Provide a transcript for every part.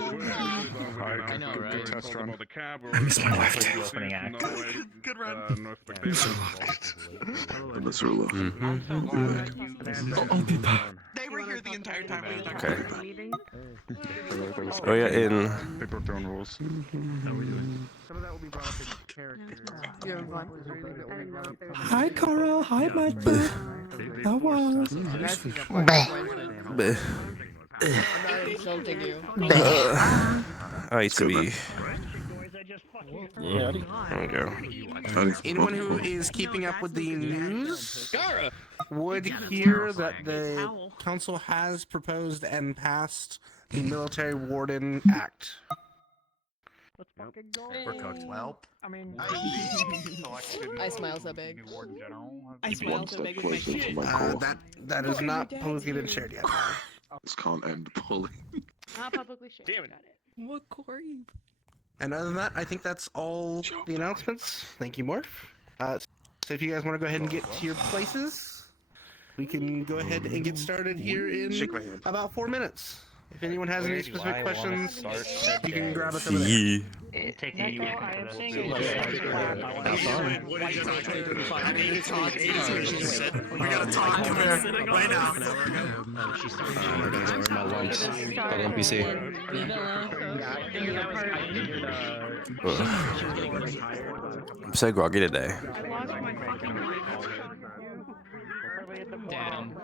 I know, right? Good test run. I miss my wife too. Opening act. Good run. Unless we're left. I'll be back. They were here the entire time. Okay. Oh Oh yeah, in. They broke their own rules. How are we doing? Some of that will be brought up in character. You having fun? Is there anything that will be brought up there? Hi, Coral. Hi, Mike. How was? I'm not insulting you. I to be. Yeah. There we go. Anyone who is keeping up with the news would hear that the council has proposed and passed the Military Warden Act. Let's fucking go. We're cooked. Well, I mean, I smile so big. I smile One so step big with my closer to shit. my goal. That is not publicly been shared yet. This can't end poorly. Not publicly shared. Damn it. Got it. What Corey? And other than that, I think that's all the announcements. Thank you, Morph. So if you guys want to go ahead and get to your places, we can go ahead and get started here in about 4 minutes. If anyone has any specific questions, you can grab us over there. Yeah. taking you. I am seeing We gotta talk. Come here. Right now. My lunch. Got NPC. I'm so groggy today. Damn.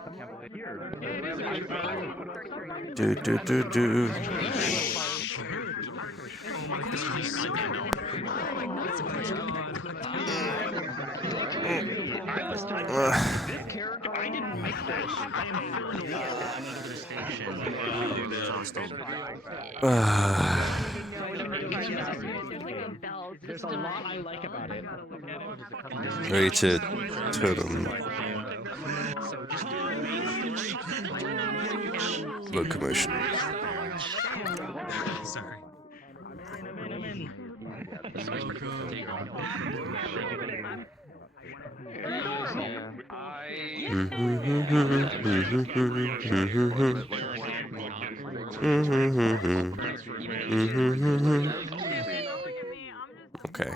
Do. There's a lot I like about it. Ready to totem. Locomotion. Sorry. Okay.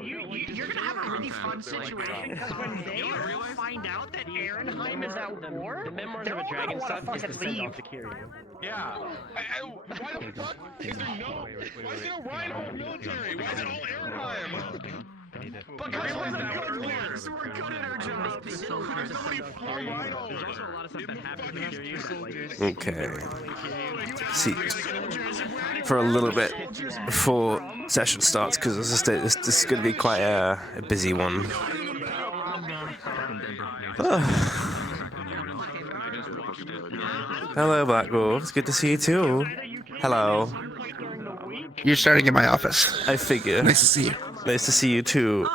You're gonna have a really fun situation because when they find out that Ehrenheim is at war, The memoirs they're of a all gonna dragon wanna son is to fucking send leave. off to Kiryu. Yeah. Why the fuck is there no? Why is there a Rhino military? Why is it all Ehrenheim? Because we're good leaders. We're good at our jobs. There's so many fly rhinos. There's also a lot of stuff that happened to Kiryu. Okay. See, for a little bit before session starts, because this is going to be quite a busy one. Hello, Black Wolf. It's good to see you too. Hello. You're starting in my office. I figure. Nice to see you. Nice to see you too.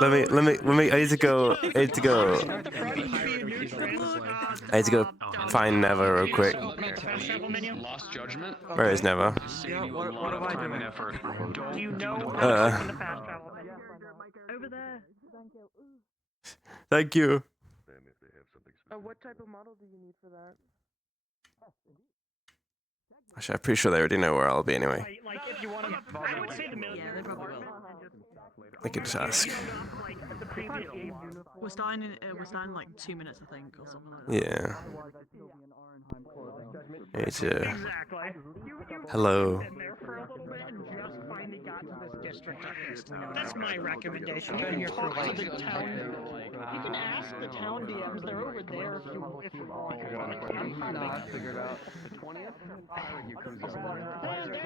Let me. I need to go. I need to go find Never real quick. Lost judgment. Where is Never? Yeah, what have I done? Do you know how to in the fast travel menu? Over there. Thank you. What type of model do you need for that? Actually, I'm pretty sure they already know where I'll be anyway. Like if you want to, I would say the military. Yeah, they probably will. I could just ask. We're starting in like 2 minutes, I think, or something like that. Yeah. Me too. Exactly. Hello. Been there for a little bit and just finally got to this district. That's my recommendation. Been here for like the town. You can ask the town DMs. They're over there if you want. Figured out the 20th.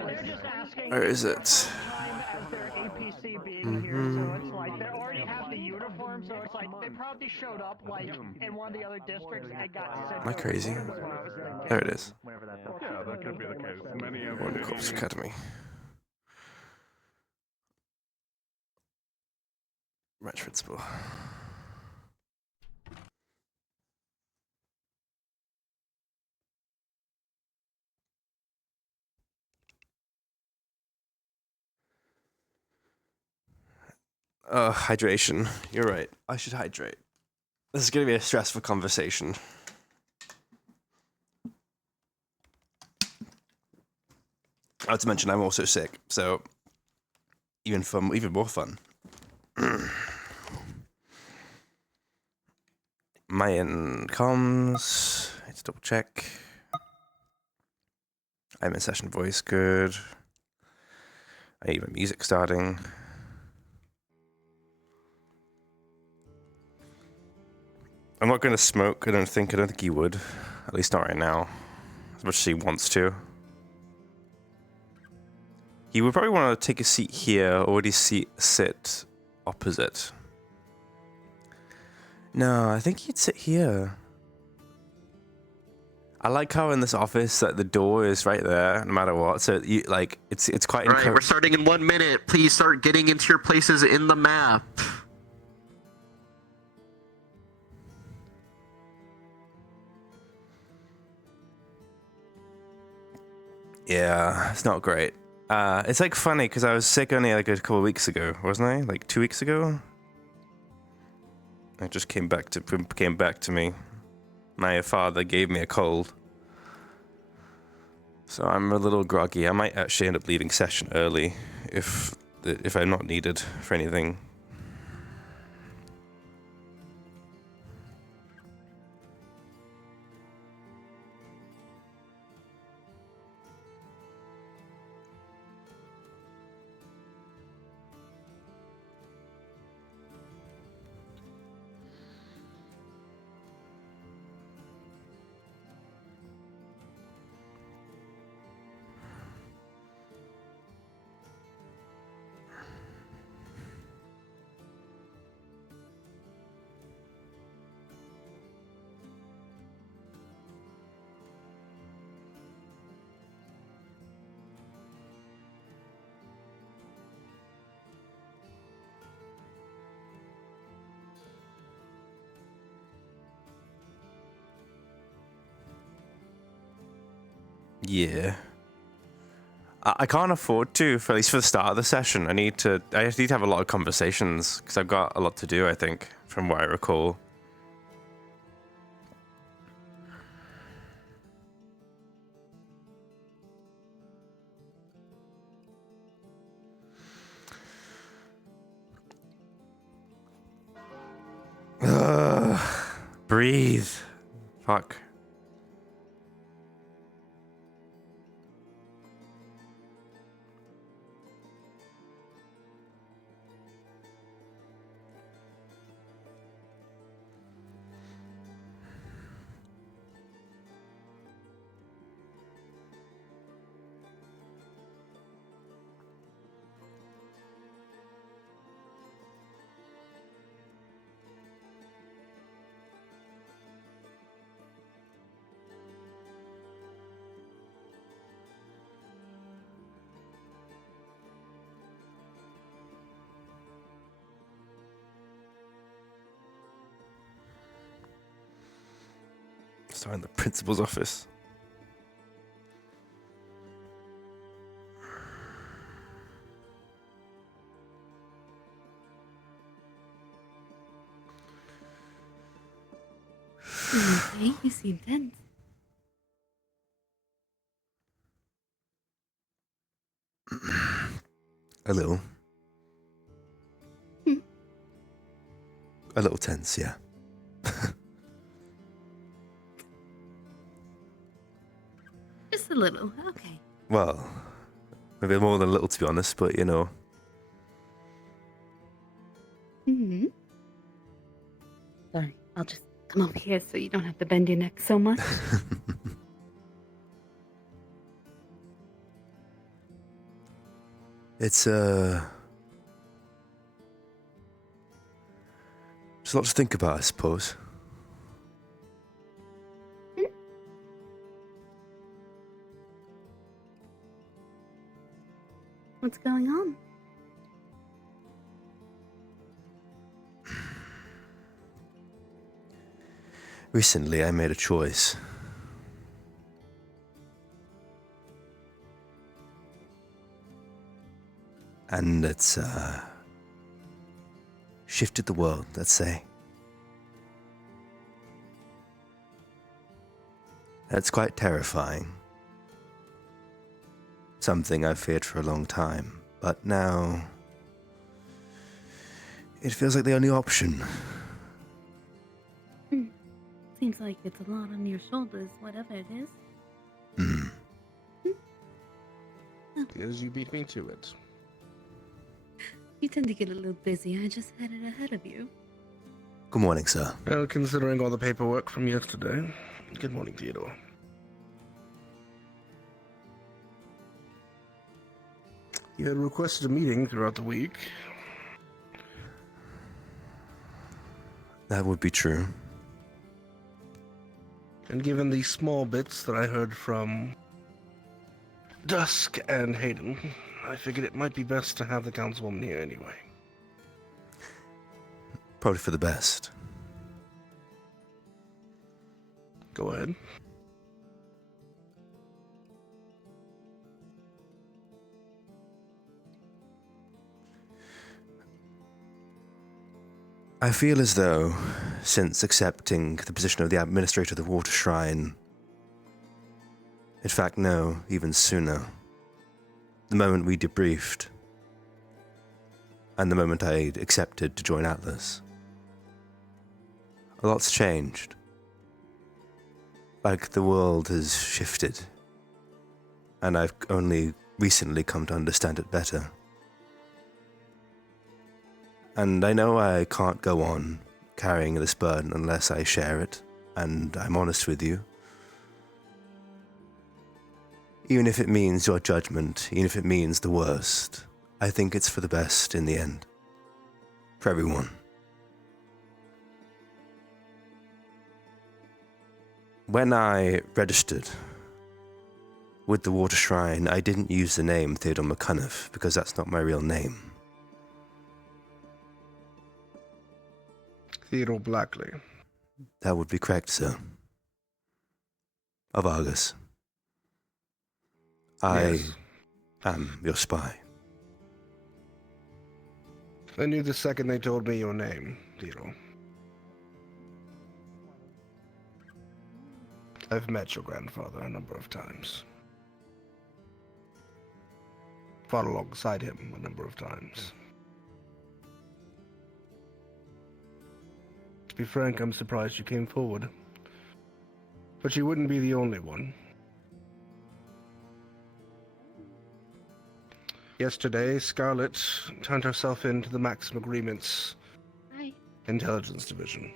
They're just asking. Where is it? Time as their APC being here, so it's like they already have the uniform, so it's like they probably showed up like in one of the other districts and got sent. Am I crazy? That's what I was thinking. There it is. Yeah, that could be the case. Many of Warden Corps Academy. Match principal. Hydration. You're right. I should hydrate. This is going to be a stressful conversation. Not to mention I'm also sick, so even more fun. My in comms. Let's double check. I'm in session voice, good. I need my music starting. I'm not going to smoke. I don't think he would. At least not right now. As much as he wants to. He would probably want to take a seat here, or would he sit opposite? No, I think he'd sit here. I like how in this office that the door is right there, no matter what. So you like it's quite. All right, we're starting in 1 minute. Please start getting into your places in the map. Yeah, it's not great. It's like funny because I was sick only like a couple of weeks ago, wasn't I? Like 2 weeks ago. It just came back to me. My father gave me a cold, so I'm a little groggy. I might actually end up leaving session early if I'm not needed for anything. Yeah. I can't afford to, for at least for the start of the session. I need to have a lot of conversations, because I've got a lot to do, I think, from what I recall. Breathe. Fuck. So in the principal's office. Okay, you seem tense. A little. Hmm. A little tense, yeah. Just a little, okay. Well, maybe more than a little, to be honest, but you know. Mm-hmm. Sorry, I'll just come over here so you don't have to bend your neck so much. It's there's a lot to think about, I suppose. What's going on? Recently, I made a choice. And it's, shifted the world, let's say. That's quite terrifying. something I've feared for a long time, but now it feels like the only option. Seems like it's a lot on your shoulders, whatever it is. As you beat me to it. You tend to get a little busy. I just had it ahead of you. Good morning, sir. Well, considering all the paperwork from yesterday. Good morning, Theodore. You had requested a meeting throughout the week. That would be true. And given the small bits that I heard from Dusk and Hayden, I figured it might be best to have the councilwoman here anyway. Probably for the best. Go ahead. I feel as though, since accepting the position of the administrator of the Water Shrine, in fact, no, even sooner, the moment we debriefed, and the moment I accepted to join Atlas, a lot's changed. Like the world has shifted, and I've only recently come to understand it better. And I know I can't go on carrying this burden unless I share it, and I'm honest with you. Even if it means your judgment, even if it means the worst, I think it's for the best in the end. For everyone. When I registered with the Water Shrine, I didn't use the name Theodore McCunniff because that's not my real name. Theodore Blackley. That would be correct, sir. Of Argus. I am your spy. I knew the second they told me your name, Theodore. I've met your grandfather a number of times. Fought alongside him a number of times. To be frank, I'm surprised you came forward. But you wouldn't be the only one. Yesterday, Scarlet turned herself into the Maxim Agreement's Hi. intelligence division.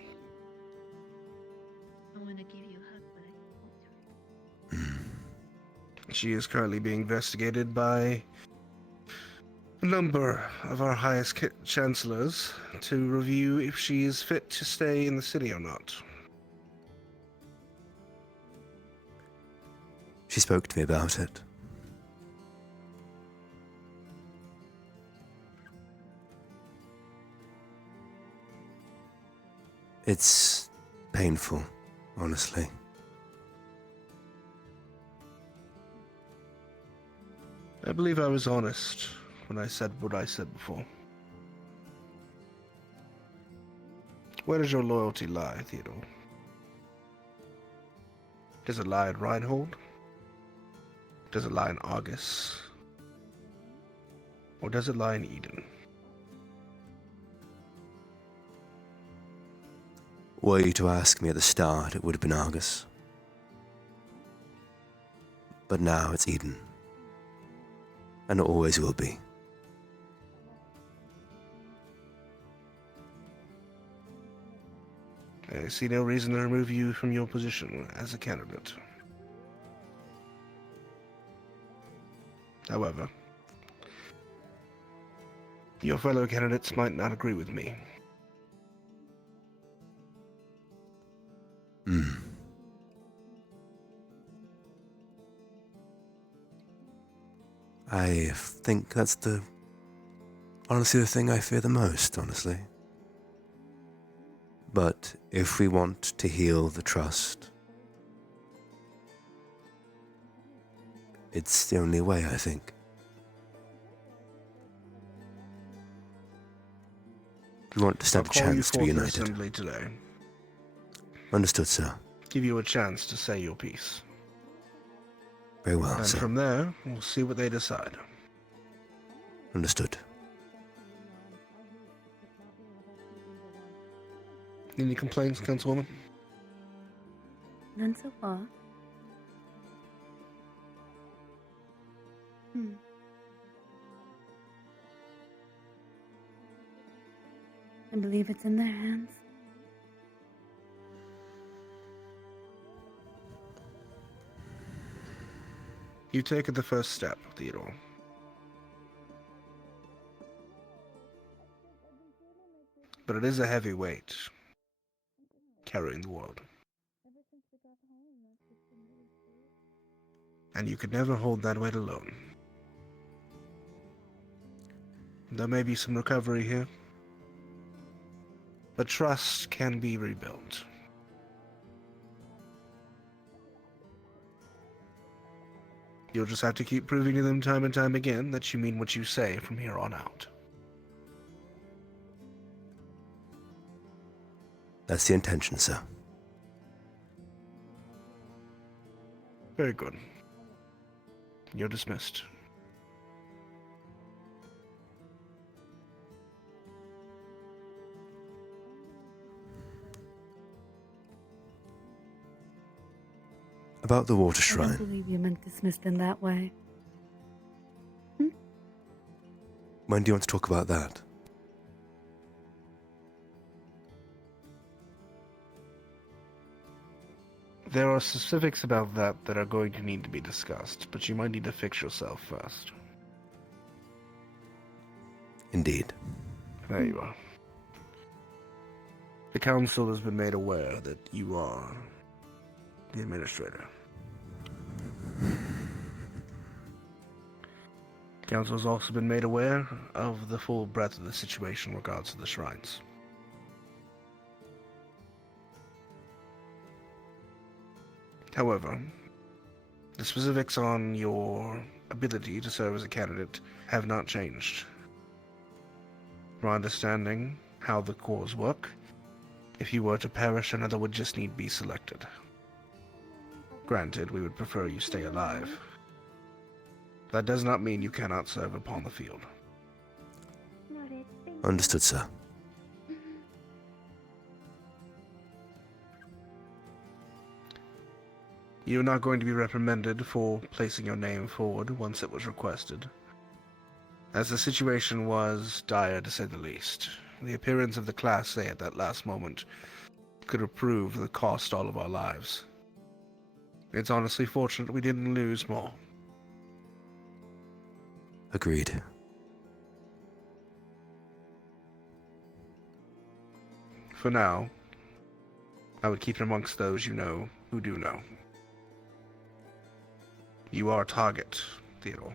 I want to give you a hug, but I won't. She is currently being investigated by a number of our highest chancellors to review if she is fit to stay in the city or not. She spoke to me about it. It's painful, honestly. I believe I was honest when I said what I said before. Where does your loyalty lie, Theodore? Does it lie at Reinhold? Does it lie in Argus? Or does it lie in Eden? Were you to ask me at the start, it would have been Argus. But now it's Eden. And it always will be. I see no reason to remove you from your position as a candidate. However, your fellow candidates might not agree with me. I think that's honestly the thing I fear the most, honestly. But if we want to heal the trust, it's the only way, I think. We want to stand a chance to be united. Assembly today. Understood, sir. Give you a chance to say your piece. Very well, And sir. from there, we'll see what they decide. Understood. Any complaints, Councilwoman? None so far. I believe it's in their hands. You take the first step, Theodore. But it is a heavy weight, carrying the world. And you could never hold that weight alone. There may be some recovery here, but trust can be rebuilt. You'll just have to keep proving to them time and time again that you mean what you say from here on out. That's the intention, sir. Very good. You're dismissed. About the water I don't shrine. believe you meant dismissed in that way. When do you want to talk about that? There are specifics about that that are going to need to be discussed, but you might need to fix yourself first. Indeed. There you are. The council has been made aware that you are the administrator. The council has also been made aware of the full breadth of the situation in regards to the shrines. However, the specifics on your ability to serve as a candidate have not changed. From our understanding how the cores work, if you were to perish, another would just need be selected. Granted, we would prefer you stay alive. That does not mean you cannot serve upon the field. Understood, sir. You're not going to be reprimanded for placing your name forward once it was requested, as the situation was dire to say the least. The appearance of the Class A at that last moment could have proved the cost all of our lives. It's honestly fortunate we didn't lose more. Agreed. For now, I would keep it amongst those you know who do know. You are a target, Theodore.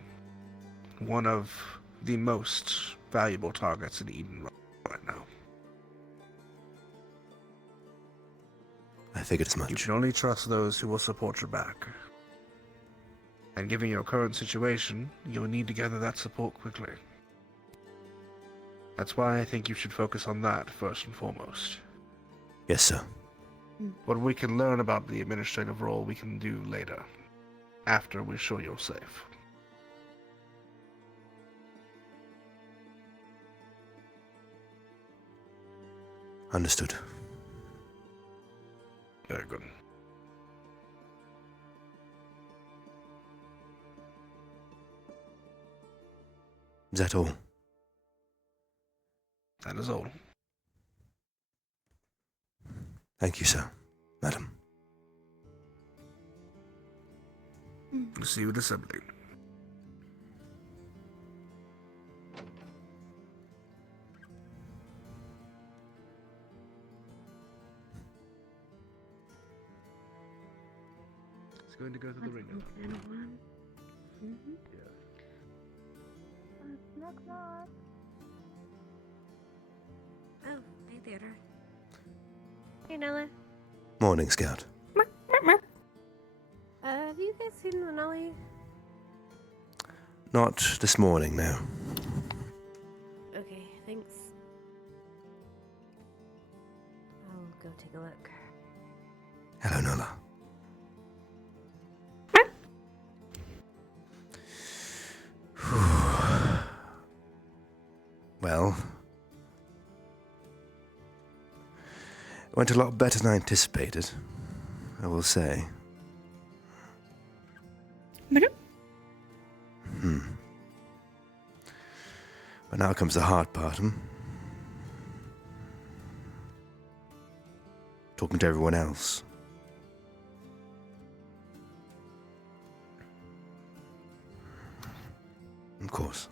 One of the most valuable targets in Eden right now. I figured as much. You can only trust those who will support your back. And given your current situation, you'll need to gather that support quickly. That's why I think you should focus on that first and foremost. Yes, sir. What we can learn about the administrative role we can do later, after we're sure you're safe. Understood. Very good. Is that all? That is all. Thank you, sir. Madam. We'll see you at assembly. It's going to go through the ring. Oh, hey, Theodore. Hey, Nella. Morning, Scout. Have you guys seen Manali? Not this morning, no. Okay, thanks. I'll go take a look. Hello, Nola. Well, it went a lot better than I anticipated, I will say. But now comes the hard part, Talking to everyone else. Of course.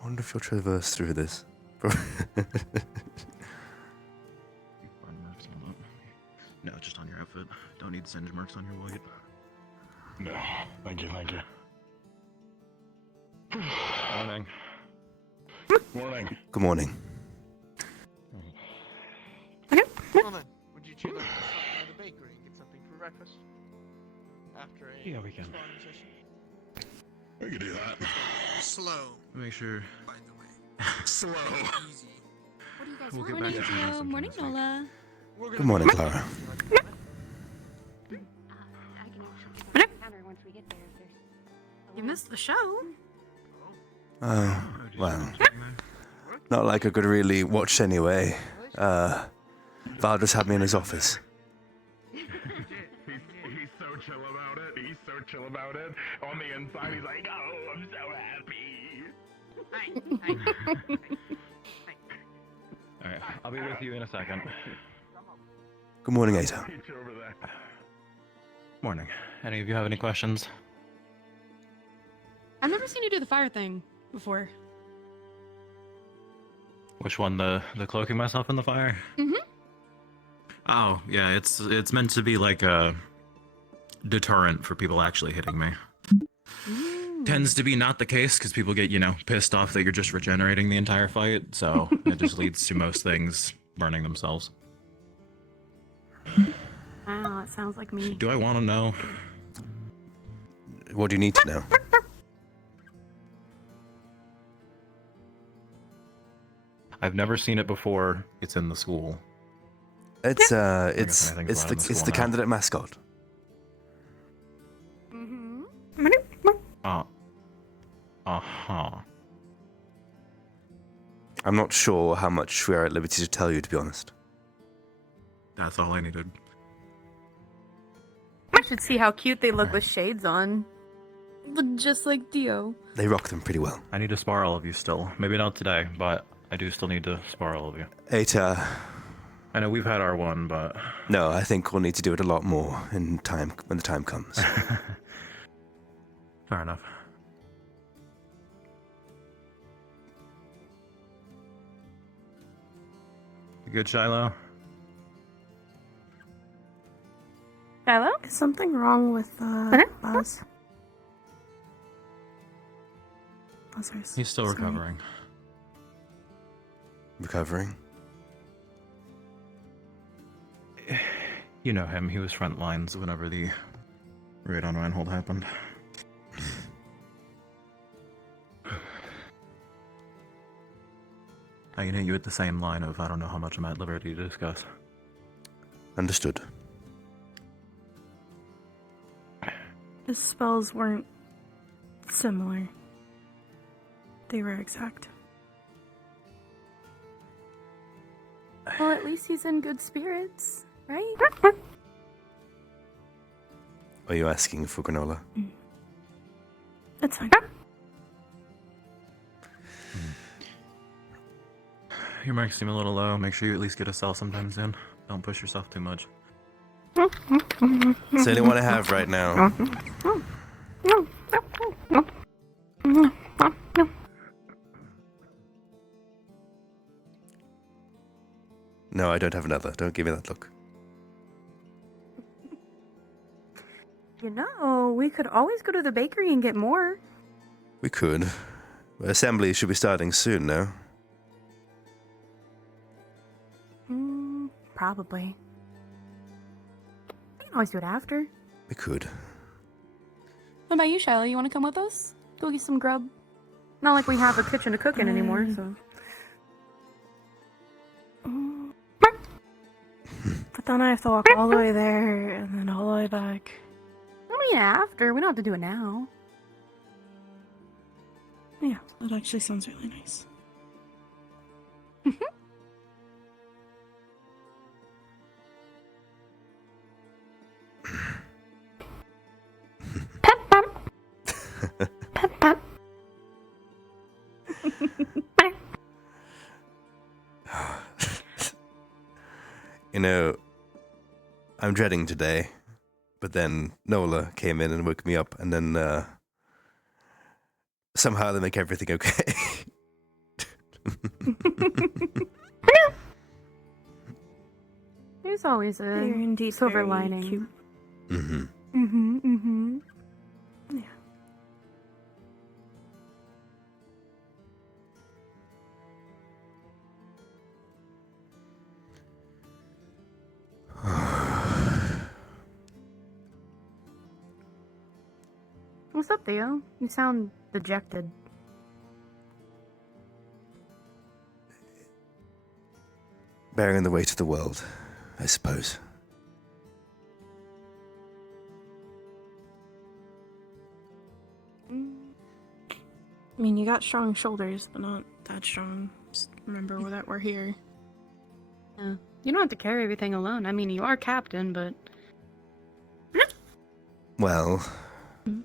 I wonder if you'll traverse through this. No, just on your outfit. Don't need singe marks on your white. No, thank you, thank you. Morning. Morning. Good morning. Well then, would you two like to stop by the bakery and get something for breakfast? After a Yeah, we can. sparring session? We can do that. Slow, Make sure. by the way. Slow. Easy. What do you guys We'll get want? back to you Morning, sometime morning, this week. Nola. Good morning, Clara. I can actually get the counter once we get there. If there's You missed the show. Oh, well. Not like I could really watch anyway. Val just had me in his office. He's so chill about it. He's so chill about it. On the inside, he's like, oh, I'm so happy. Alright, I'll be with you in a second. Good morning, Ada. Reach over there. Morning. Any of you have any questions? I've never seen you do the fire thing before. Which one? The cloaking myself in the fire? Mhm. Oh, yeah, it's meant to be like a deterrent for people actually hitting me. Tends to be not the case because people get, pissed off that you're just regenerating the entire fight, so it just leads to most things burning themselves. Wow, it sounds like me. Do I want to know? What do you need to know? I've never seen it before. It's in the school. It's guess anything's it's allowed the in the it's school the now. candidate mascot. Mm-hmm. Uh-huh. I'm not sure how much we are at liberty to tell you, to be honest. That's all I needed. You should see how cute they look with shades on. Look just like Dio. They rock them pretty well. I need to spar all of you still. Maybe not today, but I do still need to spar all of you. Ada, I know we've had our one, but... no, I think we'll need to do it a lot more in time when the time comes. Fair enough. You good, Shiloh? Hello? Is something wrong with Buzz? Buzzers. He's still Sorry. recovering. Recovering? You know him. He was front lines whenever the raid on Reinhold happened. I can hit you at the same line of I don't know how much I'm at liberty to discuss. Understood. The spells weren't similar. They were exact. Well, at least he's in good spirits, right? Are you asking for granola? That's fine. Your marks seem a little low. Make sure you at least get a cell sometime soon. Don't push yourself too much. It's the only one I have right now. No, I don't have another. Don't give me that look. You know, we could always go to the bakery and get more. We could, Assembly should be starting soon, no? Probably. We can always do it after. We could. What about you, Shiloh? You want to come with us? Go get some grub. Not like we have a kitchen to cook in anymore, so. But then I have to walk all the way there and then all the way back. I mean, after. We don't have to do it now. Yeah, that actually sounds really nice. You know, I'm dreading today, but then Nola came in and woke me up, and then somehow they make everything okay. There's always You're indeed a silver very lining. cute. Yeah. What's up, Theo? You sound dejected. Bearing the weight of the world, I suppose. I mean, you got strong shoulders, but not that strong. Just remember that we're here. Yeah. You don't have to carry everything alone. I mean, you are captain, but... Well, I'm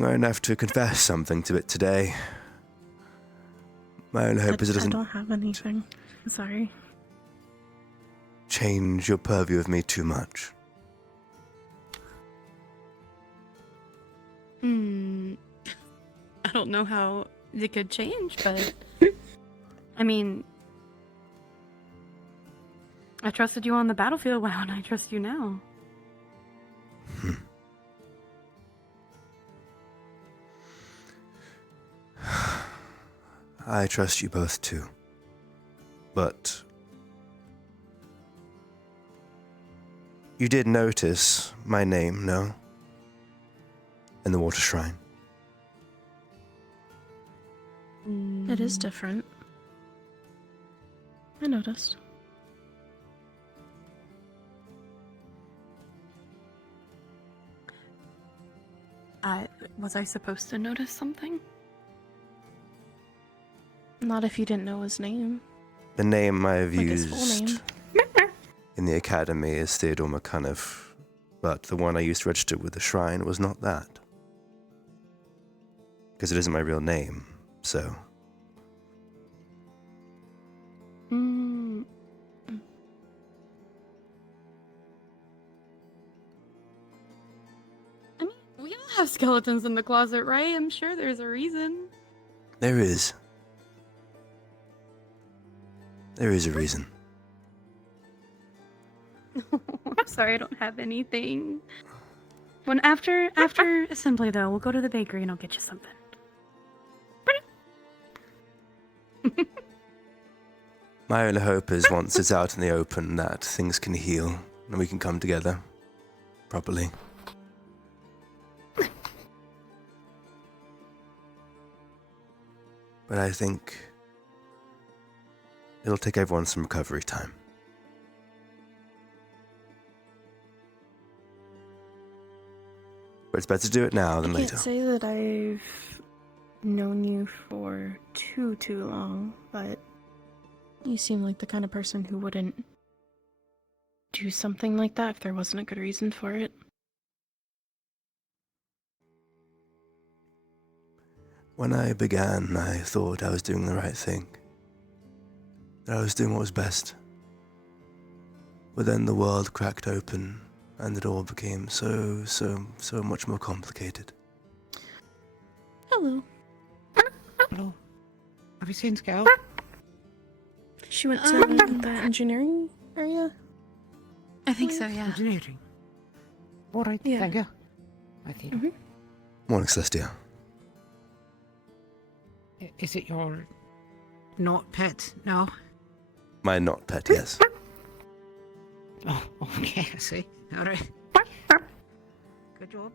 going to have to confess something to it today. My only hope is it I doesn't don't have anything. I'm sorry. change your purview of me too much. I don't know how it could change, but... I mean... I trusted you on the battlefield. Why don't I trust you now? I trust you both too. But you did notice my name, no? In the water shrine. It is different. I noticed. Was I supposed to notice something? Not if you didn't know his name. The name I have Like his full used name. in the academy is Theodore McCunniff, but the one I used to register with the shrine was not that. Because it isn't my real name, so... I mean, we all have skeletons in the closet, right? I'm sure there's a reason. There is. There is a reason. I'm sorry, I don't have anything. When after assembly, though, we'll go to the bakery and I'll get you something. My only hope is once it's out in the open that things can heal and we can come together properly. But I think it'll take everyone some recovery time. But it's better to do it now than I later. can't say that I've known you for too long, but you seem like the kind of person who wouldn't do something like that if there wasn't a good reason for it. When I began, I thought I was doing the right thing. That I was doing what was best. But then the world cracked open, and it all became so much more complicated. Hello. Hello. Have you seen Scout? She went to the engineering area? I think so, yeah. Engineering. Alright, Yeah. thank you. I think. Morning, Celestia. Is it your not pet? No. My not pet, yes. Oh, okay. I see. All right. Good job.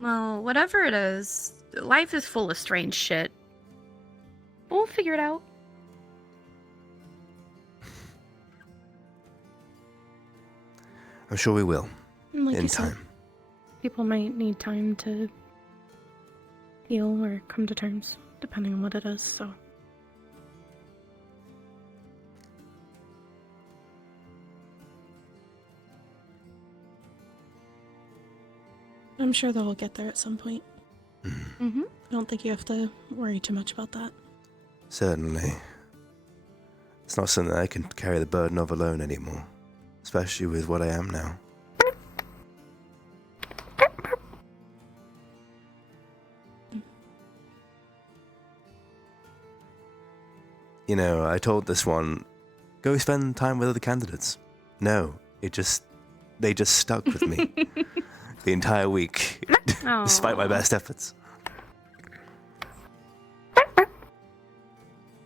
Well, whatever it is, life is full of strange shit. We'll figure it out. I'm sure we will. And like in you said, time. people might need time to heal or come to terms, depending on what it is, so. I'm sure they'll get there at some point. Mm-hmm. I don't think you have to worry too much about that. Certainly. It's not something I can carry the burden of alone anymore. Especially with what I am now. You know, I told this one, go spend time with other candidates. No, they just stuck with me. The entire week, despite my best efforts.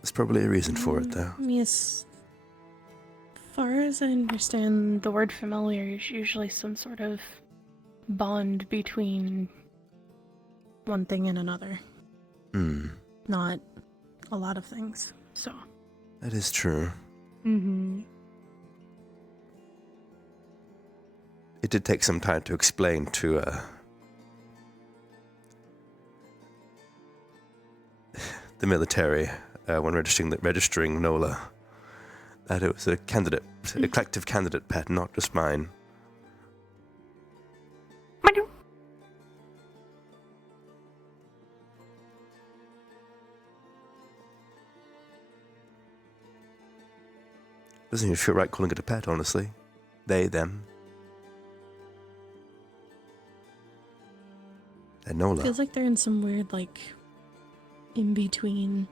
There's probably a reason for it, though. As far as I understand, the word familiar is usually some sort of bond between one thing and another. Not a lot of things, so. That is true. Mm-hmm. It did take some time to explain to, the military, when registering Nola, that it was a collective candidate pet, not just mine. Doesn't even feel right calling it a pet, honestly. They, them. And Nola. Feels like they're in some weird, in between.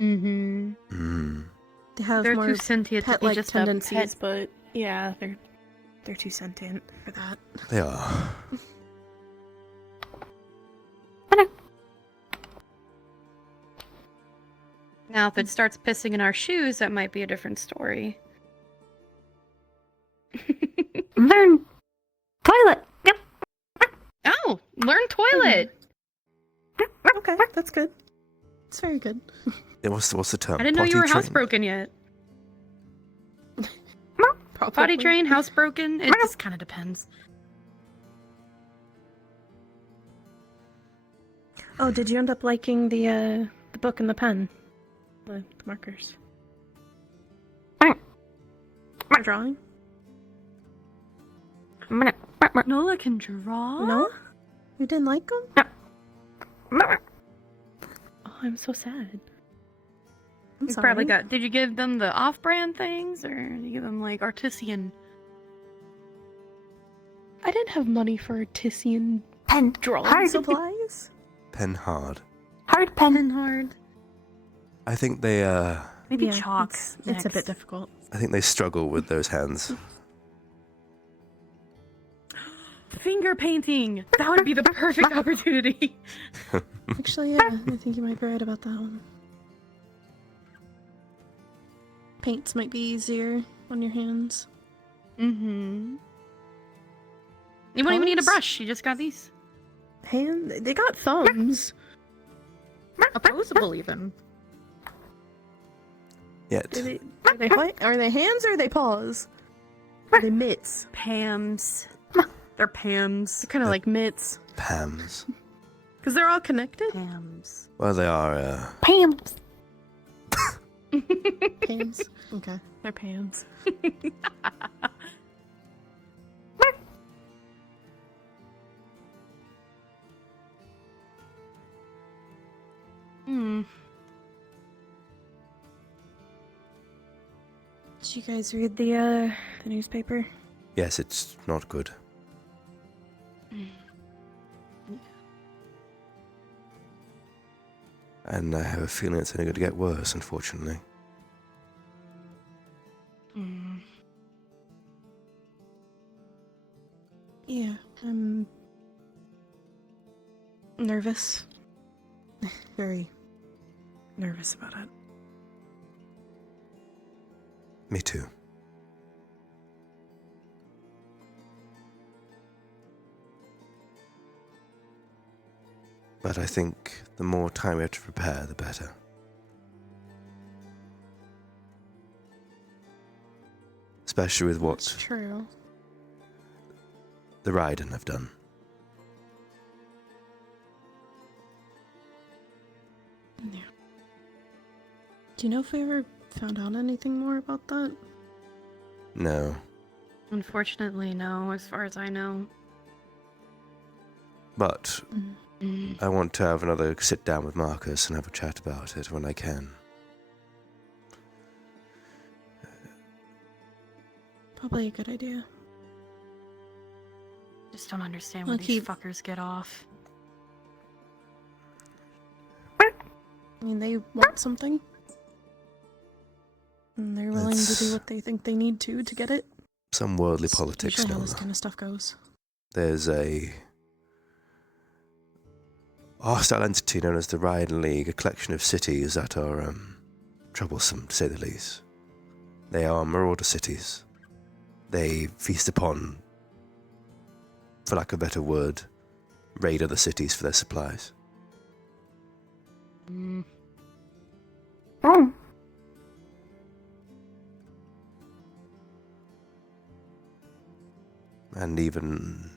Mm-hmm. They have They're more too sentient to be pet-like just a tendencies, pet. but yeah, they're too sentient for that. They are. Now, if it starts pissing in our shoes, that might be a different story. Learn toilet. Yep. Oh, learn toilet. Okay, that's good. It's very good. Yeah, what's the term? I didn't know you were Potty housebroken yet. Probably. Potty trained, housebroken. It just kind of depends. Oh, did you end up liking the book and the pen? The markers. The drawing? Nola can draw? No? You didn't like them? Oh, I'm so sad. I'm You sorry. probably got. Did you give them the off-brand things, or did you give them like artisan? I didn't have money for artisan Pen. drawing Hard. supplies. Pen hard. Hard pen. Pen hard. I think they, Maybe Yeah, chalk. It's a next. bit difficult. I think they struggle with those hands. Finger painting. That would be the perfect opportunity. Actually, yeah, I think you might be right about that one. Paints might be easier on your hands. Mm-hmm. You won't even need a brush. You just got these. They got thumbs. Opposable even. Yet. Are they hands or are they paws? Are they mitts? Pams. They're Pams. They're kind of like mitts. Pams. Because they're all connected? Pams. Well, they are, Pams. Pams. Okay, they're Pams. Hmm. Did you guys read the newspaper? yes, it's not good. And I have a feeling it's only going to get worse, unfortunately. nervous. Very nervous about it. Me too. But I think the more time we have to prepare, the better. Especially with what It's true. the Raiden have done. Yeah. Do you know if we ever found out anything more about that? No. Unfortunately, no, as far as I know. But I want to have another sit down with Marcus and have a chat about it when I can. Probably a good idea. Just don't understand where Look, these fuckers get off. I mean, they want something. And they're willing to do what they think they need to get it. Some worldly politics, Usually how no. this kind of stuff goes. There's a hostile entity known as the Raiden League, a collection of cities that are troublesome, to say the least. They are marauder cities. They feast upon, for lack of a better word, raid other cities for their supplies. Oh. And even,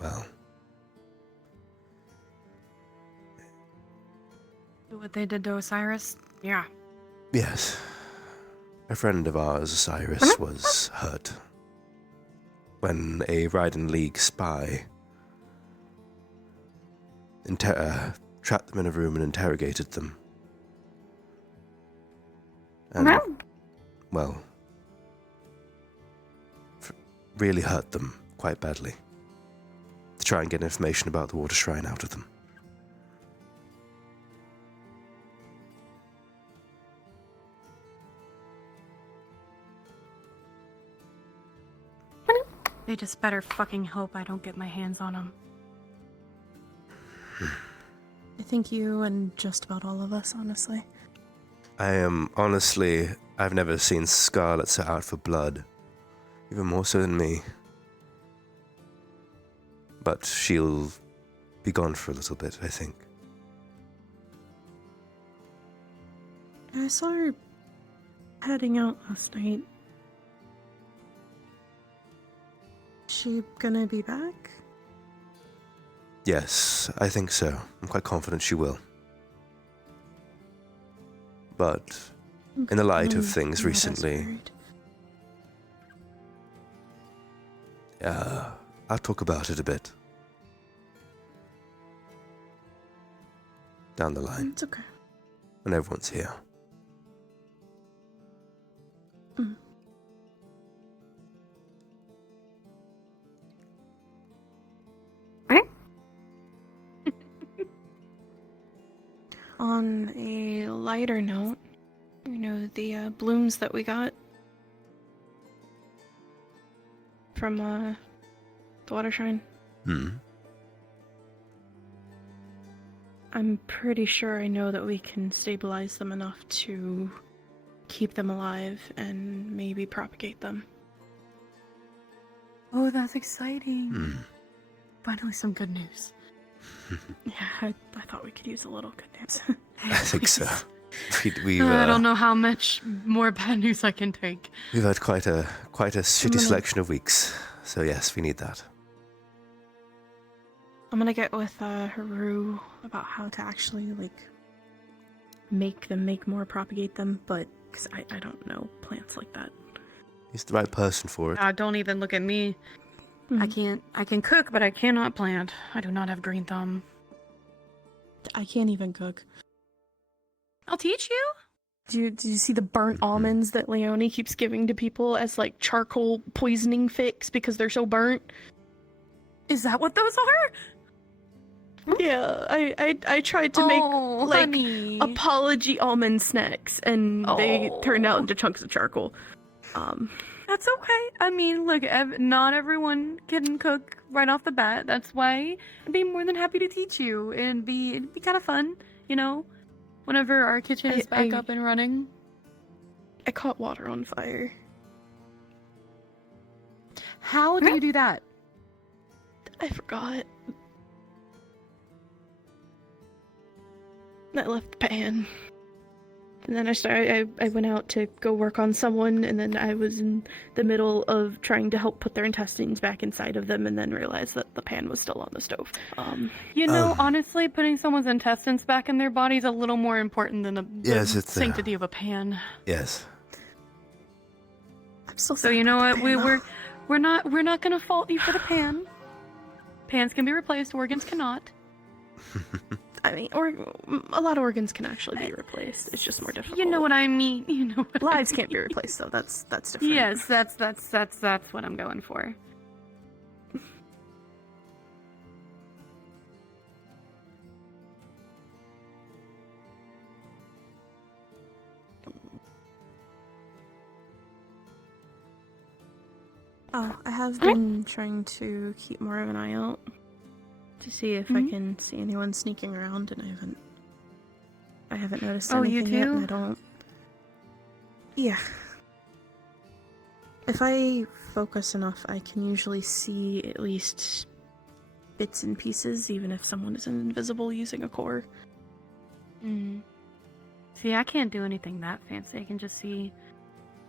well, What they did to Osiris? Yeah. yes. A friend of ours, Osiris, was hurt when a Raiden League spy trapped them in a room and interrogated them. And, well, really hurt them quite badly to try and get information about the Water Shrine out of them. They just better fucking hope I don't get my hands on them. I think you and just about all of us, honestly. I am, honestly, I've never seen Scarlet set out for blood, even more so than me. But she'll be gone for a little bit, I think. I saw her heading out last night. She gonna be back? Yes, I think so. I'm quite confident she will. But in the light of things recently, I'll talk about it a bit. Down the line. It's okay. When everyone's here. On a lighter note, you know, the blooms that we got from the Water Shrine. I'm pretty sure I know that we can stabilize them enough to keep them alive and maybe propagate them. Oh, that's exciting. Finally some good news. Yeah, I thought we could use a little good news. I think so. I don't know how much more bad news I can take. We've had quite a shitty selection of weeks, so yes, we need that. I'm gonna get with Haru about how to actually make more, propagate them, but because I don't know plants like that. He's the right person for it. Don't even look at me. I can cook, but I cannot plant. I do not have green thumb. I can't even cook. I'll teach you. Do you see the burnt almonds that Leonie keeps giving to people as charcoal poisoning fix because they're so burnt? Is that what those are? Yeah, I tried to make apology almond snacks and they turned out into chunks of charcoal. That's okay. I mean, look, not everyone can cook right off the bat. That's why I'd be more than happy to teach you, and it'd be kind of fun, you know, whenever our kitchen is back up and running. I caught water on fire. How do you do that? I forgot. I left the pan. And then I went out to go work on someone, and then I was in the middle of trying to help put their intestines back inside of them, and then realized that the pan was still on the stove. You know, honestly, putting someone's intestines back in their body is a little more important than the sanctity of a pan. Yes. I'm so you know what? We're not gonna fault you for the pan. Pans can be replaced, organs cannot. I mean, a lot of organs can actually be replaced. It's just more difficult. You know what I mean. You know what lives can't be replaced, though. That's different. Yes, that's what I'm going for. Oh, I have been trying to keep more of an eye out to see if I can see anyone sneaking around, and I haven't noticed anything yet, and I don't. Yeah. If I focus enough, I can usually see at least bits and pieces, even if someone isn't invisible using a core. See, I can't do anything that fancy. I can just see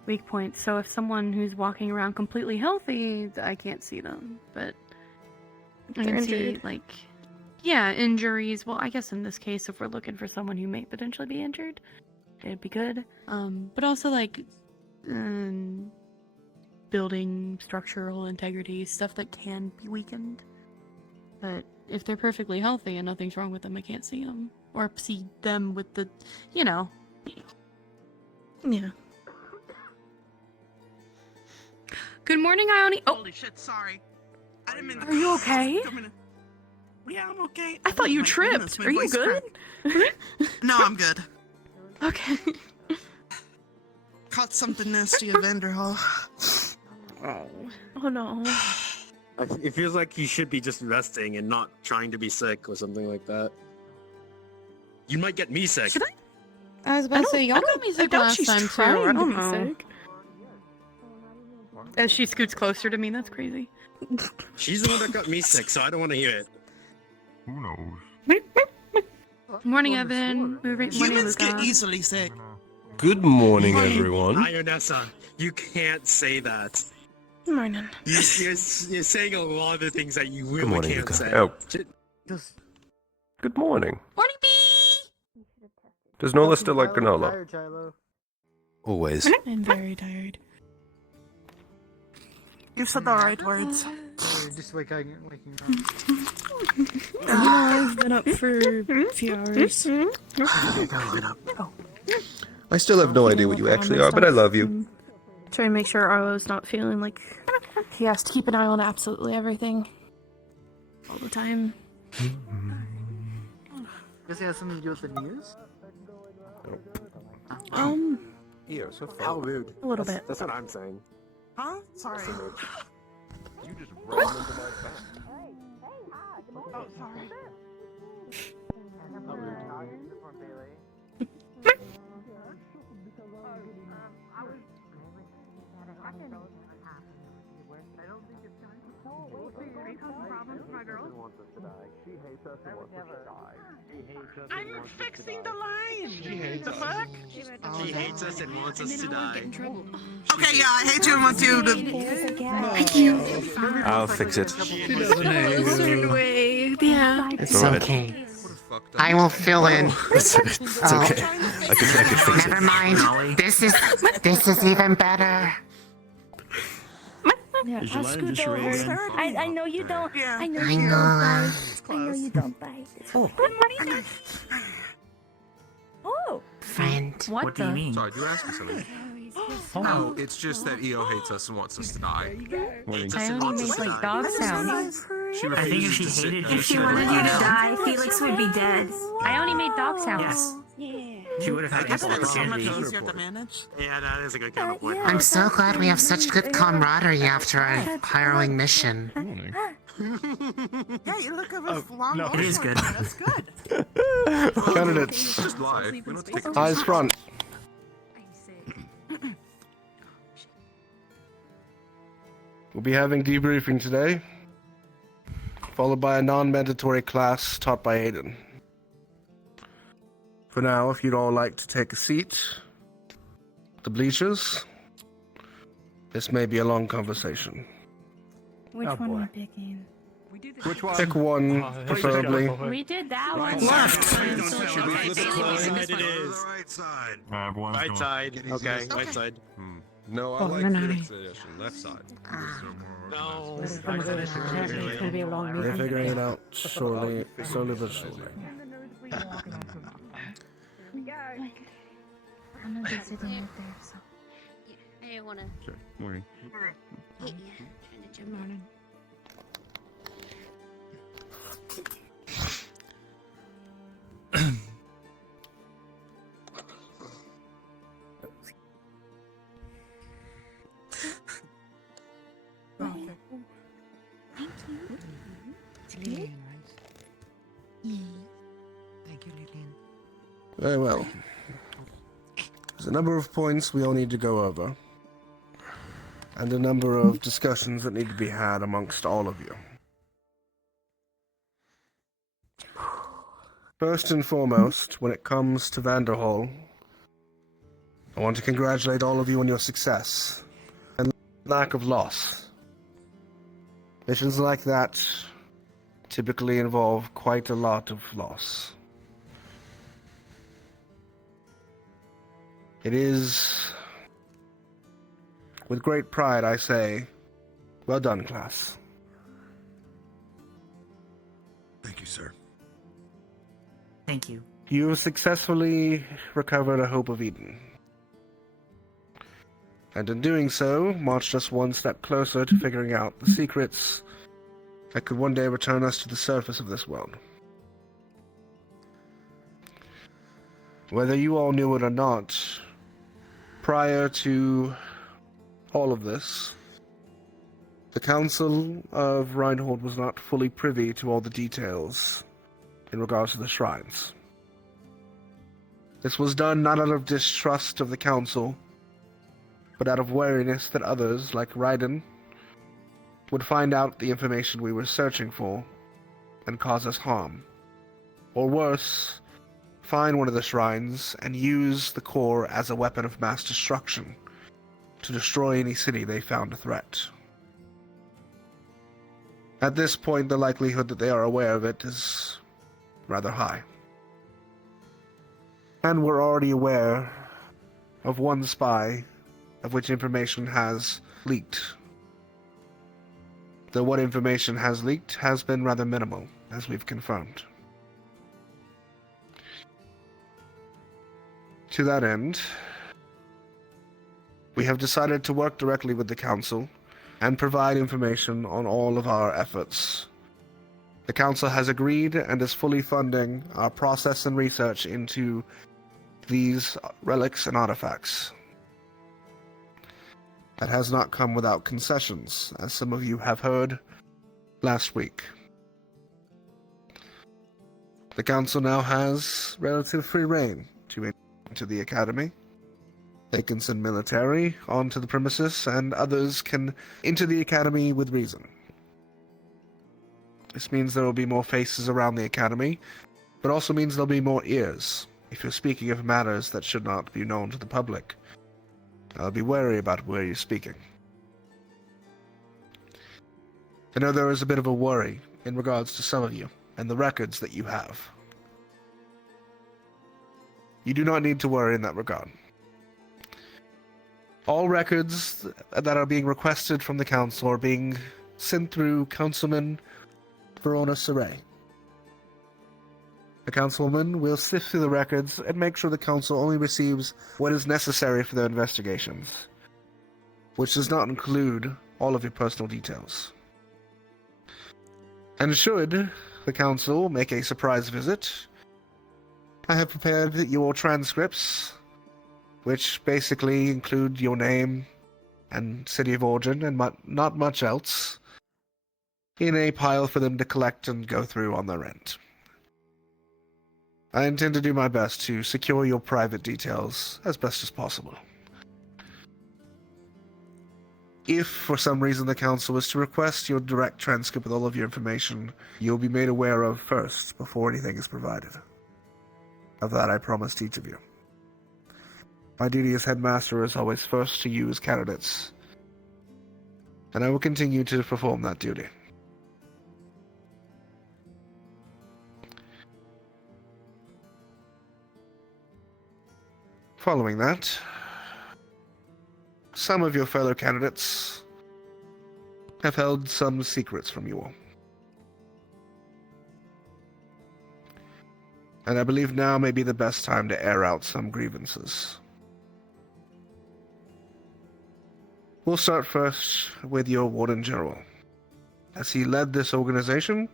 weak points. So if someone who's walking around completely healthy, I can't see them. But I can see, like, yeah, injuries. Well, I guess in this case, if we're looking for someone who may potentially be injured, it'd be good. But also, like, building structural integrity, stuff that can be weakened. But if they're perfectly healthy and nothing's wrong with them, I can't see them. Or see them with the, you know. Yeah. Good morning, Ione. Oh, holy shit! Sorry. I didn't mean to. Are you okay? Yeah, I'm okay. I thought you tripped. Are you good? No, I'm good. Okay. Caught something nasty at Vanderhall. Oh no. It feels like you should be just resting and not trying to be sick or something like that. You might get me sick. Should I? I was about to say, y'all got me sick last time too. I don't know. As she scoots closer to me, that's crazy. She's the one that got me sick, so I don't want to hear it. Who knows? Morning, Evan. Humans get easily sick. Good morning, everyone. Ionessa, you can't say that. Morning. You're saying a lot of the things that you really morning, can't Luca. say. Oh. Good morning. Morning, bee! Does Nola still like granola? Always. I'm very tired. You said the right words. Just waking I've been up for a few hours. I still have no idea what you actually are, but I love you. Try and make sure Arlo's not feeling like he has to keep an eye on absolutely everything. All the time. Does it have something to do with the news? Ew, so far. How rude. A little bit. That's what I'm saying. Huh? Sorry. You just ran into my back. Oh, sorry. I'm fixing the line. She hates the fuck. She hates us and wants us to die. Okay, yeah, I hate you and want you to. I'll fix it. She doesn't way. Yeah. It's alright. Okay. I will fill in. It's okay. I can fix it. Never mind. This is even better. Yeah, Is your I'll line scoot just over. raising? I know you don't. Yeah. I know I you know. don't bite. I know you don't bite. Oh. Oh. Friend. What do you mean? Sorry, do ask me something. No, it's just that EO hates us and wants us to die. I only make like dog sounds. She refuses to sit. If she wanted you to die, Felix would be dead. I only made dog sounds. Yeah. She would have had That's ample so much opportunity. easier to manage. Yeah, that is a good counterpoint. I'm so glad we have such good camaraderie after our harrowing mission. Yeah, you look at us long. It is good. That's good. Candidates, Just lie. We don't have to take it eyes front. We'll be having debriefing today, followed by a non-mandatory class taught by Aiden. For now, if you'd all like to take a seat, the bleachers, this may be a long conversation. Which one are we picking? Which one? Pick one, preferably. We did that one. Left! Should we flip a coin? It is. Right side. Right side. Okay, right side. No, I Oh, like no, the no. tradition. Left side. No. It's gonna be a long They're meeting. figuring it out slowly but surely. I'm gonna be sitting right there, so. Yeah, I didn't wanna. Sure. Morning. Hit you. Trying to jump on. Thank you. It's good. Thank you, Lillian. Very well. There's a number of points we all need to go over, and a number of discussions that need to be had amongst all of you. First and foremost, when it comes to Vanderhall, I want to congratulate all of you on your success and lack of loss. Missions like that typically involve quite a lot of loss. It is with great pride I say, well done, class. Thank you, sir. Thank you. You have successfully recovered a Hope of Eden. And in doing so, marched us one step closer to figuring out the secrets that could one day return us to the surface of this world. Whether you all knew it or not, prior to all of this, the Council of Reinhold was not fully privy to all the details in regards to the shrines. This was done not out of distrust of the Council, but out of wariness that others, like Raiden, would find out the information we were searching for and cause us harm. Or worse, find one of the shrines and use the core as a weapon of mass destruction to destroy any city they found a threat. At this point, the likelihood that they are aware of it is rather high. And we're already aware of one spy of which information has leaked. Though what information has leaked has been rather minimal, as we've confirmed. To that end, we have decided to work directly with the Council and provide information on all of our efforts. The Council has agreed and is fully funding our process and research into these relics and artifacts. That has not come without concessions, as some of you have heard last week. The Council now has relative free reign to enter the Academy. They can send military onto the premises, and others can enter the Academy with reason. This means there will be more faces around the Academy, but also means there'll be more ears if you're speaking of matters that should not be known to the public. I'll be wary about where you're speaking. I know there is a bit of a worry in regards to some of you and the records that you have. You do not need to worry in that regard. All records that are being requested from the Council are being sent through Councilman Verona Saray. The Councilwoman will sift through the records and make sure the Council only receives what is necessary for their investigations, which does not include all of your personal details. And should the Council make a surprise visit, I have prepared your transcripts, which basically include your name and city of origin and not much else, in a pile for them to collect and go through on their end. I intend to do my best to secure your private details as best as possible. If, for some reason, the Council was to request your direct transcript with all of your information, you'll be made aware of first, before anything is provided. Of that I promised each of you. My duty as headmaster is always first to you as candidates, and I will continue to perform that duty. Following that, some of your fellow candidates have held some secrets from you all. And I believe now may be the best time to air out some grievances. We'll start first with your Warden General. As he led this organization,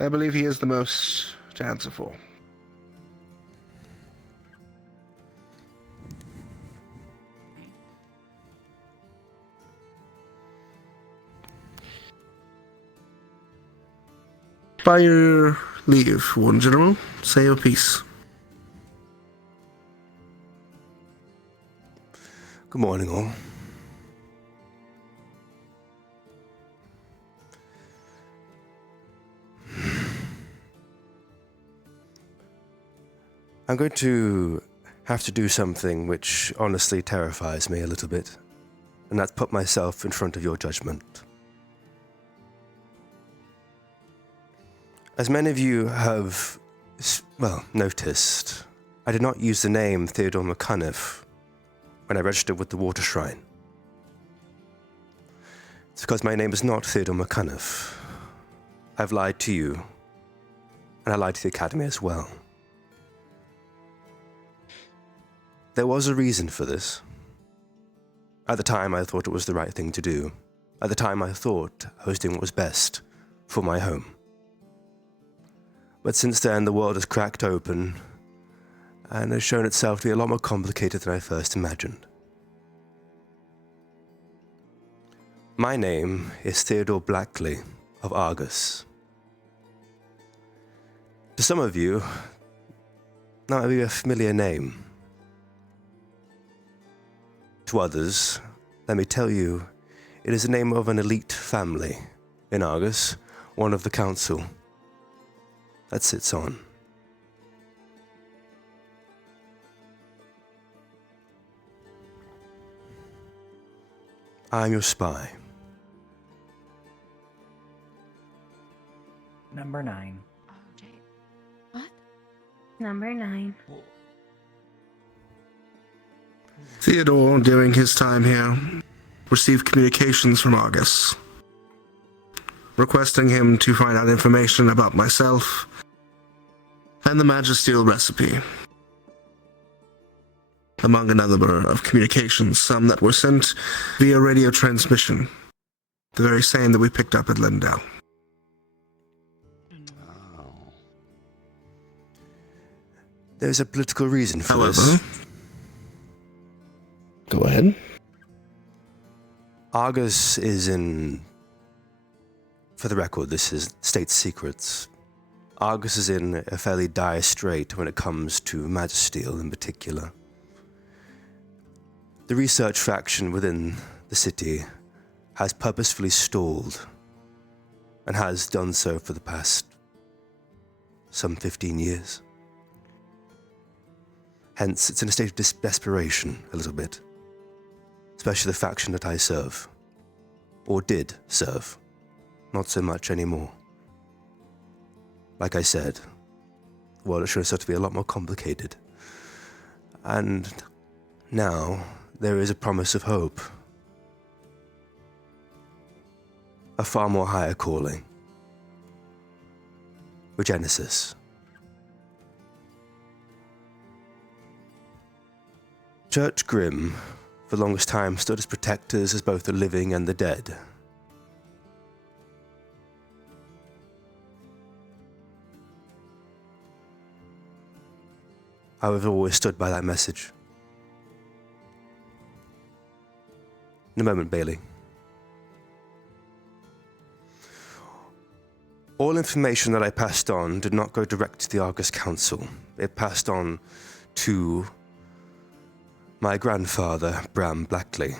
I believe he is the most to answer for. By your leave, Warden General, say your piece. Good morning, all. I'm going to have to do something which honestly terrifies me a little bit, and that's put myself in front of your judgment. As many of you have, noticed, I did not use the name Theodore McCuniff when I registered with the Water Shrine. It's because my name is not Theodore McCuniff. I've lied to you, and I lied to the Academy as well. There was a reason for this. At the time, I thought it was the right thing to do. At the time, I thought I was doing what was best for my home. But since then, the world has cracked open and has shown itself to be a lot more complicated than I first imagined. My name is Theodore Blackley of Argus. To some of you, that might be a familiar name. To others, let me tell you, it is the name of an elite family in Argus, one of the council that sits on. I'm your spy. Number 9. What? Number 9. Theodore, during his time here, received communications from Argus, requesting him to find out information about myself and the Magisteel recipe, among a number of communications, some that were sent via radio transmission, the very same that we picked up at Lindell. There's a political reason for However, this. Go ahead. Argus is in... For the record, this is state secrets. Argus is in a fairly dire strait when it comes to Magisteel in particular. The research faction within the city has purposefully stalled, and has done so for the past some 15 years. Hence, it's in a state of desperation a little bit, especially the faction that I serve, or did serve, not so much anymore. Like I said, the world has shown itself to be a lot more complicated, and now there is a promise of hope. A far more higher calling. Regenesis. Church Grimm, for the longest time, stood as protectors as both the living and the dead. I have always stood by that message. In a moment, Bailey. All information that I passed on did not go direct to the Argus Council. It passed on to my grandfather, Bram Blackley,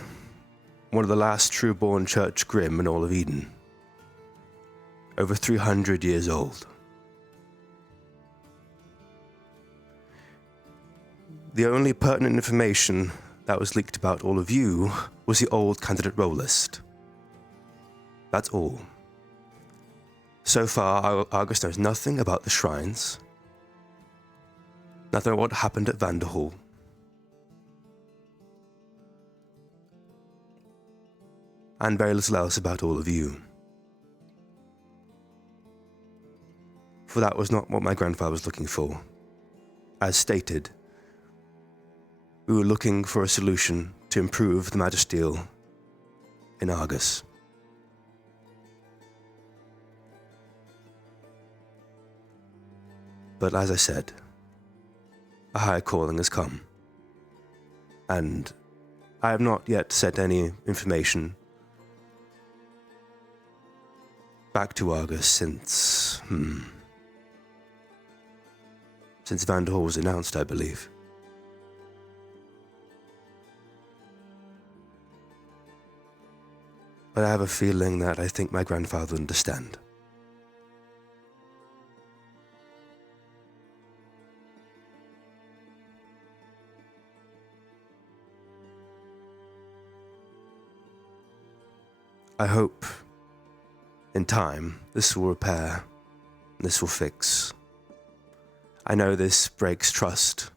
one of the last true-born Church Grim in all of Eden. Over 300 years old. The only pertinent information that was leaked about all of you was the old candidate roll list. That's all. So far, Argus knows nothing about the shrines, nothing about what happened at Vanderhall. And very little else about all of you. For that was not what my grandfather was looking for. As stated, we were looking for a solution to improve the Magisteel in Argus. But as I said, a higher calling has come. And I have not yet sent any information back to Argus since Vanderhall was announced, I believe. But I have a feeling that I think my grandfather would understand. I hope, in time, this will repair, this will fix. I know this breaks trust.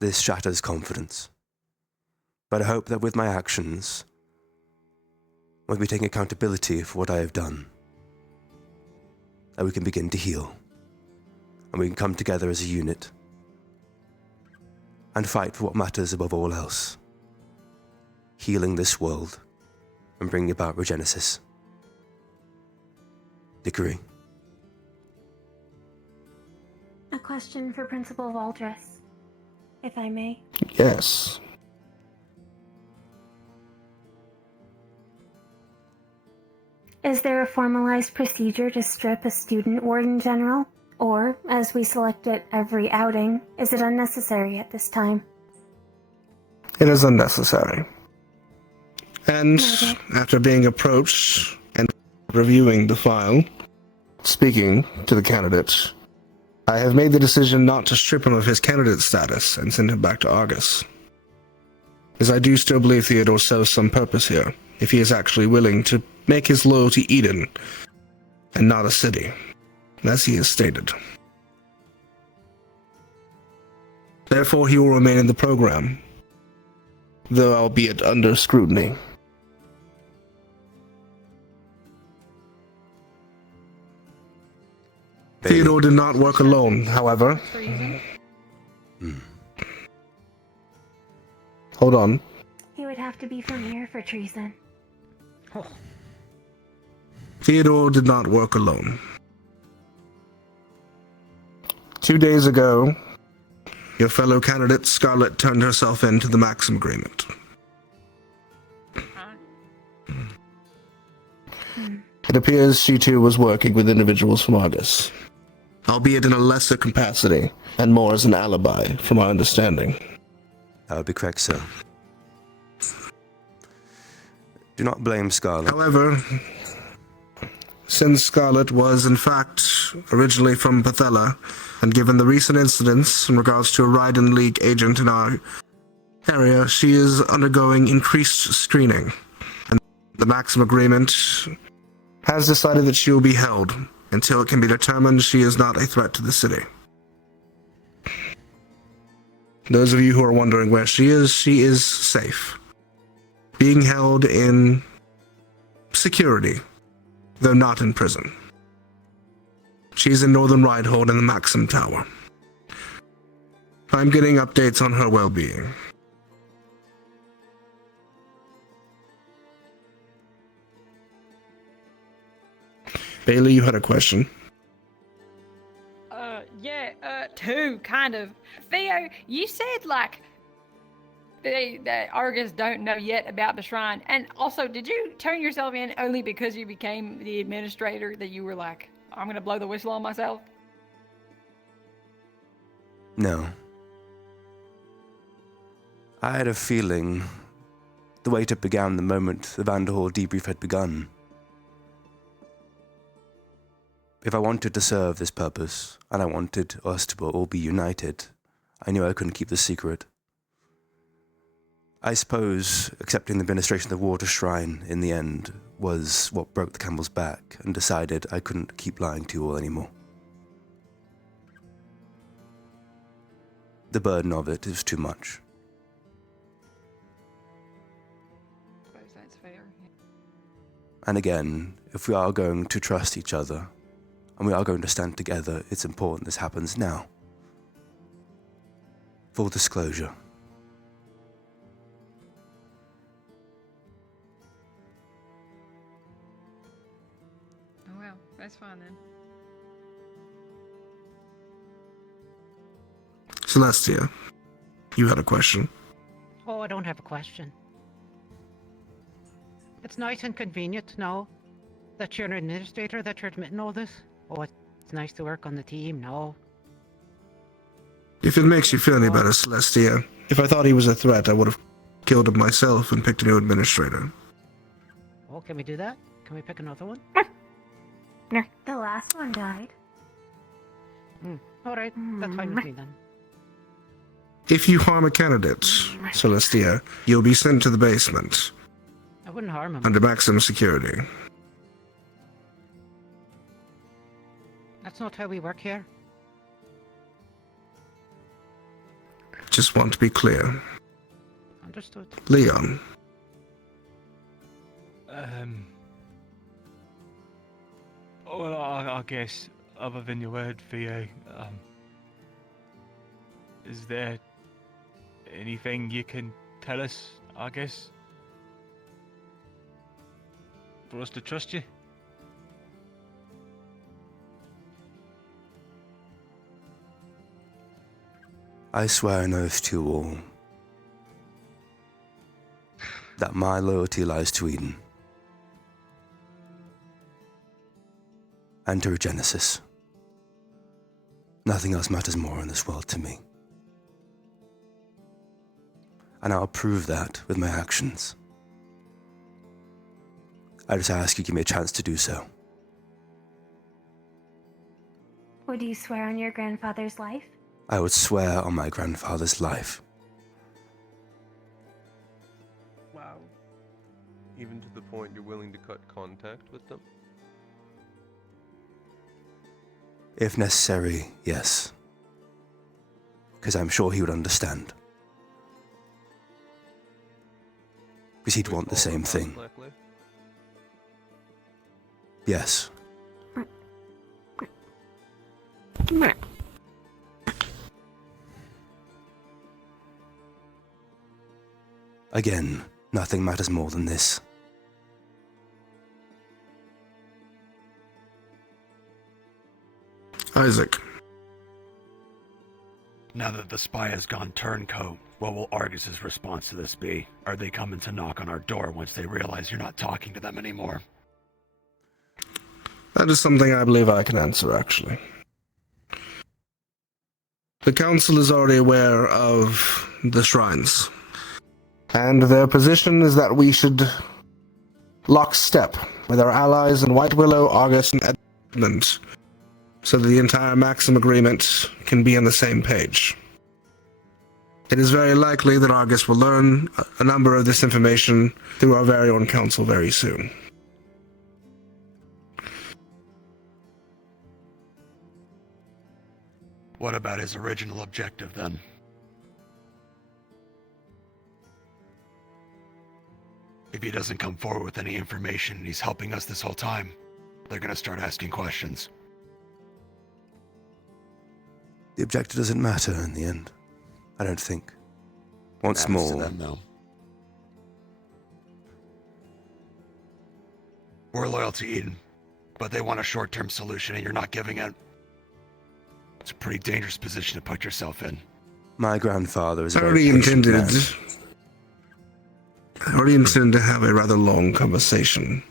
This shatters confidence. But I hope that with my actions, I'll be taking accountability for what I have done. That we can begin to heal. And we can come together as a unit. And fight for what matters above all else. Healing this world. And bringing about regenesis. Dickory. A question for Principal Valdress, if I may. Yes. Is there a formalized procedure to strip a student warden general? Or, as we select it every outing, is it unnecessary at this time? It is unnecessary. And after being approached and reviewing the file, speaking to the candidate, I have made the decision not to strip him of his candidate status and send him back to Argus. As I do still believe Theodore serves some purpose here, if he is actually willing to make his loyalty Eden, and not a city, as he has stated. Therefore, he will remain in the program, though albeit under scrutiny. Theodore did not work alone, however. Hold on. He would have to be from here for treason. Theodore did not work alone. 2 days ago, your fellow candidate Scarlet turned herself in to the Maxim Agreement. It appears she too was working with individuals from Argus, albeit in a lesser capacity, and more as an alibi, from our understanding. That would be correct, sir. Do not blame Scarlet. However, since Scarlet was in fact originally from Pathella, and given the recent incidents in regards to a Raiden League agent in our area, she is undergoing increased screening, and the Maxim Agreement has decided that she will be held until it can be determined she is not a threat to the city. Those of you who are wondering where she is safe. Being held in security, though not in prison. She's in Northern Ridehold in the Maxim Tower. I'm getting updates on her well-being. Bailey, you had a question. too, kind of. Theo, you said like that Argus don't know yet about the shrine, and also, did you turn yourself in only because you became the administrator? That you were like, I'm gonna blow the whistle on myself? No. I had a feeling the wait had began the moment the Vanderhall debrief had begun. If I wanted to serve this purpose, and I wanted us to all be united, I knew I couldn't keep the secret. I suppose accepting the administration of the Water Shrine in the end was what broke the camel's back and decided I couldn't keep lying to you all anymore. The burden of it is too much. I suppose that's fair. And again, if we are going to trust each other, and we are going to stand together, it's important this happens now. Full disclosure. Oh well, that's fine then. Celestia, you had a question. Oh, I don't have a question. It's nice and convenient to know that you're an administrator, that you're admitting all this. Oh, it's nice to work on the team, no. If it makes you feel any better, Celestia, if I thought he was a threat, I would have killed him myself and picked a new administrator. Oh, can we do that? Can we pick another one? The last one died. Alright, that's fine with me then. If you harm a candidate, Celestia, you'll be sent to the basement I wouldn't harm him. under maximum security. That's not how we work here. Just want to be clear. Understood. Leon, Well, I guess, other than your word, Theo, is there anything you can tell us, I guess, for us to trust you? I swear an oath to you all that my loyalty lies to Eden and to Regenesis. Nothing else matters more in this world to me. And I'll prove that with my actions. I just ask you give me a chance to do so. Would you swear on your grandfather's life? I would swear on my grandfather's life. Wow. Even to the point you're willing to cut contact with them? If necessary, yes. Because I'm sure he would understand. Because he'd want the same thing. Blackley? Yes. Again, nothing matters more than this. Isaac. Now that the spy has gone turncoat, what will Argus's response to this be? Are they coming to knock on our door once they realize you're not talking to them anymore? That is something I believe I can answer, actually. The Council is already aware of the shrines, and their position is that we should lock step with our allies in White Willow, Argus, and Edmund, so that the entire Maxim agreement can be on the same page. It is very likely that Argus will learn a number of this information through our very own council very soon. What about his original objective, then? If he doesn't come forward with any information and he's helping us this whole time, they're gonna start asking questions. The objective doesn't matter in the end. I don't think. Once Matters more. to them, though. We're loyal to Eden, but they want a short-term solution and you're not giving it. It's a pretty dangerous position to put yourself in. My grandfather is a I very already patient intended. man. I already intended to have a rather long conversation.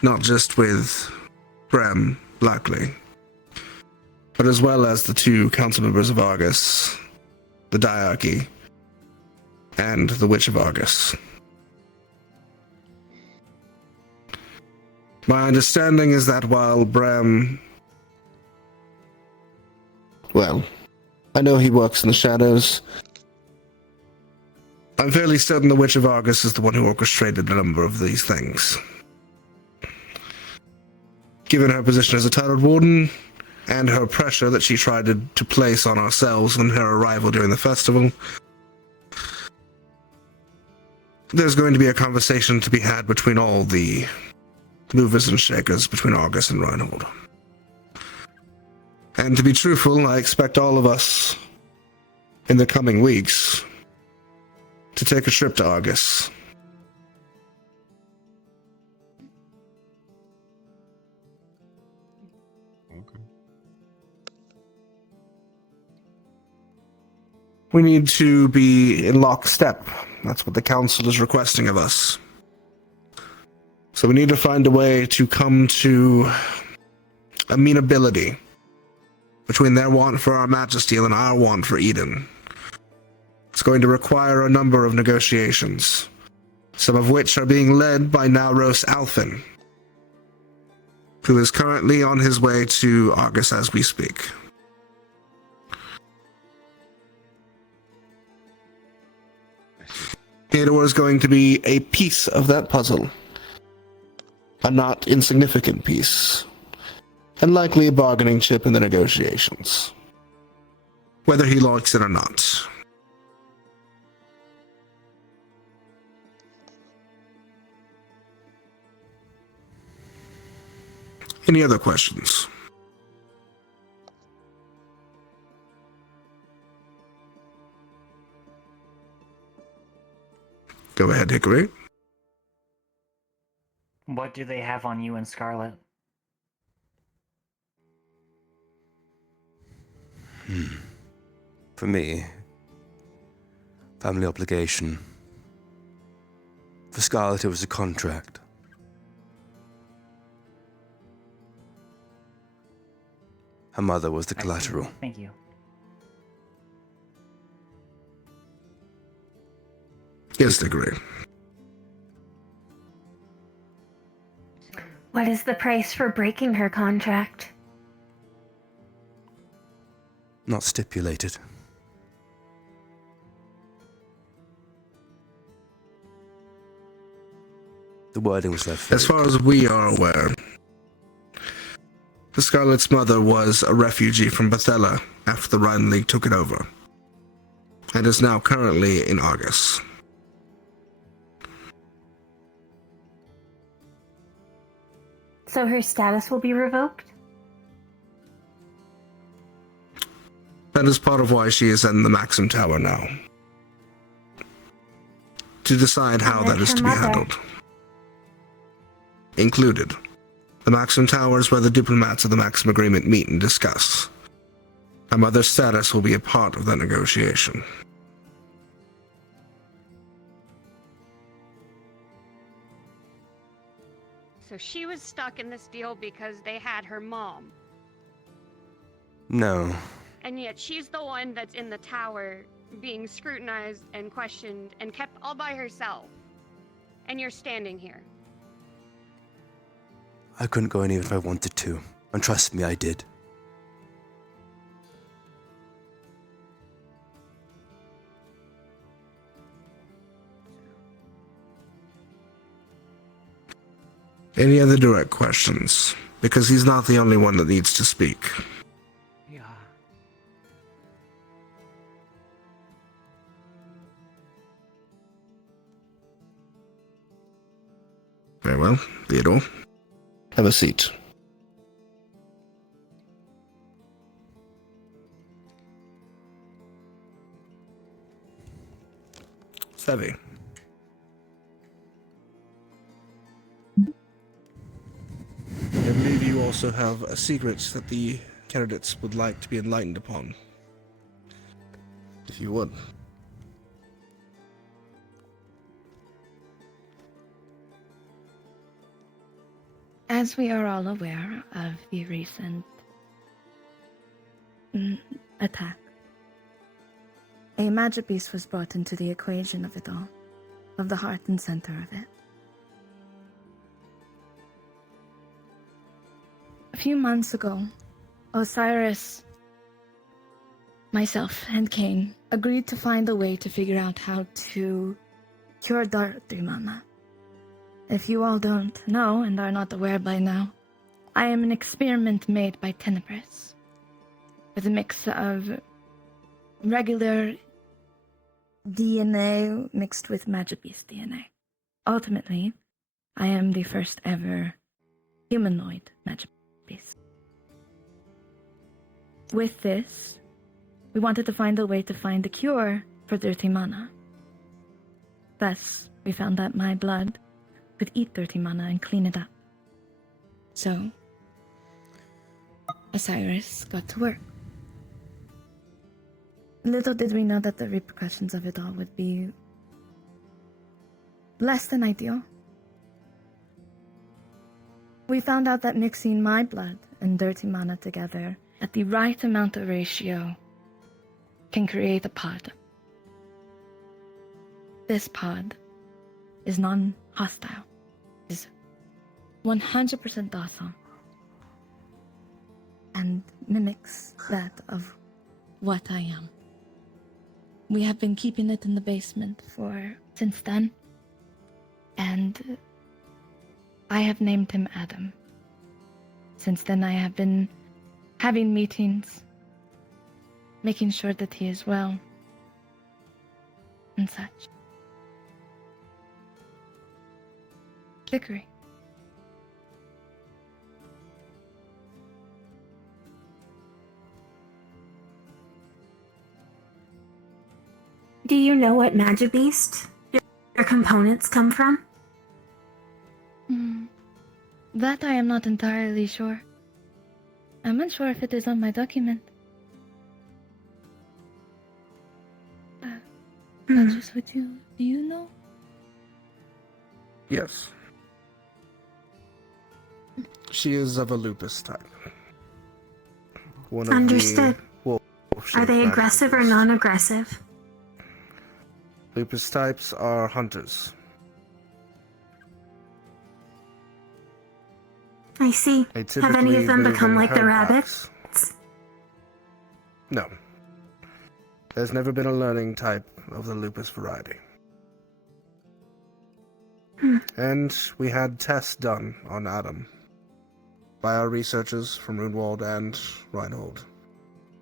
Not just with Graham Blackley, but as well as the two council members of Argus, the Diarchy, and the Witch of Argus. My understanding is that while Bram... Well, I know he works in the shadows. I'm fairly certain the Witch of Argus is the one who orchestrated a number of these things. Given her position as a titled warden, and her pressure that she tried to place on ourselves on her arrival during the festival, there's going to be a conversation to be had between all the movers and shakers between Argus and Reinhold. And to be truthful, I expect all of us in the coming weeks to take a trip to Argus. We need to be in lockstep. That's what the council is requesting of us. So we need to find a way to come to amenability between their want for our majesty and our want for Eden. It's going to require a number of negotiations, some of which are being led by Nauros Alphin, who is currently on his way to Argus as we speak. Theodore is going to be a piece of that puzzle. A not insignificant piece. And likely a bargaining chip in the negotiations. Whether he likes it or not. Any other questions? Go ahead, Hickory. What do they have on you and Scarlet? For me, family obligation. For Scarlet, it was a contract. Her mother was the collateral. Thank you. Yes, Hickory. What is the price for breaking her contract? Not stipulated. The wording was left vague. As far as we are aware, the Scarlet's mother was a refugee from Bethella after the Rhine League took it over, and is now currently in Argus. So her status will be revoked? That is part of why she is in the Maxim Tower now. To decide how that is to be handled. Included. The Maxim Tower is where the diplomats of the Maxim Agreement meet and discuss. Her mother's status will be a part of that negotiation. So she was stuck in this deal because they had her mom. No. And yet she's the one that's in the tower being scrutinized and questioned and kept all by herself. And you're standing here. I couldn't go in even if I wanted to. And trust me, I did. Any other direct questions? Because he's not the only one that needs to speak. Yeah. Very well, Theodore. Have a seat. Sevi. I believe you also have a secret that the candidates would like to be enlightened upon. If you would. As we are all aware of the recent attack, a magic beast was brought into the equation of it all, of the heart and center of it. A few months ago, Osiris, myself, and Kane agreed to find a way to figure out how to cure Dirty Mama. If you all don't know and are not aware by now, I am an experiment made by Tenebris, with a mix of regular DNA mixed with Magic Beast DNA. Ultimately, I am the first ever humanoid Magic Beast. With this, we wanted to find a way to find a cure for Dirty Mana. Thus, we found that my blood would eat Dirty Mana and clean it up. So, Osiris got to work. Little did we know that the repercussions of it all would be less than ideal. We found out that mixing my blood and Dirty Mana together at the right amount of ratio can create a pod. This pod is non-hostile, is 100% docile, and mimics that of what I am. We have been keeping it in the basement since then, and I have named him Adam. Since then I have been having meetings, making sure that he is well, and such. Vickery. Do you know what Magic Beast your components come from? That I am not entirely sure. I'm unsure if it is on my document. Duchess, do you know? Yes. She is of a lupus type. One of Understood. The Are they aggressive or non-aggressive? Lupus types are hunters. I see. They Have any typically of them move become in like the herd rabbits? No. There's never been a learning type of the lupus variety. And we had tests done on Adam by our researchers from Runewald and Reinhold.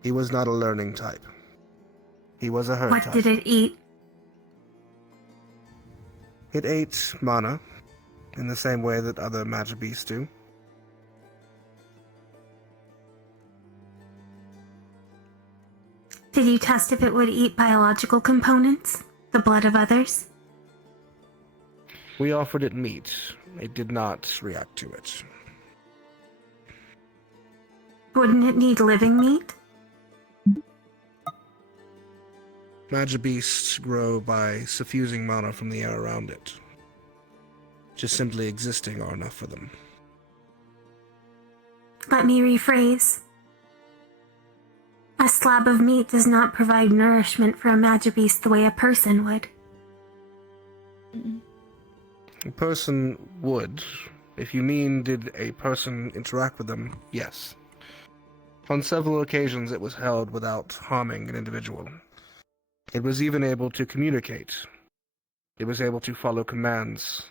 He was not a learning type. He was a herd type. What did it eat? It ate mana in the same way that other magic beasts do. Did you test if it would eat biological components? The blood of others? We offered it meat. It did not react to it. Wouldn't it need living meat? Magic beasts grow by suffusing mana from the air around it. Just simply existing are enough for them. Let me rephrase. A slab of meat does not provide nourishment for a magic beast the way a person would. A person would. If you mean, did a person interact with them? Yes. On several occasions it was held without harming an individual. It was even able to communicate. It was able to follow commands,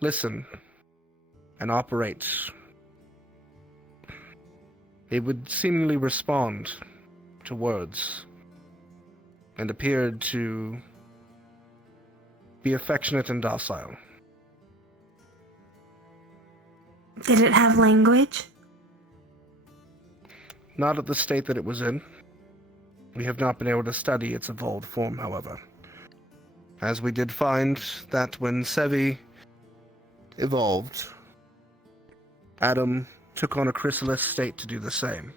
listen, and operate. It would seemingly respond to words, and appeared to be affectionate and docile. Did it have language? Not at the state that it was in. We have not been able to study its evolved form, however. As we did find that when Sevi evolved, Adam took on a chrysalis state to do the same.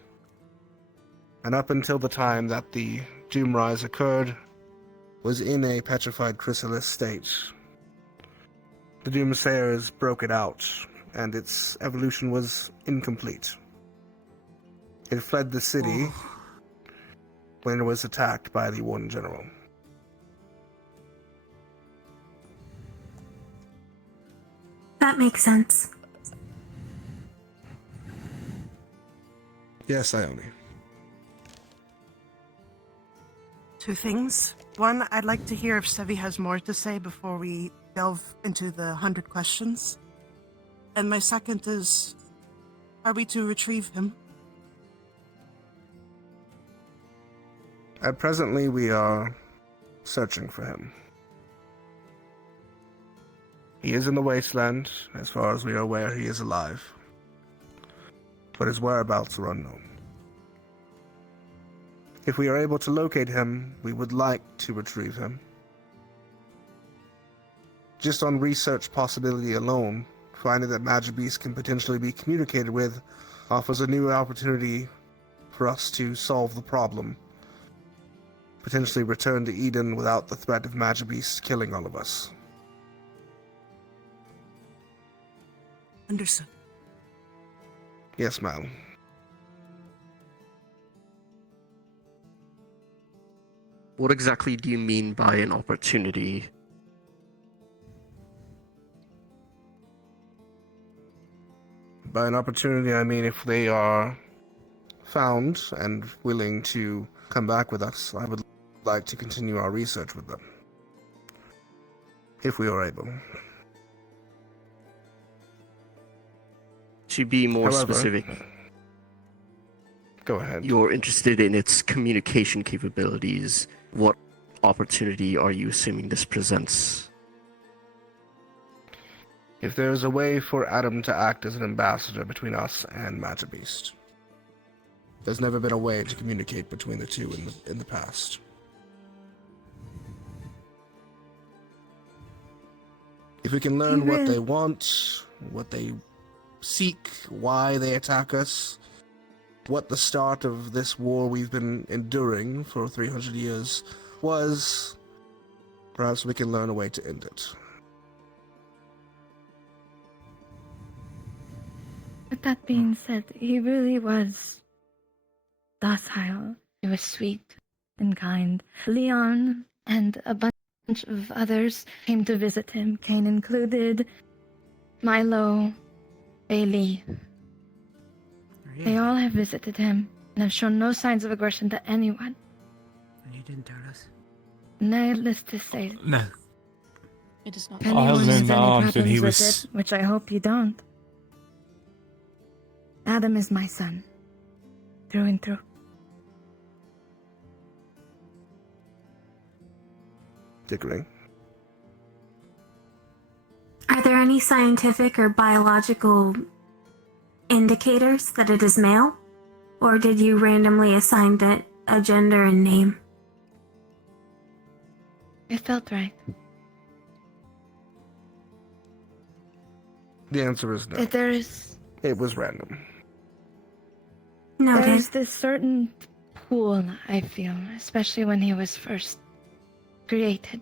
and up until the time that the Doomrise occurred, was in a petrified chrysalis state. The Doomsayers broke it out, and its evolution was incomplete. It fled the city when it was attacked by the Warden General. That makes sense. Yes, Ione. Two things. One, I'd like to hear if Sevi has more to say before we delve into the 100 questions. And my second is, are we to retrieve him? Presently, we are searching for him. He is in the wasteland. As far as we are aware, he is alive. But his whereabouts are unknown. If we are able to locate him, we would like to retrieve him. Just on research possibility alone, finding that magic beasts can potentially be communicated with offers a new opportunity for us to solve the problem. Potentially return to Eden without the threat of magic beasts killing all of us. Understood. Yes, ma'am. What exactly do you mean by an opportunity? By an opportunity, I mean if they are found and willing to come back with us, I would like to continue our research with them. If we are able. To be more However, specific, go ahead. You're interested in its communication capabilities. What opportunity are you assuming this presents? If there is a way for Adam to act as an ambassador between us and Magic Beast. There's never been a way to communicate between the two in the past. If we can learn what they want, what they seek, why they attack us, what the start of this war we've been enduring for 300 years was, perhaps we can learn a way to end it. With that being said, he really was docile. He was sweet and kind. Leon and a bunch of others came to visit him, Kane included, Milo, Bailey. They all have visited him and have shown no signs of aggression to anyone. You didn't tell us? Needless to say, No. It is not. if anyone Other has than any the arms that problems he with was- it, which I hope you don't. Adam is my son, through and through. Dickory. Are there any scientific or biological indicators that it is male? Or did you randomly assign it a gender and name? It felt right. The answer is no. There is It was random. Noted. There's this certain pull, I feel, especially when he was first created.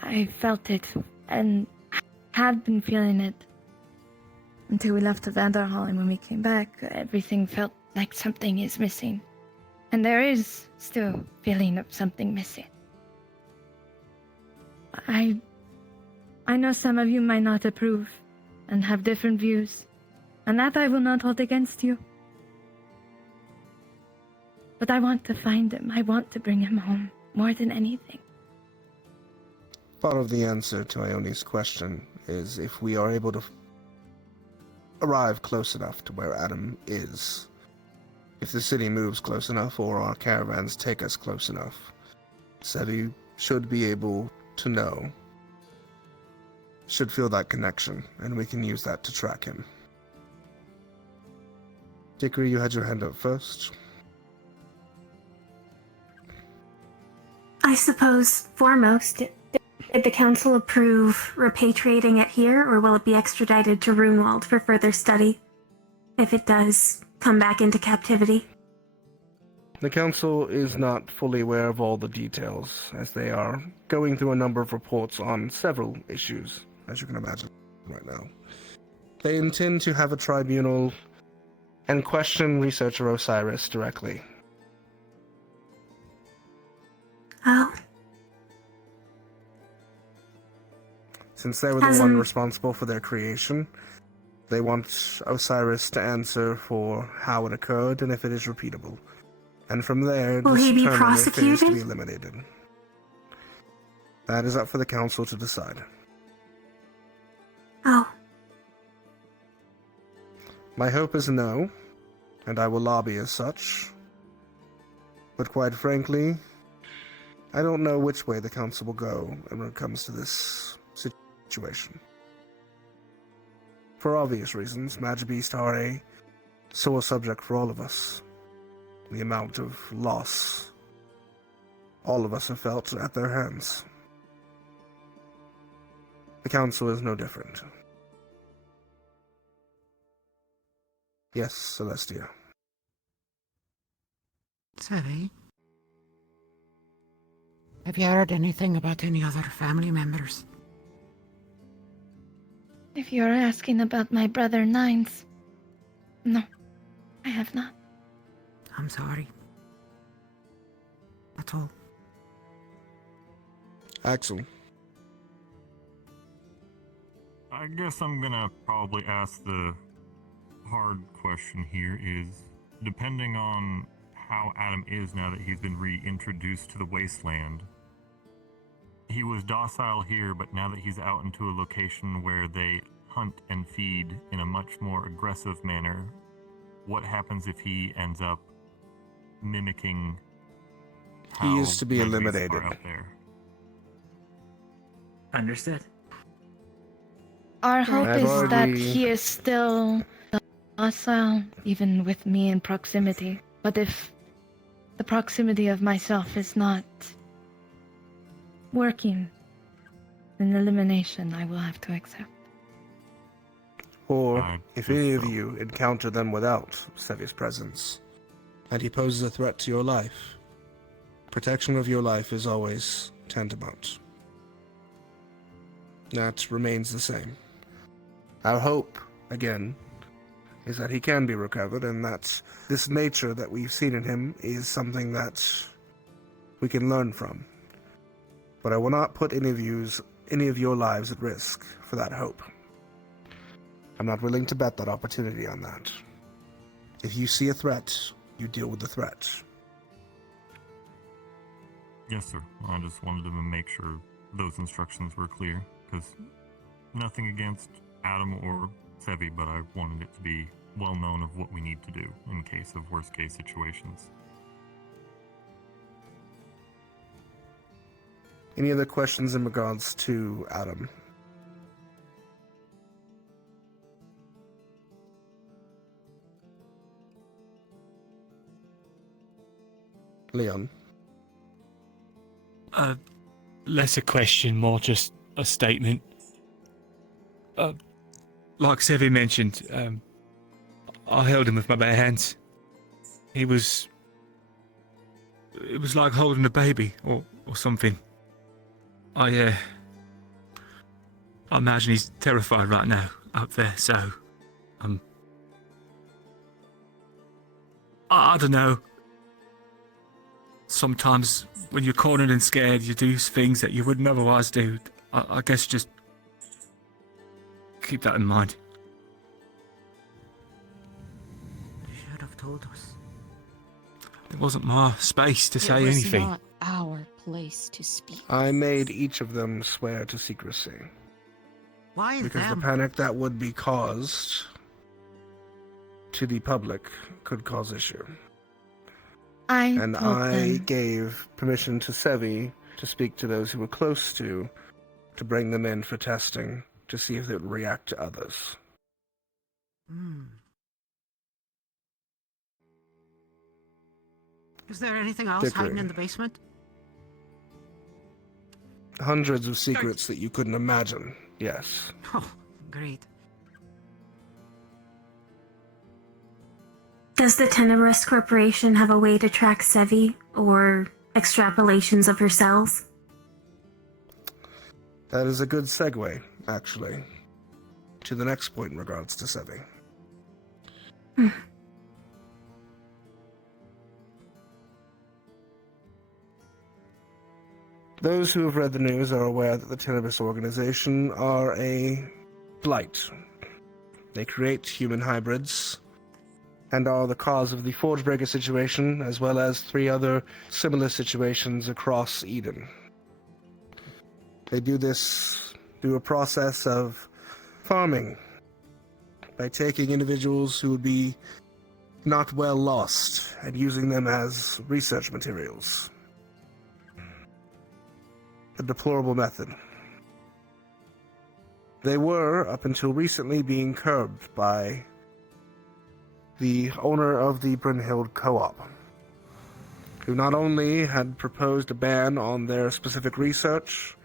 I felt it, and had been feeling it until we left the Vanderhall, and when we came back, everything felt like something is missing. And there is still feeling of something missing. I know some of you might not approve and have different views, and that I will not hold against you. But I want to find him. I want to bring him home, more than anything. Part of the answer to Ione's question is if we are able to arrive close enough to where Adam is, if the city moves close enough or our caravans take us close enough, Sevi should be able to know, should feel that connection, and we can use that to track him. Dickory, you had your hand up first. I suppose, foremost, did the council approve repatriating it here, or will it be extradited to Runewald for further study? If it does come back into captivity. The Council is not fully aware of all the details, as they are going through a number of reports on several issues, as you can imagine right now. They intend to have a tribunal and question researcher Osiris directly. Oh. Since they were the one responsible for their creation, they want Osiris to answer for how it occurred and if it is repeatable. And from there, will he be determine if it is to be prosecuted? eliminated. That is up for the Council to decide. Oh. My hope is no, and I will lobby as such. But quite frankly, I don't know which way the Council will go when it comes to this situation. For obvious reasons, Magibeast are a sore subject for all of us. The amount of loss all of us have felt at their hands. The Council is no different. Yes, Celestia. Sevi? Have you heard anything about any other family members? If you're asking about my brother Nines, no, I have not. I'm sorry. That's all. Axel. I guess I'm gonna probably ask the hard question here is, depending on how Adam is now that he's been reintroduced to the wasteland, he was docile here, but now that he's out into a location where they hunt and feed in a much more aggressive manner, what happens if he ends up mimicking how He is to be Magbeasts eliminated. are out there? Understood. Our hope I've is that already- he is still docile, even with me in proximity. But if the proximity of myself is not working, then elimination I will have to accept. Or, if any of you encounter them without Sevi's presence, and he poses a threat to your life, protection of your life is always tantamount. That remains the same. Our hope, again, is that he can be recovered, and that this nature that we've seen in him is something that we can learn from. But I will not put any of your lives at risk for that hope. I'm not willing to bet that opportunity on that. If you see a threat, you deal with the threat. Yes, sir. I just wanted to make sure those instructions were clear, because nothing against Adam or Sevi, but I wanted it to be well known of what we need to do in case of worst case situations. Any other questions in regards to Adam? Leon? Less a question, more just a statement. Like Sevi mentioned, I held him with my bare hands. It was like holding a baby or something. I imagine he's terrified right now up there, so I don't know. Sometimes when you're cornered and scared, you do things that you wouldn't otherwise do. I guess just keep that in mind. You should have told us. It wasn't my space to say it was anything. Not our place to speak. I made each of them swear to secrecy. Why Because them? the panic that would be caused to the public could cause issue. And I gave permission to Sevi to speak to those who were close to bring them in for testing to see if they would react to others. Is there anything else Dickery. hiding in the basement? Hundreds of secrets that you couldn't imagine, yes. Oh, great. Does the Tenebrous Corporation have a way to track Sevi, or extrapolations of her cells? That is a good segue, actually, to the next point in regards to Sevi. Those who have read the news are aware that the Tenebrous organization are a blight. They create human hybrids and are the cause of the Forgebreaker situation, as well as 3 other similar situations across Eden. They do this through a process of farming, by taking individuals who would be not well lost and using them as research materials. A deplorable method. They were, up until recently, being curbed by the owner of the Brynhild Co-op, who not only had proposed a ban on their specific research,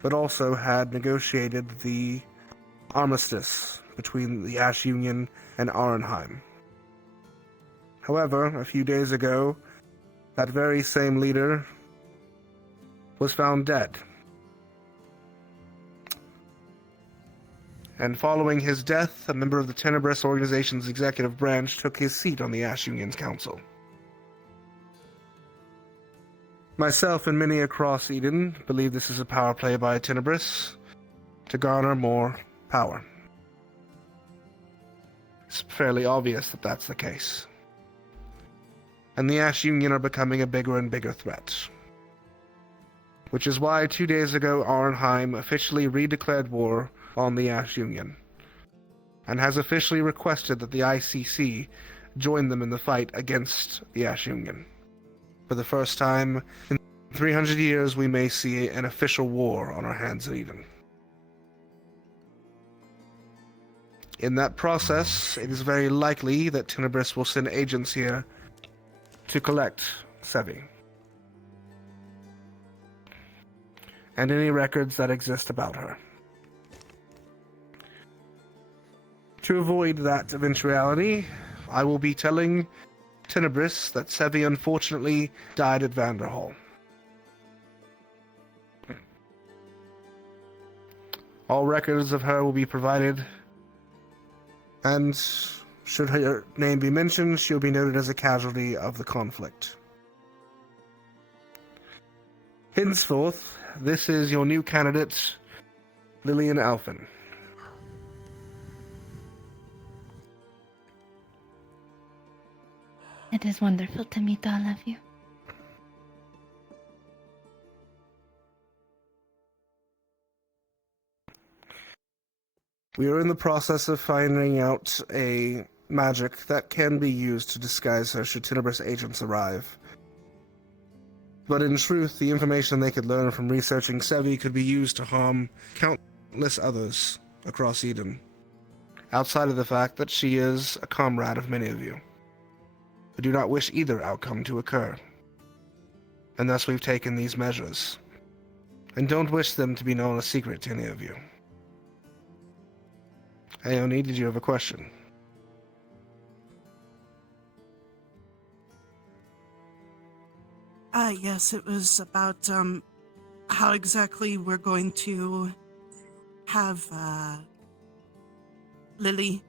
but also had negotiated the armistice between the Ash Union and Arnheim. However, a few days ago, that very same leader was found dead. And following his death, a member of the Tenebrous organization's executive branch took his seat on the Ash Union's council. Myself and many across Eden believe this is a power play by Tenebrous to garner more power. It's fairly obvious that that's the case. And the Ash Union are becoming a bigger and bigger threat. Which is why 2 days ago Arnheim officially redeclared war on the Ash Union, and has officially requested that the ICC join them in the fight against the Ash Union. For the first time in 300 years, we may see an official war on our hands in Eden. In that process, it is very likely that Tenebrous will send agents here to collect Sevi, and any records that exist about her. To avoid that eventuality, I will be telling Tenebrous that Sevi unfortunately died at Vanderhall. All records of her will be provided, and should her name be mentioned, she'll be noted as a casualty of the conflict. Henceforth, this is your new candidate, Lillian Alphen. It is wonderful to meet all of you. We are in the process of finding out a magic that can be used to disguise her should Tenebrous agents arrive. But in truth, the information they could learn from researching Sevi could be used to harm countless others across Eden, outside of the fact that she is a comrade of many of you. We do not wish either outcome to occur, and thus we've taken these measures, and don't wish them to be known a secret to any of you. Aoni, did you have a question? Yes, it was about, how exactly we're going to have, Lily,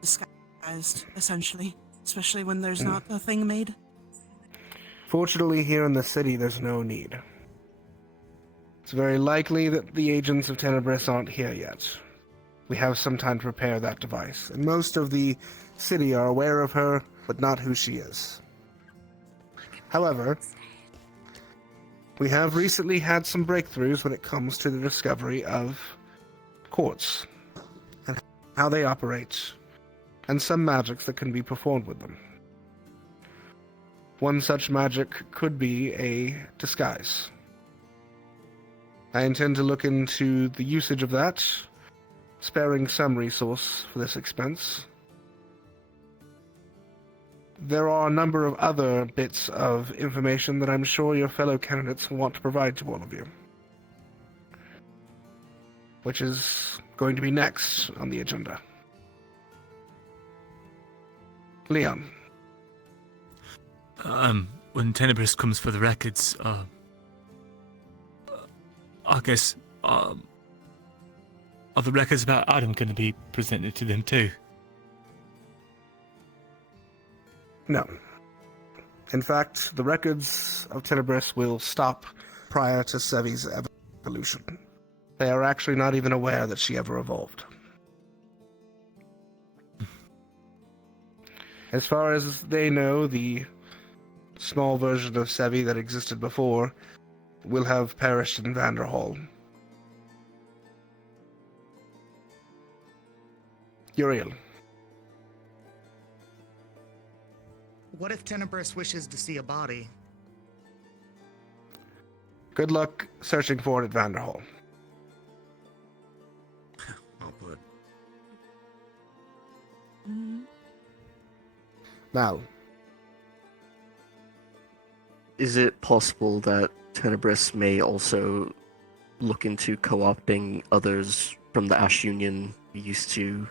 disguised, essentially. Especially when there's not a thing made. Fortunately, here in the city, there's no need. It's very likely that the agents of Tenebrous aren't here yet. We have some time to prepare that device, and most of the city are aware of her, but not who she is. However, we have recently had some breakthroughs when it comes to the discovery of quartz, and how they operate, and some magics that can be performed with them. One such magic could be a disguise. I intend to look into the usage of that, sparing some resource for this expense. There are a number of other bits of information that I'm sure your fellow candidates will want to provide to all of you, which is going to be next on the agenda. Leon. When Tenebris comes for the records, I guess, are the records about Adam going to be presented to them too? No. In fact, the records of Tenebris will stop prior to Sevi's evolution. They are actually not even aware that she ever evolved. As far as they know, the small version of Sevi that existed before will have perished in Vanderhall. Uriel. What if Tenebris wishes to see a body? Good luck searching for it at Vanderhall. I'll put. Now, is it possible that Tenebris may also look into co-opting others from the Ash Union who used to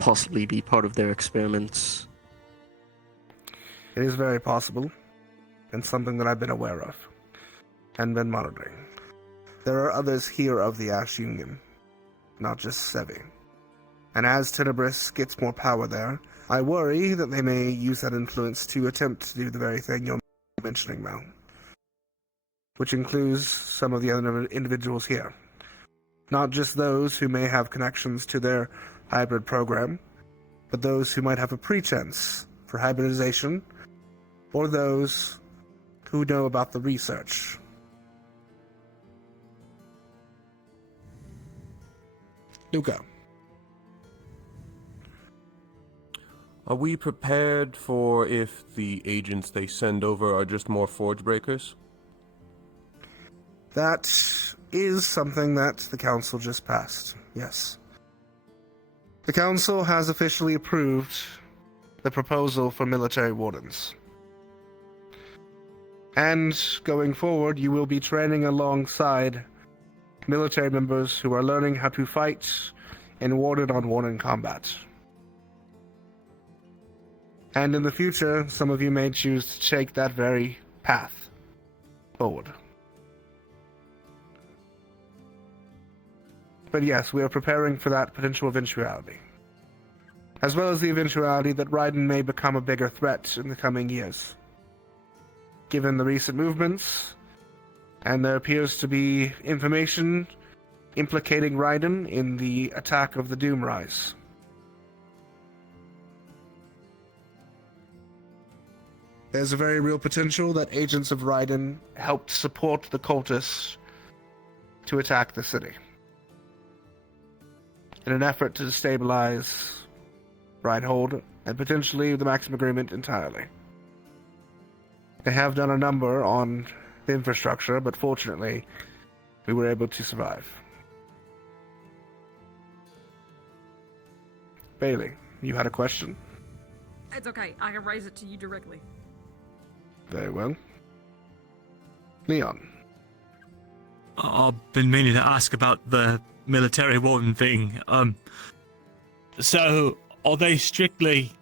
possibly be part of their experiments? It is very possible, and something that I've been aware of, and been monitoring. There are others here of the Ash Union, not just Sevi. And as Tenebris gets more power there, I worry that they may use that influence to attempt to do the very thing you're mentioning, Mel. Which includes some of the other individuals here. Not just those who may have connections to their hybrid program, but those who might have a pretense for hybridization, or those who know about the research. Luca. Are we prepared for if the agents they send over are just more forge breakers? That is something that the council just passed, yes. The council has officially approved the proposal for military wardens. And going forward, you will be training alongside military members who are learning how to fight in warden-on-warden combat. And in the future, some of you may choose to take that very path forward. But yes, we are preparing for that potential eventuality. As well as the eventuality that Raiden may become a bigger threat in the coming years. Given the recent movements, and there appears to be information implicating Raiden in the attack of the Doomrise. There's a very real potential that agents of Raiden helped support the cultists to attack the city, in an effort to destabilize Reinhold and potentially the Maxim Agreement entirely. They have done a number on the infrastructure, but fortunately, we were able to survive. Bailey, you had a question? It's okay. I can raise it to you directly. Very well. Leon. I've been meaning to ask about the military warden thing. So are they strictly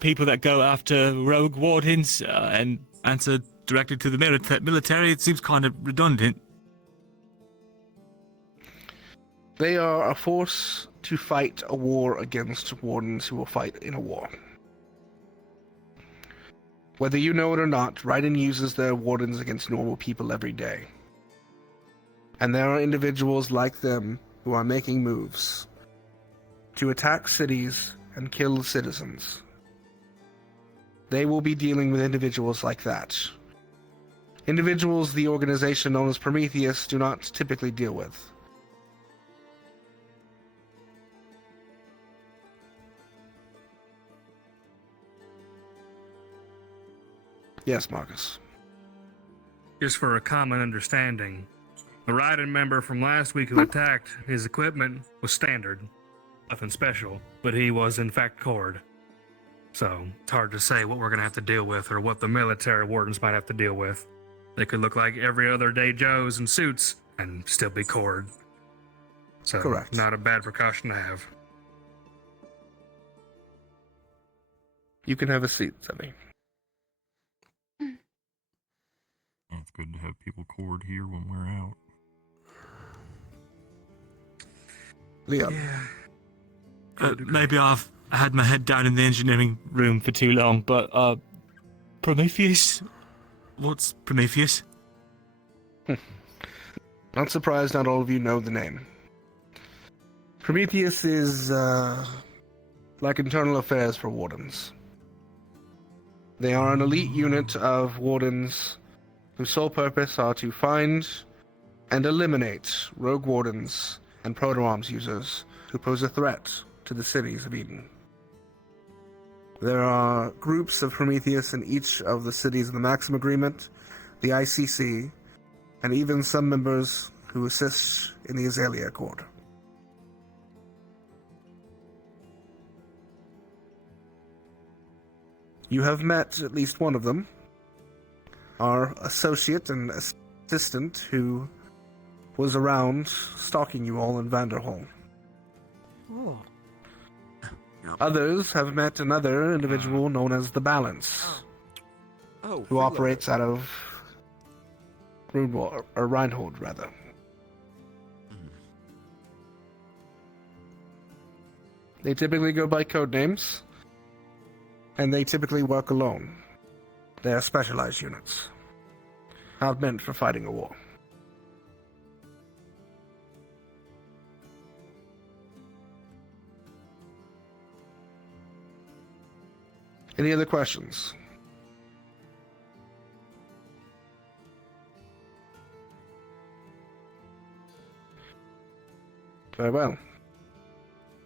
people that go after rogue wardens and answer directly to the military? It seems kind of redundant. They are a force to fight a war against wardens who will fight in a war. Whether you know it or not, Raiden uses their wardens against normal people every day. And there are individuals like them who are making moves to attack cities and kill citizens. They will be dealing with individuals like that. Individuals the organization known as Prometheus do not typically deal with. Yes, Marcus. Just for a common understanding, the Raiden member from last week who attacked, his equipment was standard. Nothing special, but he was in fact Cord. So, it's hard to say what we're going to have to deal with or what the military wardens might have to deal with. They could look like every other day Joes in suits and still be Cord. So, correct. Not a bad precaution to have. You can have a seat, Sammy. It's good to have people cord here when we're out. Leon. Maybe I've had my head down in the engineering room for too long, but Prometheus? What's Prometheus? Not surprised not all of you know the name. Prometheus is, like internal affairs for wardens. They are an elite unit of wardens whose sole purpose are to find and eliminate rogue wardens and proto-arms users who pose a threat to the cities of Eden. There are groups of Prometheus in each of the cities of the Maxim Agreement, the ICC, and even some members who assist in the Azalea Accord. You have met at least one of them, our associate and assistant who was around stalking you all in Vanderhall. Oh. Others have met another individual known as the Balance, who operates out of Reinhold, rather. They typically go by code names, and they typically work alone. They are specialized units, not meant for fighting a war. Any other questions? Very well.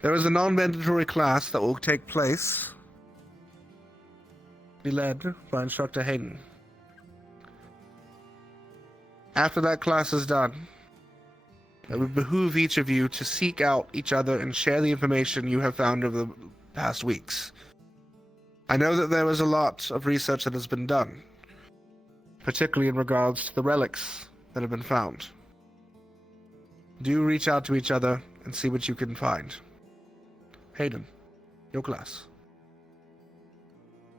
There is a non-mandatory class that will take place, be led by Instructor Hayden. After that class is done, it would behoove each of you to seek out each other and share the information you have found over the past weeks. I know that there was a lot of research that has been done, particularly in regards to the relics that have been found. Do reach out to each other and see what you can find. Hayden, your class.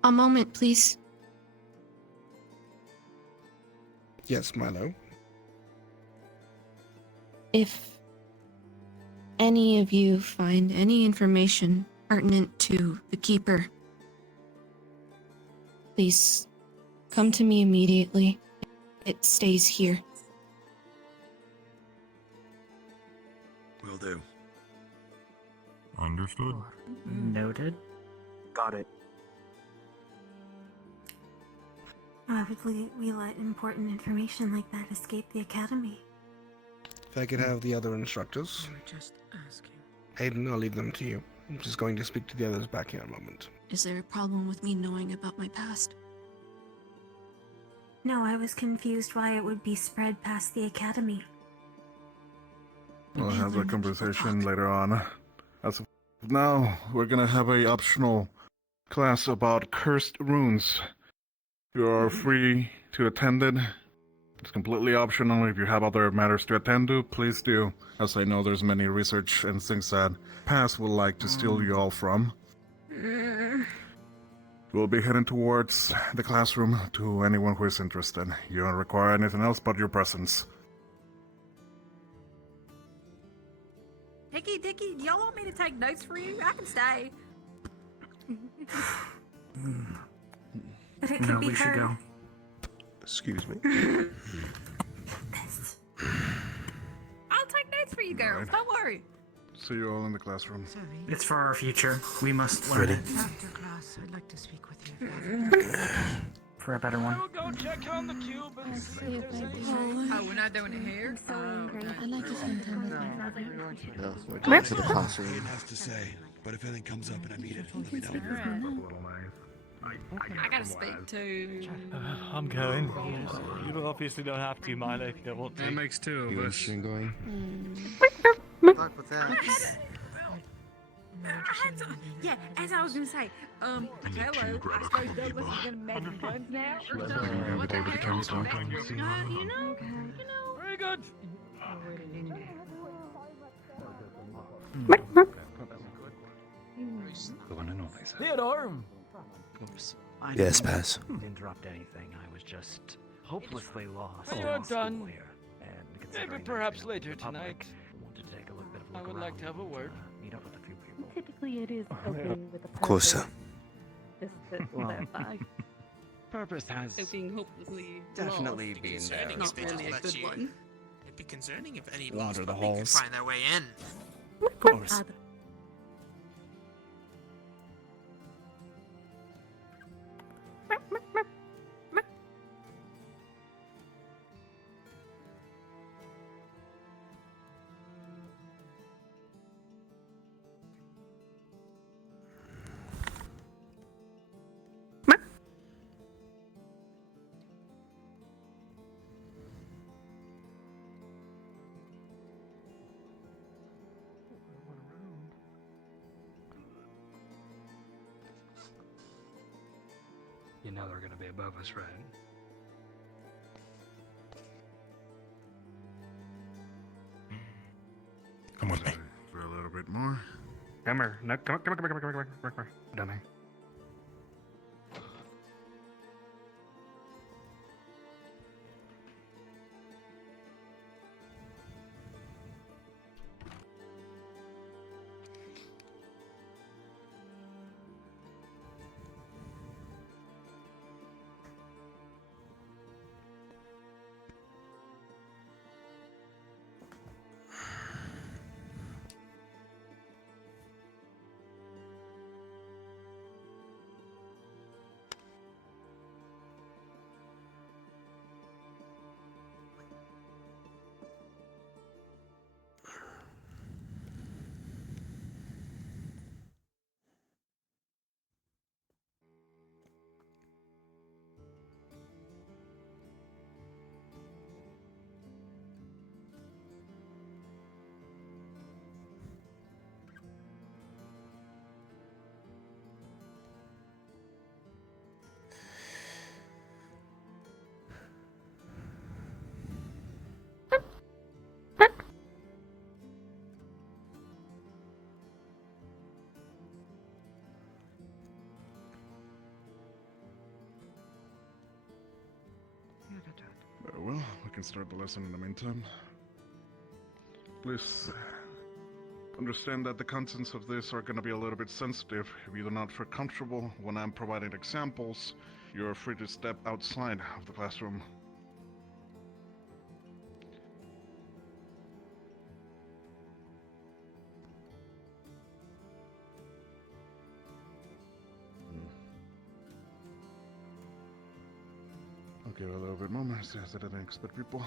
A moment, please. Yes, Milo. If any of you find any information pertinent to the Keeper, please come to me immediately. It stays here. Will do. Understood. Noted. Got it. Why would we let important information like that escape the Academy? If I could have the other instructors. Just asking. Hayden, I'll leave them to you. I'm just going to speak to the others back here in a moment. Is there a problem with me knowing about my past? No, I was confused why it would be spread past the Academy. We'll have that conversation later on. As of now, we're gonna have a optional class about cursed runes. You are free to attend it. It's completely optional. If you have other matters to attend to, please do. As I know there's many research and things that Pass would like to steal you all from. We'll be heading towards the classroom to anyone who is interested. You don't require anything else but your presence. Dicky, do y'all want me to take notes for you? I can stay. But it could be her. Excuse me. I'll take notes for you girls. Alright. Don't worry. See you all in the classroom. It's for our future. We must learn it. After class, I'd like to speak with you. For a better one. Go check on the cube and see if there's anything. Oh, we're not doing it here? I'd like to spend time with my father. We're going to the classroom. It has to say, but if anything comes up and I need it, let me know. I gotta speak to... I'm going. You obviously don't have to, Milo, if you don't want to. That makes two of us. going? Talk with that. Yeah, as I was gonna say, hello, I suppose Douglas is gonna make puns now or something. What the heck? You know. Very good. Theodore! course. I Yes, didn't Paz. interrupt anything. I was just hopelessly lost. When in you're the school done, here, and maybe considering perhaps there's been later a public, tonight, I wanted to take a little bit of a I look would around like to have a and, word. meet up with a few people. Typically, it is open with a Of course, sir. Just that, Well, that Purpose has being hopelessly definitely lost. been It's there. not really a good one. It'd be concerning if any Wander the could halls. find their way in. Of course. You know they're gonna be above us, right? Come with me. For a little bit more. Come here. No, come on. Dummy. Well, we can start the lesson in the meantime. Please understand that the contents of this are going to be a little bit sensitive. If you do not feel comfortable when I'm providing examples, you're free to step outside of the classroom. Okay, a little bit more. See if I didn't expect people.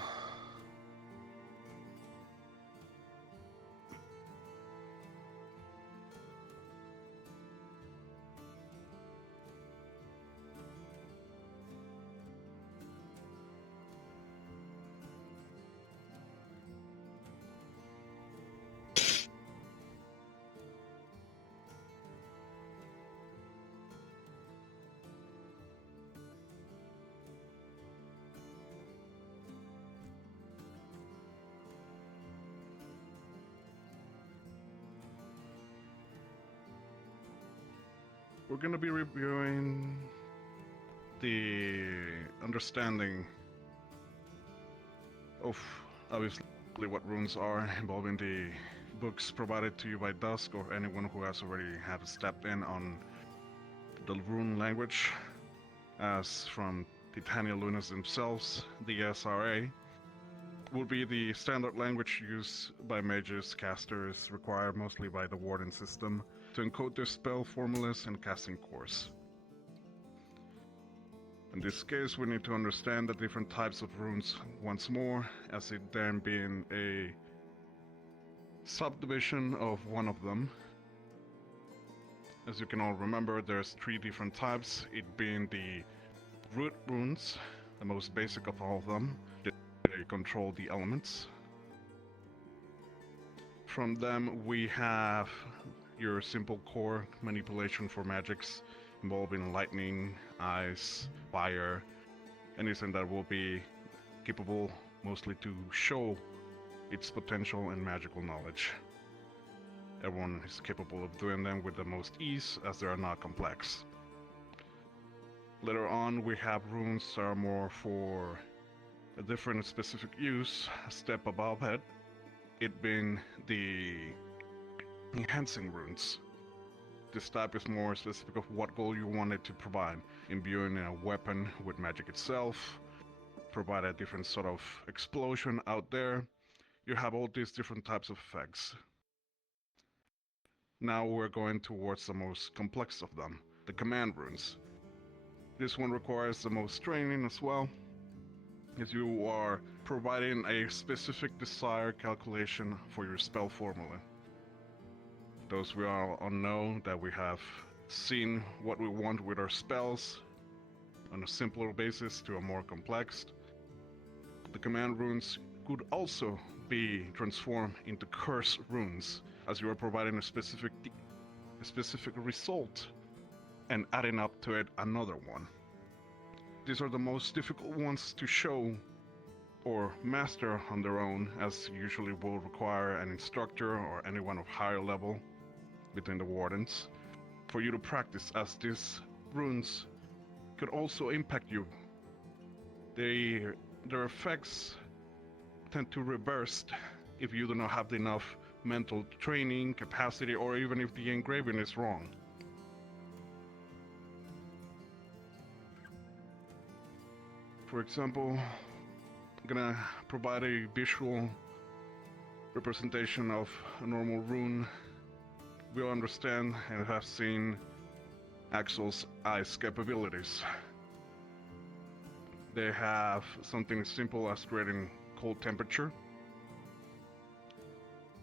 We're going to be reviewing the understanding of obviously what runes are, involving the books provided to you by Dusk or anyone who has already had stepped in on the rune language, as from Titania Lunas themselves. The SRA will be the standard language used by mages, casters, required mostly by the Warden system, to encode their spell formulas and casting course. In this case, we need to understand the different types of runes once more, as it then being a subdivision of one of them. As you can all remember, there's 3 different types, it being the root runes, the most basic of all of them. They control the elements. From them, we have your simple core manipulation for magics involving lightning, ice, fire, anything that will be capable mostly to show its potential and magical knowledge. Everyone is capable of doing them with the most ease, as they are not complex. Later on, we have runes that are more for a different specific use, a step above it being the enhancing runes. This type is more specific of what goal you want it to provide, imbuing a weapon with magic itself, provide a different sort of explosion out there. You have all these different types of effects. Now we're going towards the most complex of them, the command runes. This one requires the most training as well, as you are providing a specific desired calculation for your spell formula. Those we all know that we have seen what we want with our spells on a simpler basis to a more complex. The command runes could also be transformed into curse runes, as you are providing a specific result and adding up to it another one. These are the most difficult ones to show or master on their own, as usually will require an instructor or anyone of higher level between the wardens for you to practice, as these runes could also impact you. Their effects tend to reverse if you do not have enough mental training, capacity, or even if the engraving is wrong. For example, I'm gonna provide a visual representation of a normal rune. We'll understand and have seen Axel's ice capabilities. They have something as simple as creating cold temperature,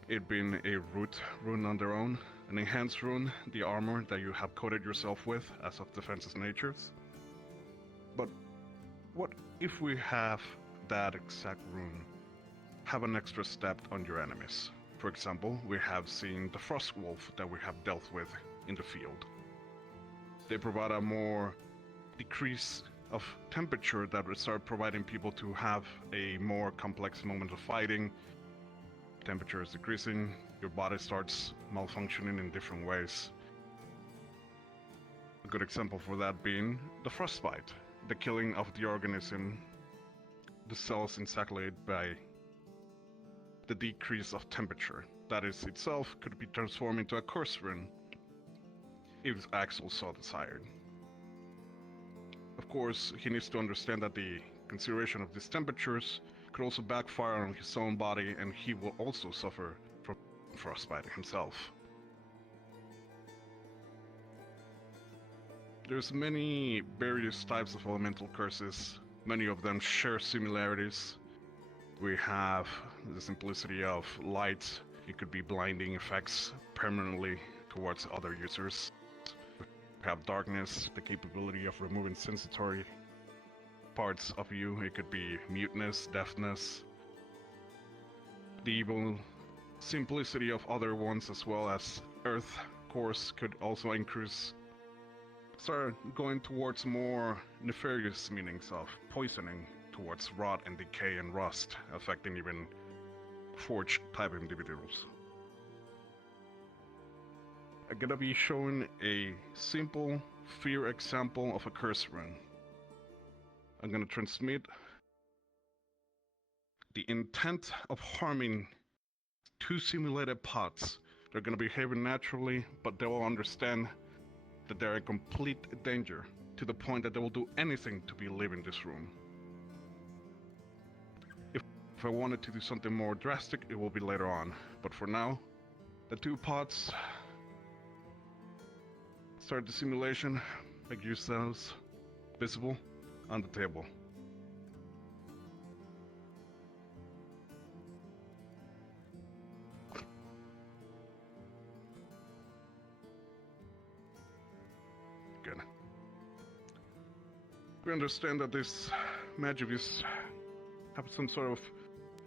it being a root rune on their own, an enhanced rune, the armor that you have coated yourself with as of defense's natures. But what if we have that exact rune have an extra step on your enemies? For example, we have seen the Frost Wolf that we have dealt with in the field. They provide a more decrease of temperature that would start providing people to have a more complex moment of fighting. Temperature is decreasing, your body starts malfunctioning in different ways. A good example for that being the frostbite, the killing of the organism, the cells encapsulated by the decrease of temperature. That is itself could be transformed into a curse rune if Axel so desired. Of course, he needs to understand that the consideration of these temperatures could also backfire on his own body, and he will also suffer from frostbite himself. There's many various types of elemental curses. Many of them share similarities. We have the simplicity of light. It could be blinding effects permanently towards other users. We have darkness, the capability of removing sensory parts of you. It could be muteness, deafness. The evil simplicity of other ones, as well as earth course, could also increase. Start going towards more nefarious meanings of poisoning, towards rot and decay and rust, affecting even forge type individuals. I'm gonna be showing a simple fear example of a curse rune. I'm gonna transmit the intent of harming two simulated pods. They're gonna behave naturally, but they will understand that they're in complete danger, to the point that they will do anything to be leaving this room. If I wanted to do something more drastic, it will be later on. But for now, the two pods start the simulation, make yourselves visible on the table. Good. We understand that these Magivis have some sort of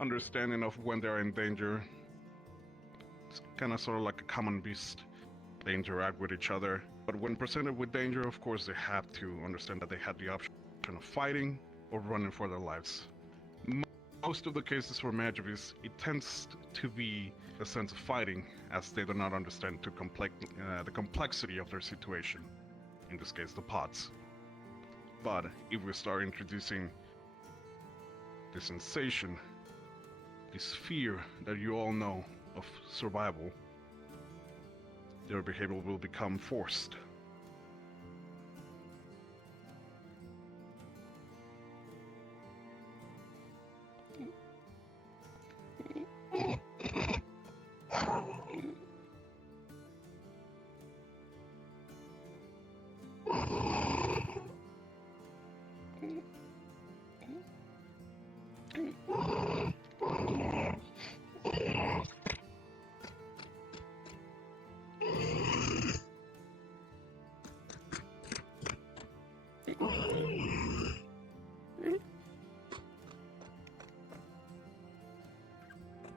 understanding of when they're in danger. It's kind of sort of like a common beast. They interact with each other, but when presented with danger, of course, they have to understand that they have the option of fighting or running for their lives. Most of the cases for Magivis, it tends to be a sense of fighting, as they do not understand the complexity of their situation. In this case, the pods. But if we start introducing the sensation, this fear that you all know of survival, their behavior will become forced.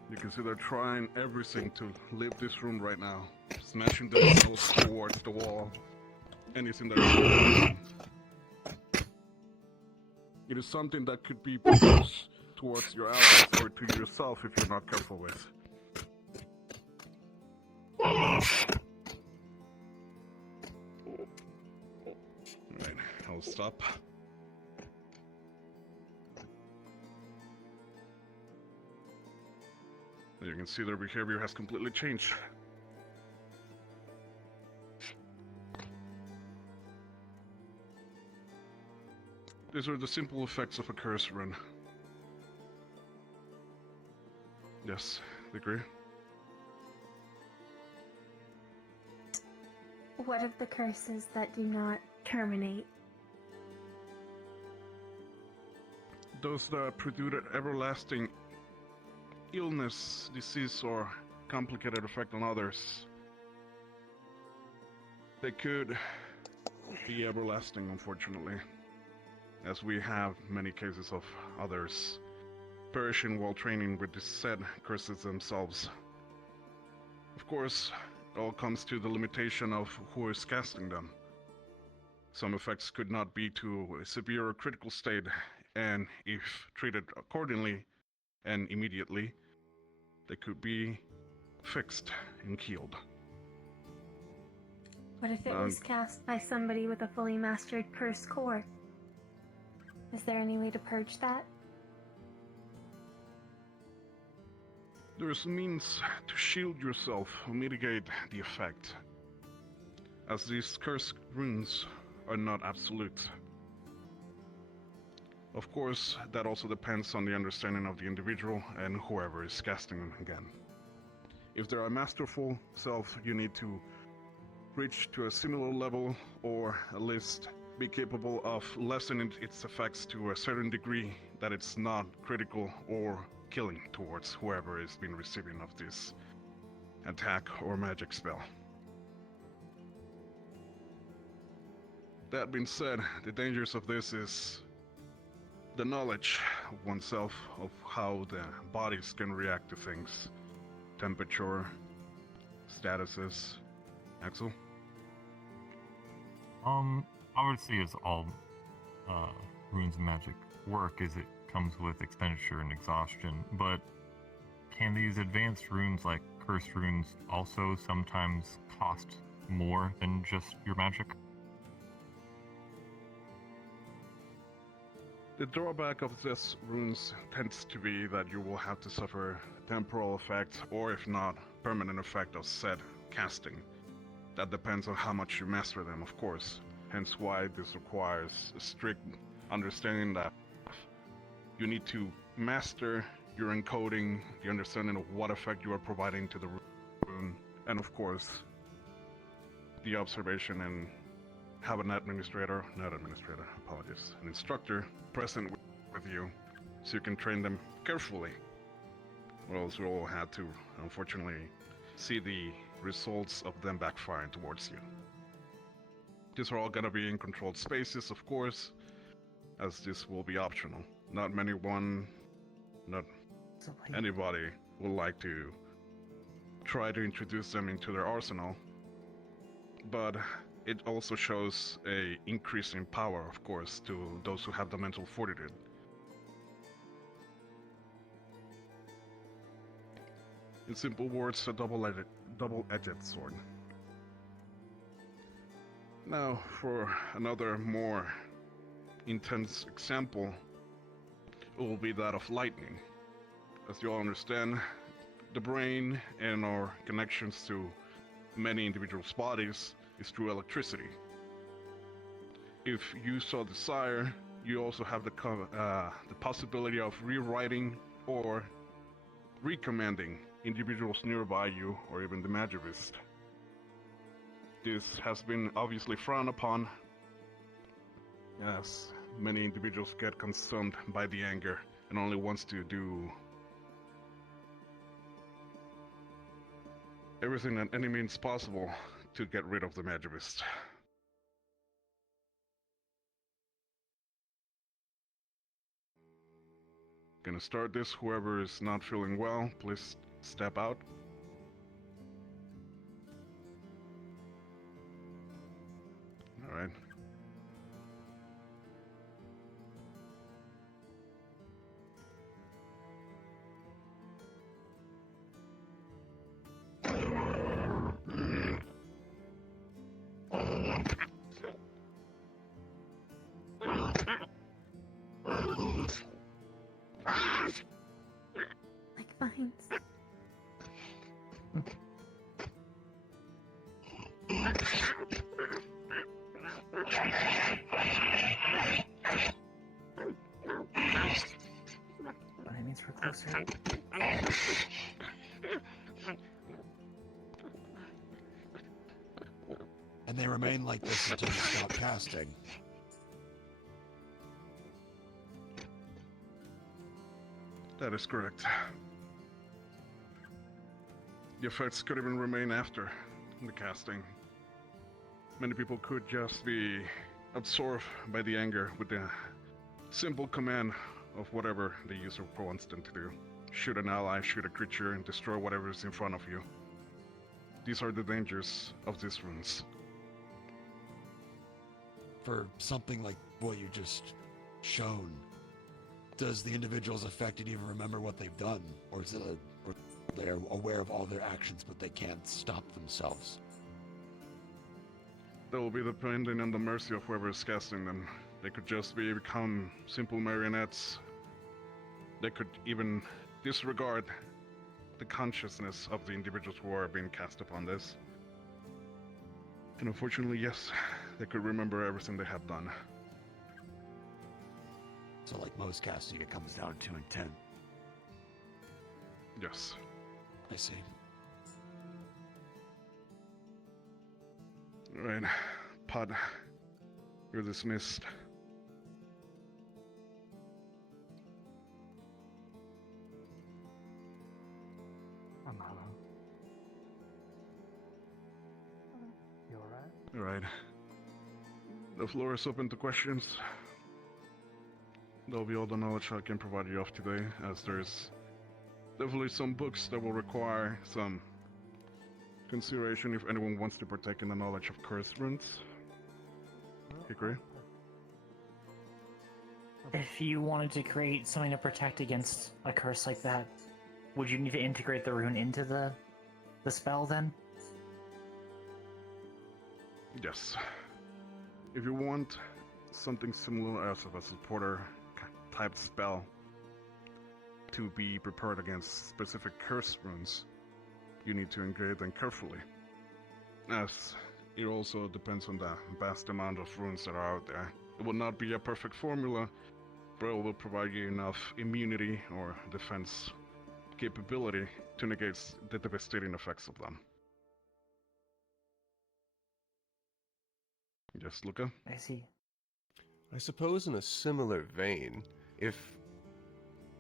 You can see they're trying everything to leave this room right now. Smashing themselves towards the wall. Anything that it is something that could be posed towards your allies or to yourself if you're not careful with. Alright, I'll stop. You can see their behavior has completely changed. These are the simple effects of a curse run. Yes, agree. What of the curses that do not terminate? Those that produce an everlasting illness, disease, or complicated effect on others. They could be everlasting, unfortunately, as we have many cases of others perishing while training with the said curses themselves. Of course, it all comes to the limitation of who is casting them. Some effects could not be to a severe or critical state, and if treated accordingly and immediately, they could be fixed and healed. What if it was cast by somebody with a fully mastered curse core? Is there any way to purge that? There's means to shield yourself or mitigate the effect, as these curse runes are not absolute. Of course, that also depends on the understanding of the individual and whoever is casting them again. If they're a masterful self, you need to reach to a similar level, or at least be capable of lessening its effects to a certain degree that it's not critical or killing towards whoever is been receiving of this attack or magic spell. That being said, the dangers of this is the knowledge of oneself of how the bodies can react to things. Temperature, statuses. Axel? Obviously as all runes of magic work, is it comes with expenditure and exhaustion, but can these advanced runes like cursed runes also sometimes cost more than just your magic? The drawback of this runes tends to be that you will have to suffer temporal effect, or if not, permanent effect of said casting. That depends on how much you master them, of course. Hence why this requires a strict understanding that you need to master your encoding, the understanding of what effect you are providing to the rune, and of course, the observation and have an an instructor present with you so you can train them carefully. Or else we all had to, unfortunately, see the results of them backfiring towards you. These are all gonna be in controlled spaces, of course, as this will be optional. Not anybody would like to try to introduce them into their arsenal, but it also shows a increase in power, of course, to those who have the mental fortitude. In simple words, a double-edged sword. Now, for another more intense example will be that of lightning. As you all understand, the brain and our connections to many individuals' bodies is through electricity. If you so desire, you also have the possibility of rewriting or recommanding individuals nearby you or even the Magivist. This has been obviously frowned upon, as many individuals get consumed by the anger and only wants to do everything at any means possible to get rid of the Magivist. Gonna start this. Whoever is not feeling well, please step out. All right. Like vines. That means we're closer. And they remain like this until you stop casting. That is correct. The effects could even remain after the casting. Many people could just be absorbed by the anger with the simple command of whatever the user wants them to do. Shoot an ally, shoot a creature, and destroy whatever is in front of you. These are the dangers of these runes. For something like what you just shown, does the individuals affected even remember what they've done? Or is it or they're aware of all their actions but they can't stop themselves? That will be depending on the mercy of whoever is casting them. They could just become simple marionettes. They could even disregard the consciousness of the individuals who are being cast upon this. And unfortunately, yes, they could remember everything they have done. So like most casting, it comes down to intent. Yes. I see. Alright, Pod, you're dismissed. Hello. You alright? Alright. The floor is open to questions. That'll be all the knowledge I can provide you of today, as there's definitely some books that will require some consideration if anyone wants to partake in the knowledge of cursed runes. Hickory? If you wanted to create something to protect against a curse like that, would you need to integrate the rune into the spell then? Yes. If you want something similar as a supporter type spell to be prepared against specific curse runes, you need to engage them carefully, as it also depends on the vast amount of runes that are out there. It will not be a perfect formula, but it will provide you enough immunity or defense capability to negate the devastating effects of them. Yes, Luca? I see. I suppose in a similar vein, if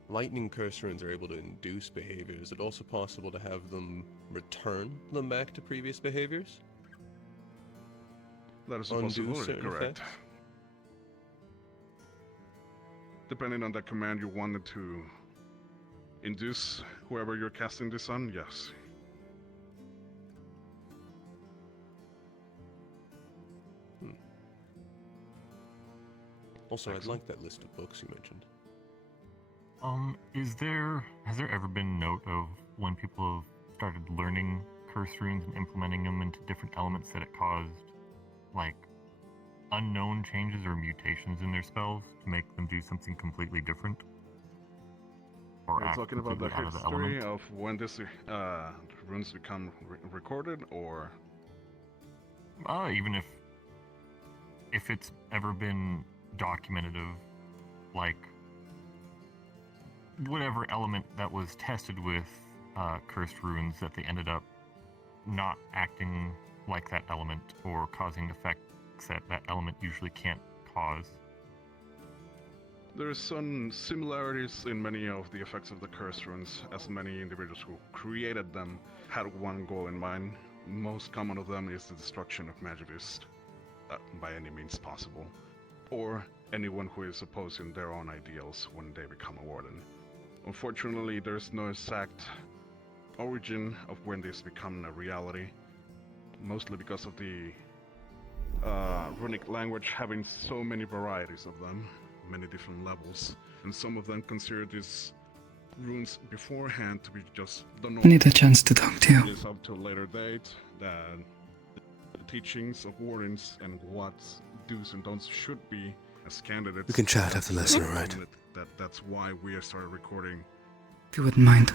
lightning curse runes are able to induce behavior, is it also possible to have them return them back to previous behaviors? That is a Undo possibility, certain correct. effects? Depending on the command you wanted to induce whoever you're casting this on, yes. Also, Excellent. I'd like that list of books you mentioned. Has there ever been note of when people have started learning curse runes and implementing them into different elements that it caused, like, unknown changes or mutations in their spells to make them do something completely different? Or You're act talking about the completely out of the history element? of when this runes become recorded, or Even if it's ever been documented of, like, whatever element that was tested with cursed runes, that they ended up not acting like that element or causing effects that that element usually can't cause. there's some similarities in many of the effects of the curse runes, as many individuals who created them had one goal in mind. Most common of them is the destruction of Magivist, by any means possible, or anyone who is opposing their own ideals when they become a warden. Unfortunately, there's no exact origin of when this become a reality, mostly because of the runic language having so many varieties of them, many different levels, and some of them consider these runes beforehand to be just the normal. I need a chance to talk to you. It is up to a later date that the teachings of wardens and what do's and don'ts should be as candidates. We can chat after the lesson, alright? That's why we have started recording. If you wouldn't mind.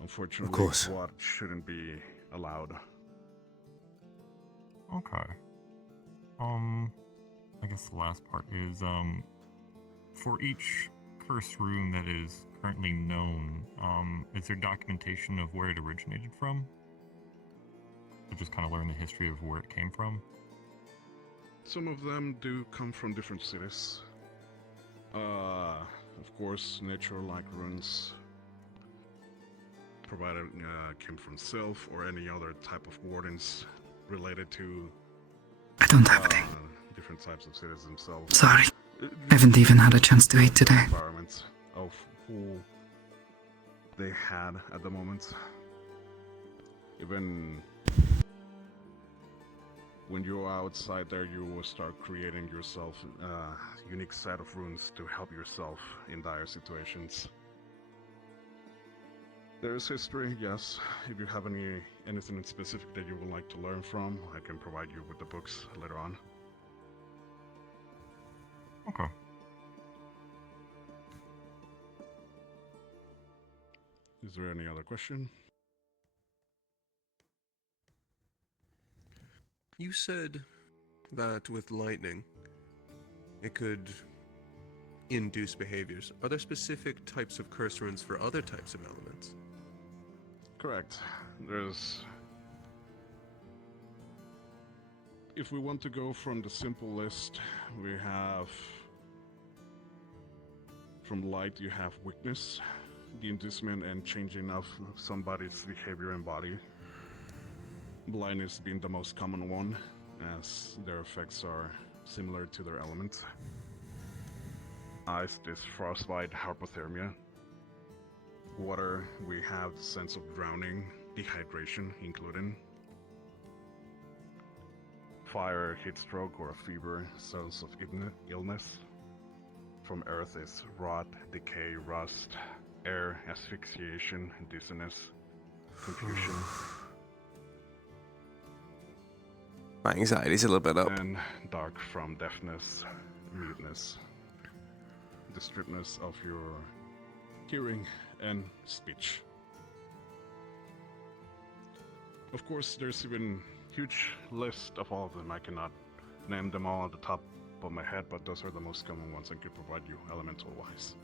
Unfortunately, Of course. what shouldn't be allowed. Okay. I guess the last part is, for each cursed rune that is currently known, is there documentation of where it originated from? To just kind of learn the history of where it came from? Some of them do come from different cities. Of course, nature-like runes provided came from Sylph or any other type of wardens related to I don't have any. different types of cities themselves. Sorry. I haven't even had a chance to eat today. Environment of who they had at the moment. Even when you're outside there, you will start creating yourself a unique set of runes to help yourself in dire situations. There is history, yes. If you have anything in specific that you would like to learn from, I can provide you with the books later on. Okay. Is there any other question? You said that with lightning, it could induce behaviors. Are there specific types of curse runes for other types of elements? Correct. If we want to go from the simple list, we have... From light, you have weakness, the inducement and changing of somebody's behavior and body. Blindness being the most common one, as their effects are similar to their element. Ice is frostbite, hypothermia. Water, we have the sense of drowning, dehydration included. Fire, heat stroke or a fever, sense of illness. From earth is rot, decay, rust. Air, asphyxiation, dizziness, confusion. My anxiety's a little bit up. And dark from deafness, muteness. The stripness of your hearing and speech. Of course, there's even huge list of all of them. I cannot name them all at the top of my head, but those are the most common ones I could provide you elemental-wise.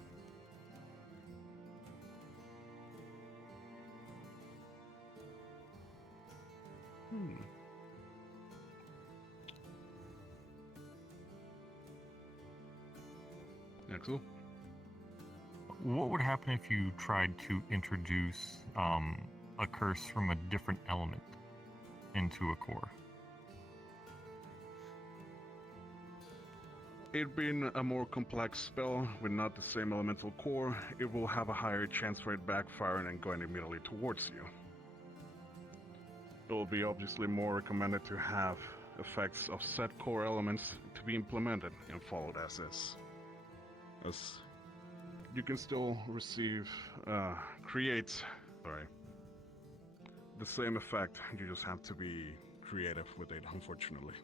Axel? What would happen if you tried to introduce a curse from a different element into a core? It being a more complex spell with not the same elemental core, it will have a higher chance for it backfiring and going immediately towards you. It will be obviously more recommended to have effects of set core elements to be implemented and followed as is. As you can still create the same effect, you just have to be creative with it, unfortunately.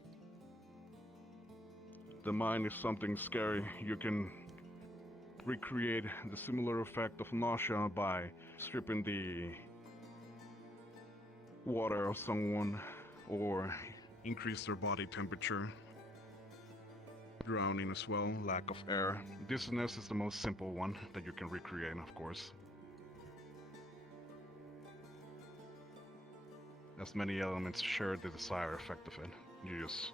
the mind is something scary, you can recreate the similar effect of nausea by stripping the water of someone or increase their body temperature. Drowning as well, lack of air. Dizziness is the most simple one that you can recreate, of course. As many elements share the desired effect of it. You just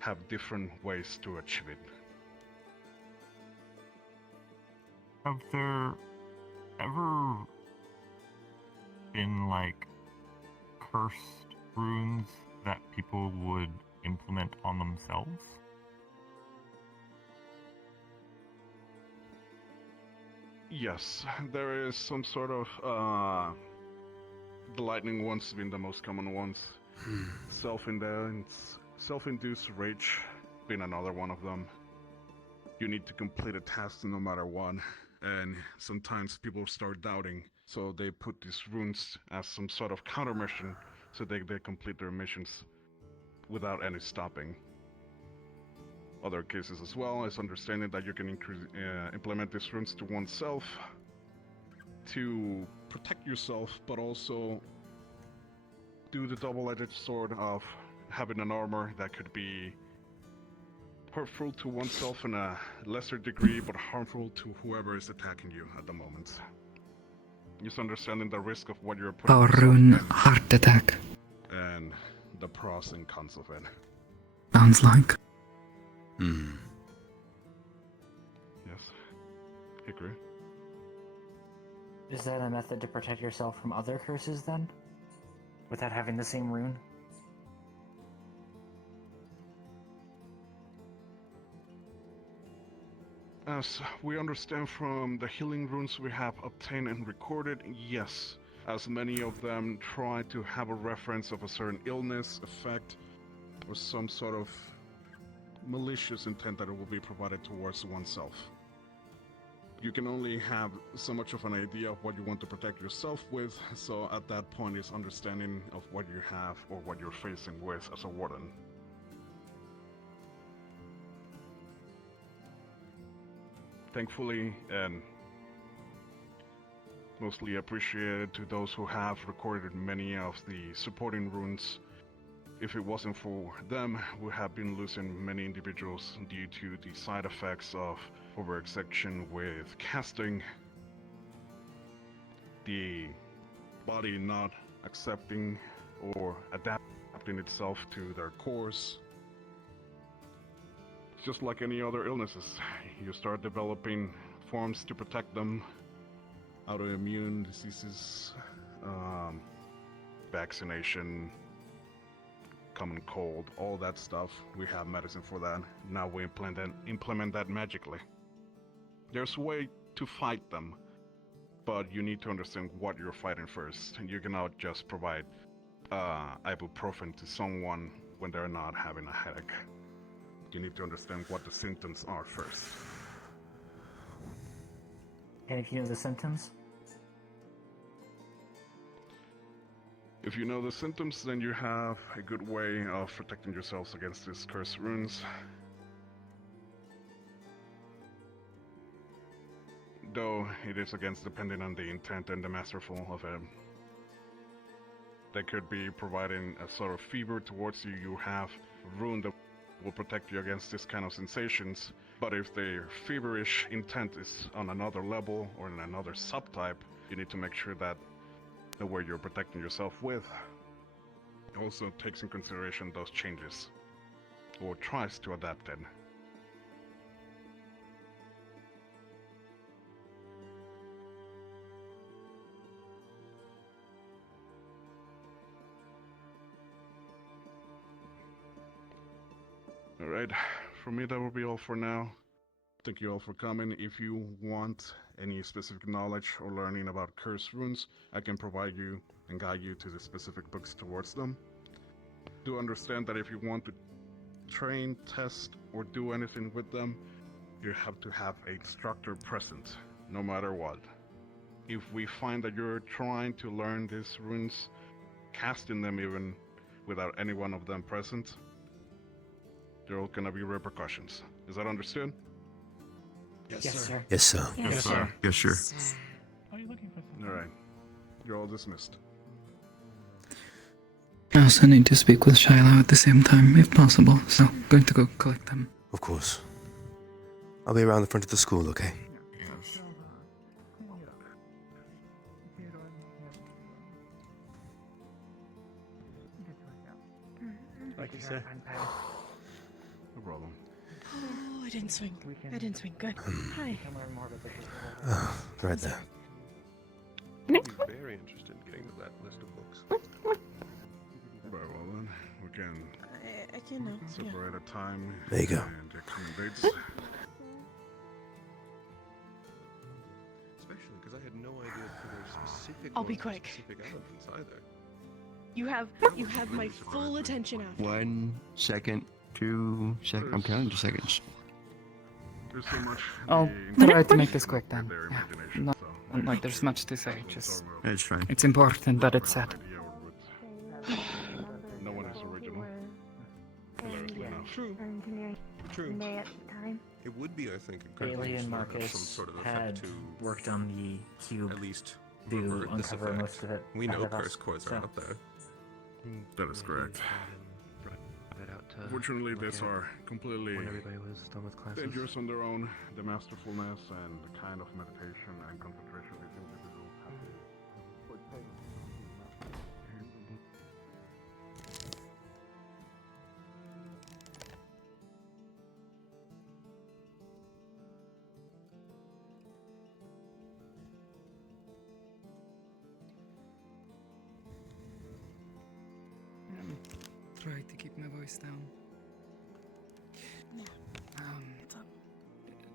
have different ways to achieve it. Have there ever been, like, cursed runes that people would implement on themselves? Yes, there is some sort of, the lightning ones being the most common ones. Self-induced rage being another one of them. You need to complete a task no matter what, and sometimes people start doubting, so they put these runes as some sort of countermission, so they complete their missions without any stopping. Other cases as well is understanding that you can implement these runes to oneself to protect yourself, but also do the double-edged sword of having an armor that could be hurtful to oneself in a lesser degree, but harmful to whoever is attacking you at the moment. Just understanding the risk of what you're putting Power yourself rune in, heart attack. and the pros and cons of it. Sounds like. Yes. Hickory. Is that a method to protect yourself from other curses then? Without having the same rune? As we understand from the healing runes we have obtained and recorded, yes. As many of them try to have a reference of a certain illness, effect, or some sort of malicious intent that it will be provided towards oneself. You can only have so much of an idea of what you want to protect yourself with, so at that point is understanding of what you have or what you're facing with as a warden. Thankfully, and mostly appreciated to those who have recorded many of the supporting runes. If it wasn't for them, we have been losing many individuals due to the side effects of overexertion with casting, the body not accepting or adapting itself to their course. Just like any other illnesses, you start developing forms to protect them, autoimmune diseases, vaccination, common cold, all that stuff. We have medicine for that. Now we implement that magically. There's a way to fight them, but you need to understand what you're fighting first. You cannot just provide ibuprofen to someone when they're not having a headache. You need to understand what the symptoms are first. And if you know the symptoms? If you know the symptoms, then you have a good way of protecting yourselves against these cursed runes. Though it is against depending on the intent and the masterful of it. They could be providing a sort of fever towards you. You have a rune that will protect you against this kind of sensations. But if their feverish intent is on another level or in another subtype, you need to make sure that the way you're protecting yourself with also takes in consideration those changes, or tries to adapt it. Alright, for me that will be all for now. Thank you all for coming. If you want any specific knowledge or learning about cursed runes, I can provide you and guide you to the specific books towards them. Do understand that if you want to train, test, or do anything with them, you have to have an instructor present, no matter what. If we find that you're trying to learn these runes, casting them even without any one of them present, there are gonna be repercussions. Is that understood? Yes, Yes, sir. sir. Yes, sir. Yes, sir. Yes, sure. Are you looking for something? All right. You're all dismissed. I also need to speak with Shiloh at the same time, if possible, so I'm going to go collect them. Of course. I'll be around the front of the school, okay? Yes. Thank you, sir. No problem. Oh, I didn't swing. I didn't swing. Good. Hi. Right there. I'd be very interested in getting to that list of books. Very well then. We can I can know. separate a time There you go. and exchange dates. Especially because I had no idea that there were specific I'll be ones for quick. specific elements either. You have my full attention after. 1 second, 2 seconds. I'm counting to seconds. There's so much. I'll try to make this quick then. Yeah. Not like there's much to say, just It's fine. it's important that it's said. No one is original. Hilariously enough. True. True. May at the time. It would be, I think, Bailey and some Marcus sort of had effect to worked on the cube at least to revert this uncover effect. most of it. We ahead know of us, curse cores are so- out there. That is correct. Fortunately, these are completely when everybody was done with classes. dangerous on their own. The masterfulness and the kind of meditation and concentration these individuals have to Try to keep my voice down.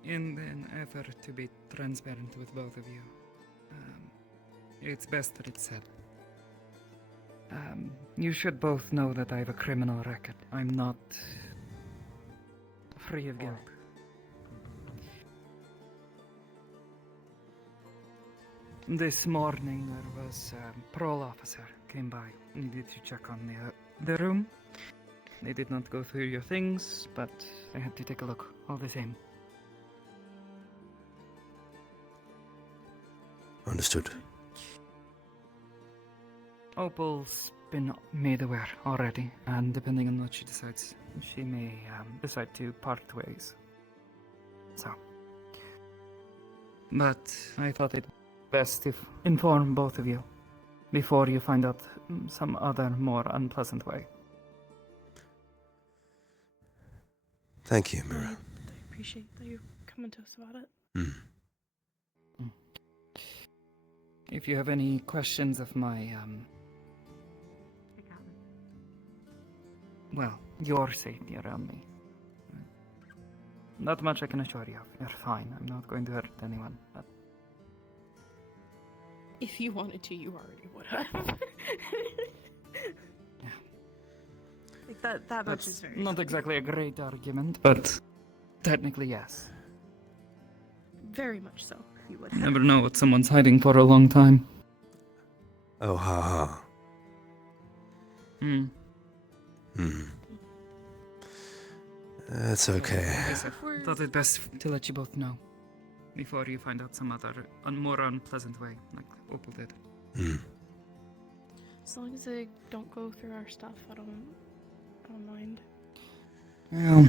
In an effort to be transparent with both of you, it's best that it's said. You should both know that I have a criminal record. I'm not free of guilt. This morning there was a parole officer came by, needed to check on the room. They did not go through your things, but they had to take a look all the same. Understood. Opal's been made aware already, and depending on what she decides, she may decide to part ways. So. But I thought it best to inform both of you before you find out some other more unpleasant way. Thank you, Mira. I appreciate that you coming to us about it. If you have any questions of my, well, your safety around me. Not much I can assure you of. You're fine. I'm not going to hurt anyone. But If you wanted to, you already would have. Like that much is that's very not exactly a great argument, but technically yes. very much so. You would You have. never know what someone's hiding for a long time. Oh, ha ha. Hmm. That's okay. Thought it best to let you both know before you find out some other more unpleasant way, like Opal did. As long as they don't go through our stuff, I don't mind. Well,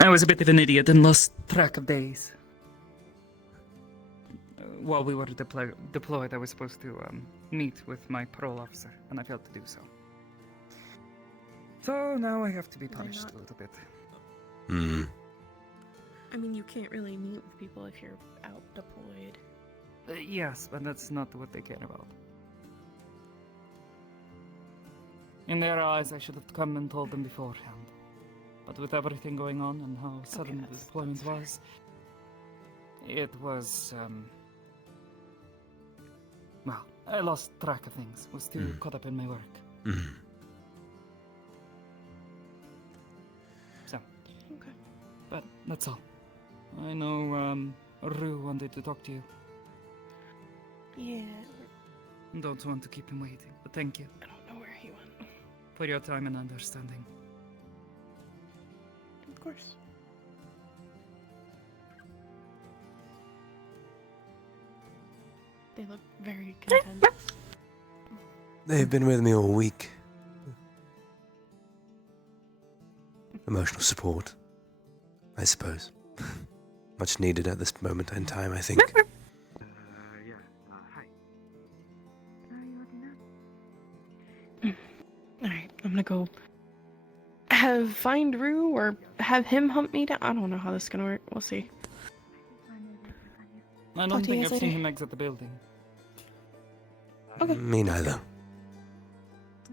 I was a bit of an idiot and lost track of days. While we were deployed, I was supposed to meet with my parole officer, and I failed to do so. So now I have to be punished a little bit. I mean, you can't really meet with people if you're out deployed. Yes, but that's not what they care about. In their eyes, I should have come and told them beforehand. But with everything going on and how sudden the deployment was, it was, well, I lost track of things. Was too caught up in my work. So. Okay. But that's all. I know, Rue wanted to talk to you. Yeah. Don't want to keep him waiting, but thank you. I don't know where he went. For your time and understanding. course. They look very content. They've been with me all week. Emotional support, I suppose. Much needed at this moment in time, I think. Hi. Alright, I'm gonna go find Rue or have him hunt me down. I don't know how this is gonna work. We'll see. I Talk don't to you think guys I've seen later. him exit the building. Me neither.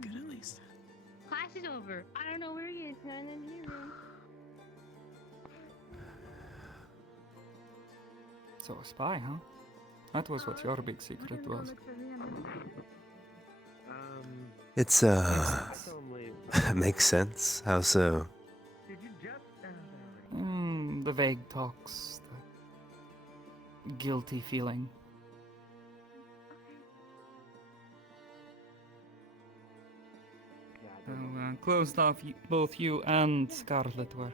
Good at least. Class is over. I don't know where he is. Not in the engineering room. So a spy, huh? That was what your big secret was. It's, makes sense. How so? The vague talks, the guilty feeling. So, closed off, both you and Scarlet were.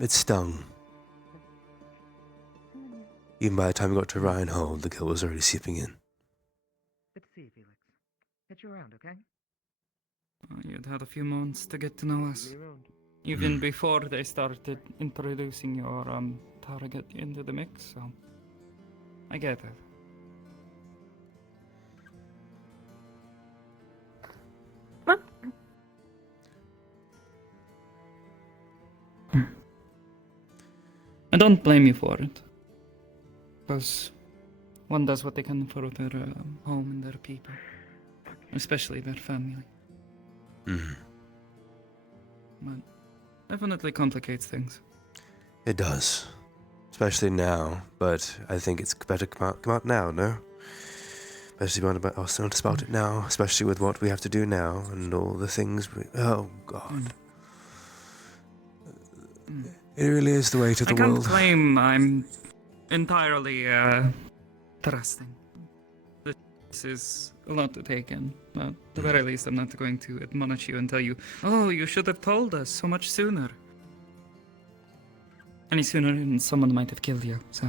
It stung. Even by the time we got to Reinhold, the guilt was already seeping in. Good to see you, Felix. Get you around, okay? You'd had a few months to get to know us. Even before they started introducing your target into the mix, so I get it. I don't blame you for it. Because one does what they can for their home and their people. Especially their family. But definitely complicates things. It does. Especially now, but I think it's better come out now, no? Especially about us notice about it now, especially with what we have to do now and all the things we... Oh, God. It really is the way to the I can't world. claim I'm entirely trusting. This is a lot to take in. But at the very least, I'm not going to admonish you and tell you, oh, you should have told us so much sooner. Any sooner, and someone might have killed you, so...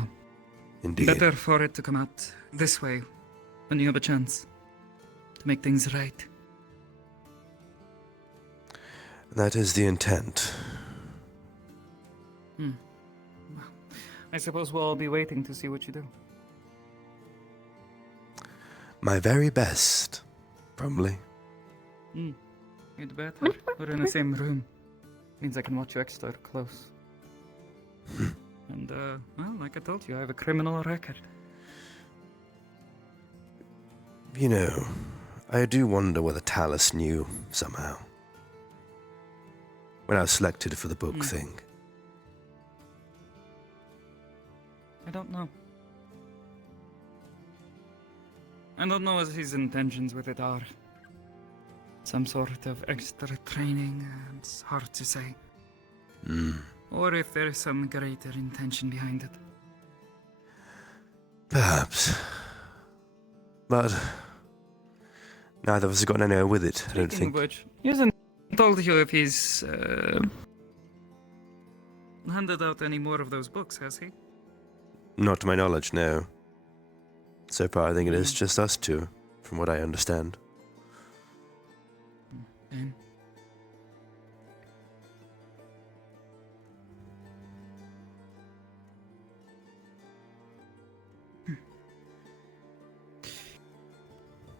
Indeed. Better for it to come out this way, when you have a chance to make things right. That is the intent. Well, I suppose we'll all be waiting to see what you do. My very best, probably. You'd better. We're in the same room. Means I can watch you extra close. And, well, like I told you, I have a criminal record. You know, I do wonder whether Talus knew somehow. When I was selected for the book thing. I don't know. I don't know what his intentions with it are. Some sort of extra training, it's hard to say. Or if there is some greater intention behind it. Perhaps. But neither of us has gotten anywhere with it, I don't Speaking think. of which, he hasn't told you if he's handed out any more of those books, has he? Not to my knowledge, no. So far, I think it is just us two, from what I understand.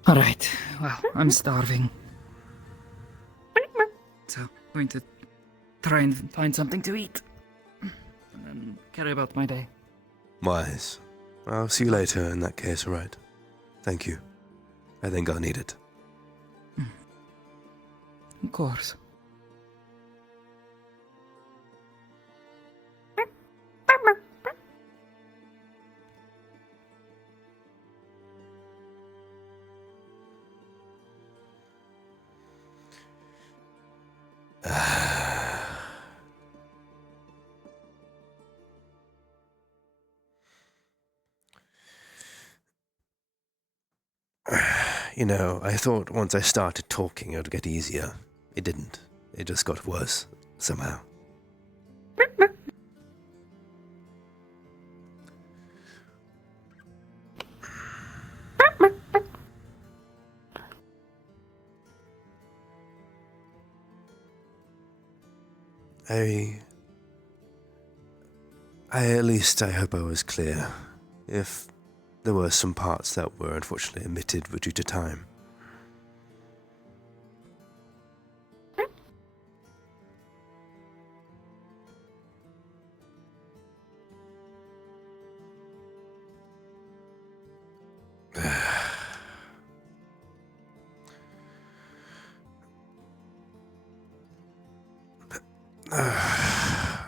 Alright, well, I'm starving. So, going to try and find something to eat. And then carry about my day. Wise. I'll see you later in that case, alright? Thank you. I think I'll need it. Of course. You know, I thought once I started talking it would get easier. It didn't. It just got worse, somehow. At least I hope I was clear. If there were some parts that were unfortunately omitted were due to time.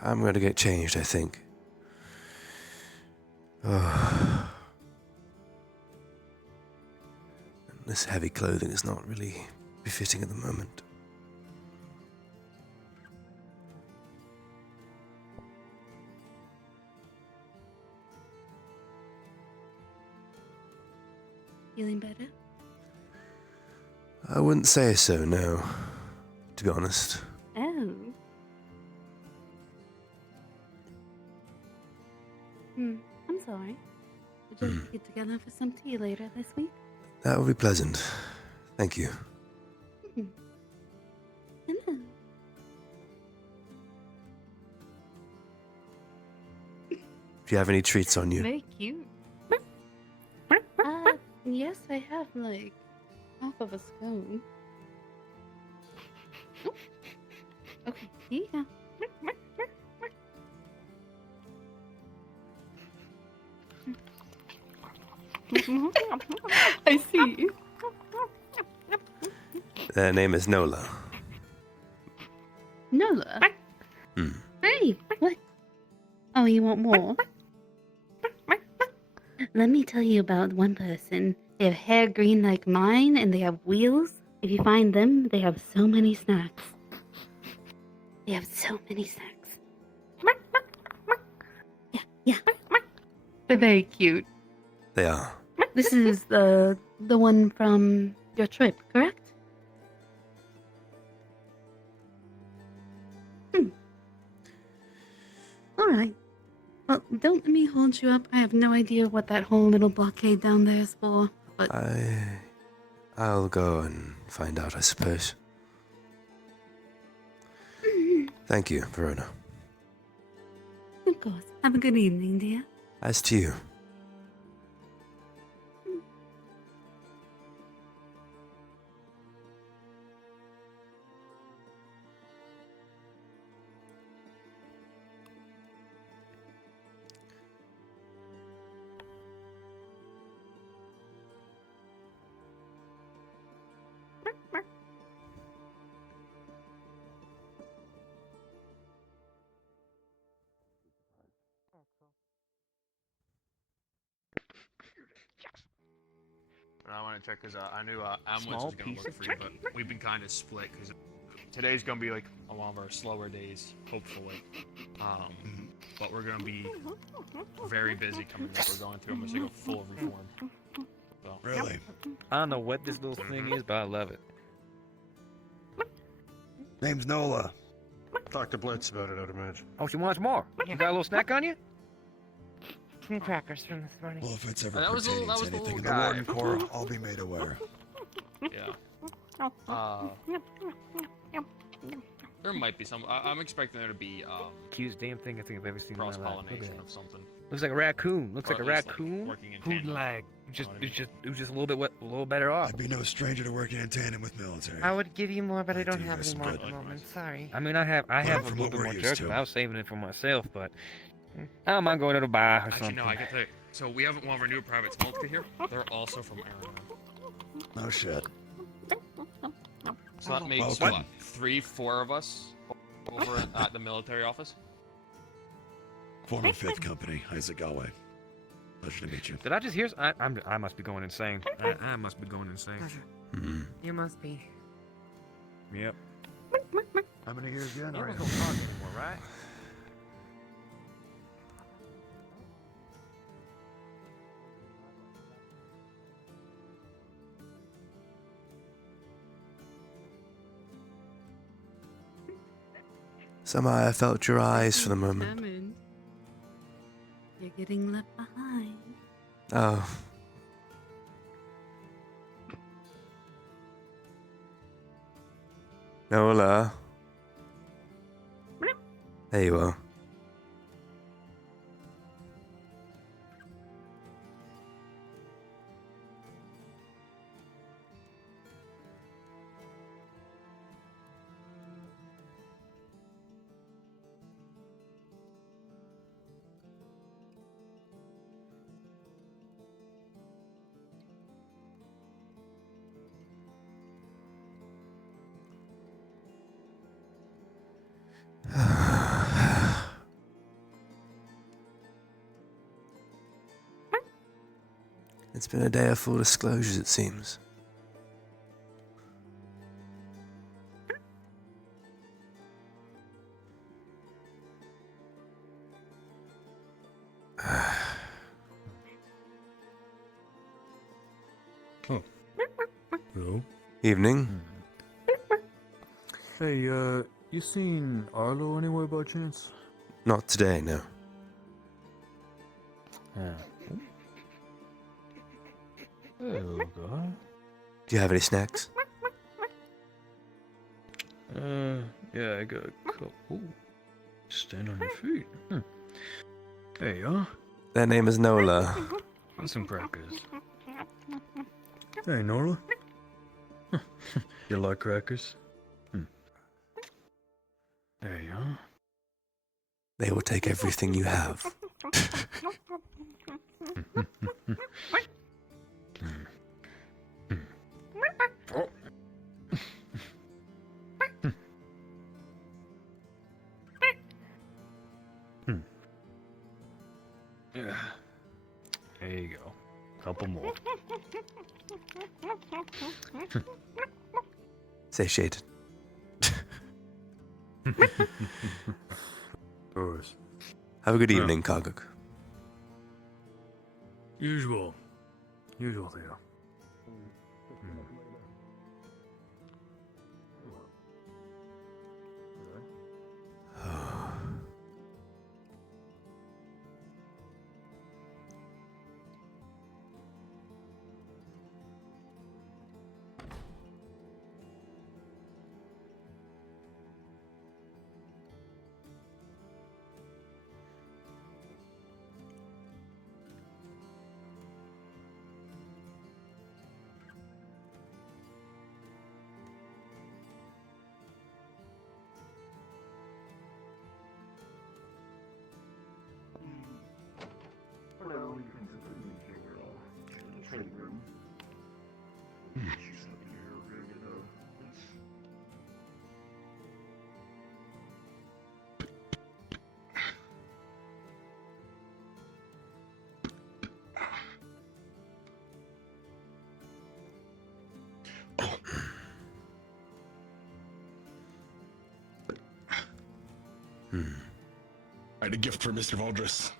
I'm going to get changed, I think. This heavy clothing is not really befitting at the moment. Feeling better? I wouldn't say so, no. To be honest. Oh. I'm sorry. Would you like to get together for some tea later this week? That would be pleasant. Thank you. Hello. Do you have any treats on you? Very cute. Yes, I have like half of a scone. Oh. Okay, here you go. I see. Their name is Nola. Nola? Hey, what? Oh, you want more? Let me tell you about one person. They have hair green like mine, and they have wheels. If you find them, they have so many snacks. They have so many snacks. Yeah. They're very cute. They are. This is the one from your trip, correct? All right. Well, don't let me hold you up. I have no idea what that whole little blockade down there is for, but I'll go and find out, I suppose. Thank you, Verona. Of course. Have a good evening, dear. As to you. I want to check because I knew Amwits Small was going to piece look of free, but we've been kind of split because today's going to be like one of our slower days, hopefully. But we're going to be very busy coming up. We're going through almost like a full reform. So. Really? I don't know what this little thing is, but I love it. Name's Nola. Talk to Blitz about it, I'd imagine. Oh, she wants more. You got a little snack on you? Some crackers from this morning. Well, if it's ever That was pertaining the to anything little in the guy. Warden Corps, I'll be made aware. Yeah. There might be some. I'm expecting there to be Cutest damn thing I think I've ever seen in my life. Look at cross-pollination that. of something. Looks like a raccoon. Looks Or like a at least, like, raccoon. working in Who'd tandem. like? It You know what I mean? was just a little better off. I'd be no stranger to working in tandem with military. I would give you more, but I don't do have have any some more at good the moment. Sorry. I mean, I have a from little what bit we're more used jerky. to. but I was saving it for myself, but I don't mind going to the bar or Actually, something. no, I get to. So we have one of our new privates, Mulka, here. They're also from Aranon. No shit. So that makes Well, what? 3-4 of us over at the military office. Former 5th Company, Isaac Galway. Pleasure to meet you. Did I just hear? I must be going insane. I must be going insane. You must be. Yep. How many years again? You don't talk anymore, right? Somehow I felt your eyes for the moment. Determined. You're getting left behind. Oh. Nola. There you are. It's been a day of full disclosures, it seems. Oh. Hello? Evening. Hey, you seen Arlo anywhere by chance? Not today, no. Yeah. Hello, guy. Do you have any snacks? Yeah, I got a couple. Ooh. Stand on your feet. There you are. Their name is Nola. And some crackers. Hey, Nola. You like crackers? There you are. They will take everything you have. Yeah. There you go. Couple more. Satiated. Yours. Have a good evening, Kaguk. Usual, Theo. I had a gift for Mr. Valdris.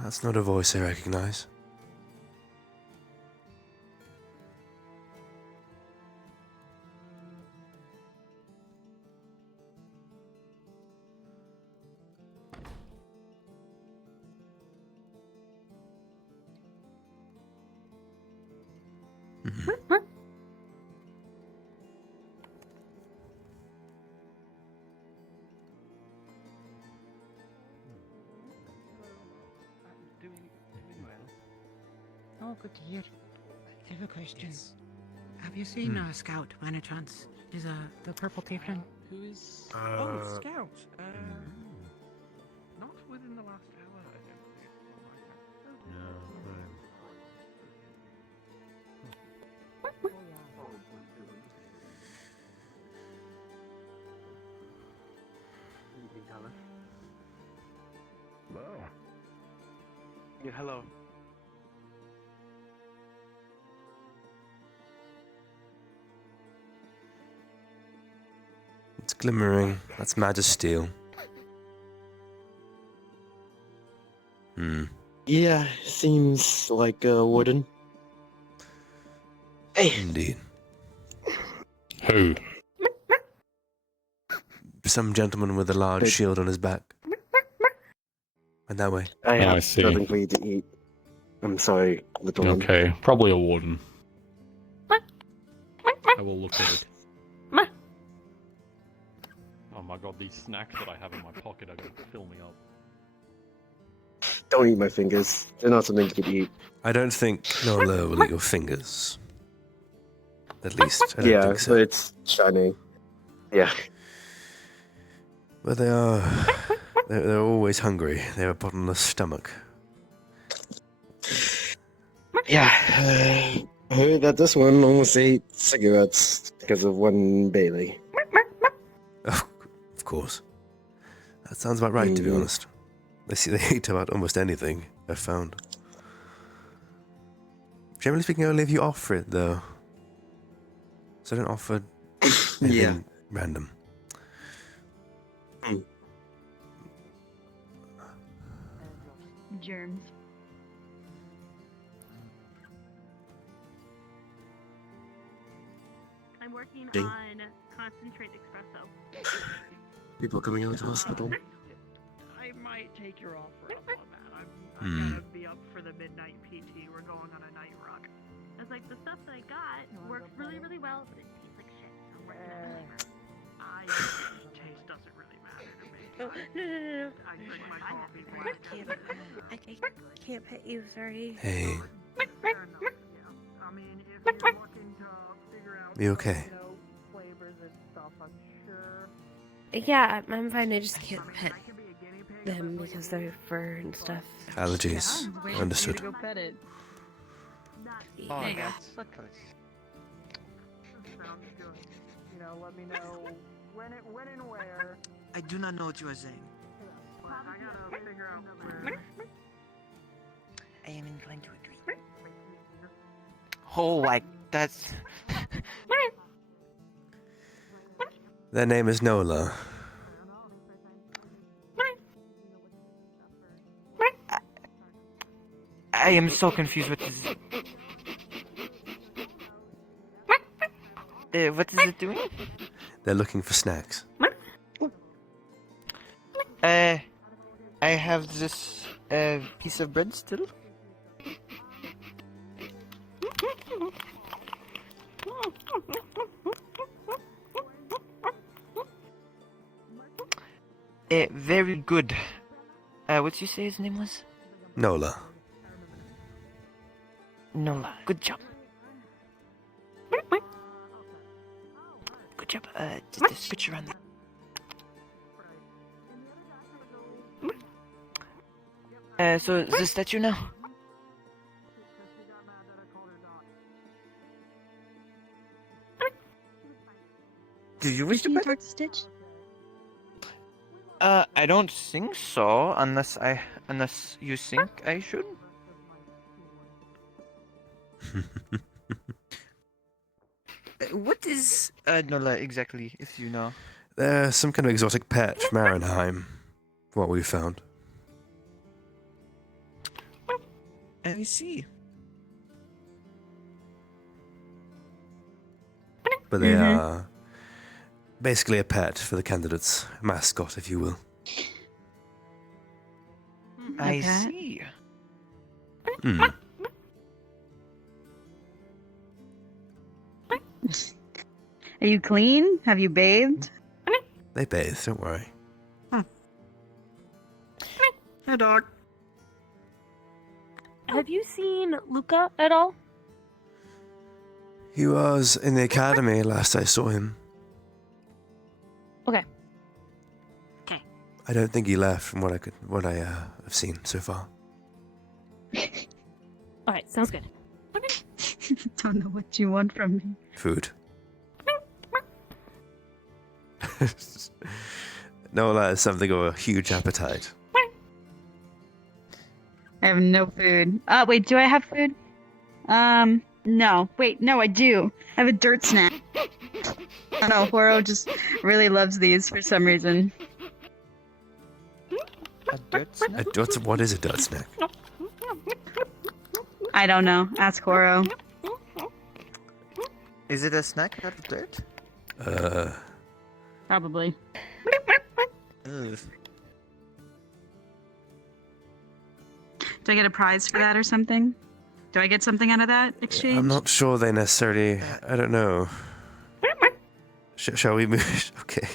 That's not a voice I recognize. Oh, good to hear. I have a question. Have you seen Scout by any chance? He's the purple taped Who is? Oh, Scout. Not within the last hour, I don't think. Hello. Yeah, hello. It's glimmering. That's magic steel. Yeah, seems like a warden. Hey. Indeed. Who? Some gentleman with a large shield on his back. And that way. I have see. nothing for you to eat. I'm sorry, little one. Okay, probably a warden. I will look at it. Oh my god, these snacks that I have in my pocket are going to fill me up. Don't eat my fingers. They're not something you could eat. I don't think Nola will eat your fingers. At least, I don't Yeah, think so. but it's shiny. Yeah. But they are... They're always hungry. They have a bottomless stomach. Yeah, I heard that this one almost ate cigarettes because of one Bailey. Of course. That sounds about right, to be honest. They eat about almost anything, I've found. Generally speaking, only if you offer it, though. So don't offer anything random. Germs. I'm working Ding. on concentrate espresso. People coming out of the hospital. I might take your offer up on that. I'm gonna be up for the midnight PT. We're going on a night run. It's like the stuff that I got works really, really well, but it tastes like shit. So I'm working on flavor. Taste doesn't really matter to me. Oh, no. I drink my coffee black. I can't pet you, sorry. Hey. I mean, if you're looking to figure out, You okay? flavors and stuff, I'm sure. Yeah, I'm fine. I just can't pet them because they're fur and stuff. Allergies. Understood. Go pet it. Oh, There you go. that's Sounds good. You know, let me know when and where. I do not know what you are saying. I gotta figure out where. I am inclined to agree. Oh, like that's. Their name is Nola. I am so confused. What is? What is it doing? They're looking for snacks. I have this piece of bread still. Very good. What did you say his name was? Nola. Nola. Good job. Good job. Just a switch around. So the statue now. Do you wish to Can you pet talk to Stitch? I don't think so, unless you think I should. What is Nola exactly, if you know? They're some kind of exotic pet from Arenheim, from what we've found. I see. But they are basically a pet for the candidates, a mascot, if you will. I see. Hmm. Are you clean? Have you bathed? They bathe, don't worry. Hey, dog. Have you seen Luca at all? He was in the academy last I saw him. Okay. I don't think he left from what I have seen so far. Alright, sounds good. Don't know what you want from me. Food. Nola has something of a huge appetite. I have no food. Wait, do I have food? No. Wait, no, I do. I have a dirt snack. I don't know, Horo just really loves these for some reason. A dirt snack? What is a dirt snack? I don't know. Ask Horo. Is it a snack out of dirt? Probably. Ugh. Do I get a prize for that or something? Do I get something out of that exchange? I'm not sure they necessarily. I don't know. Shall we move? Okay,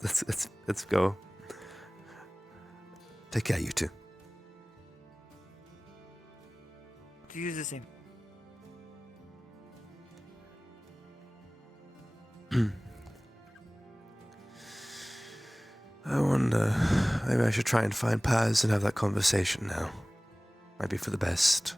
let's go. Take care, you two. Do you use the same? I wonder. Maybe I should try and find Paz and have that conversation now. Might be for the best.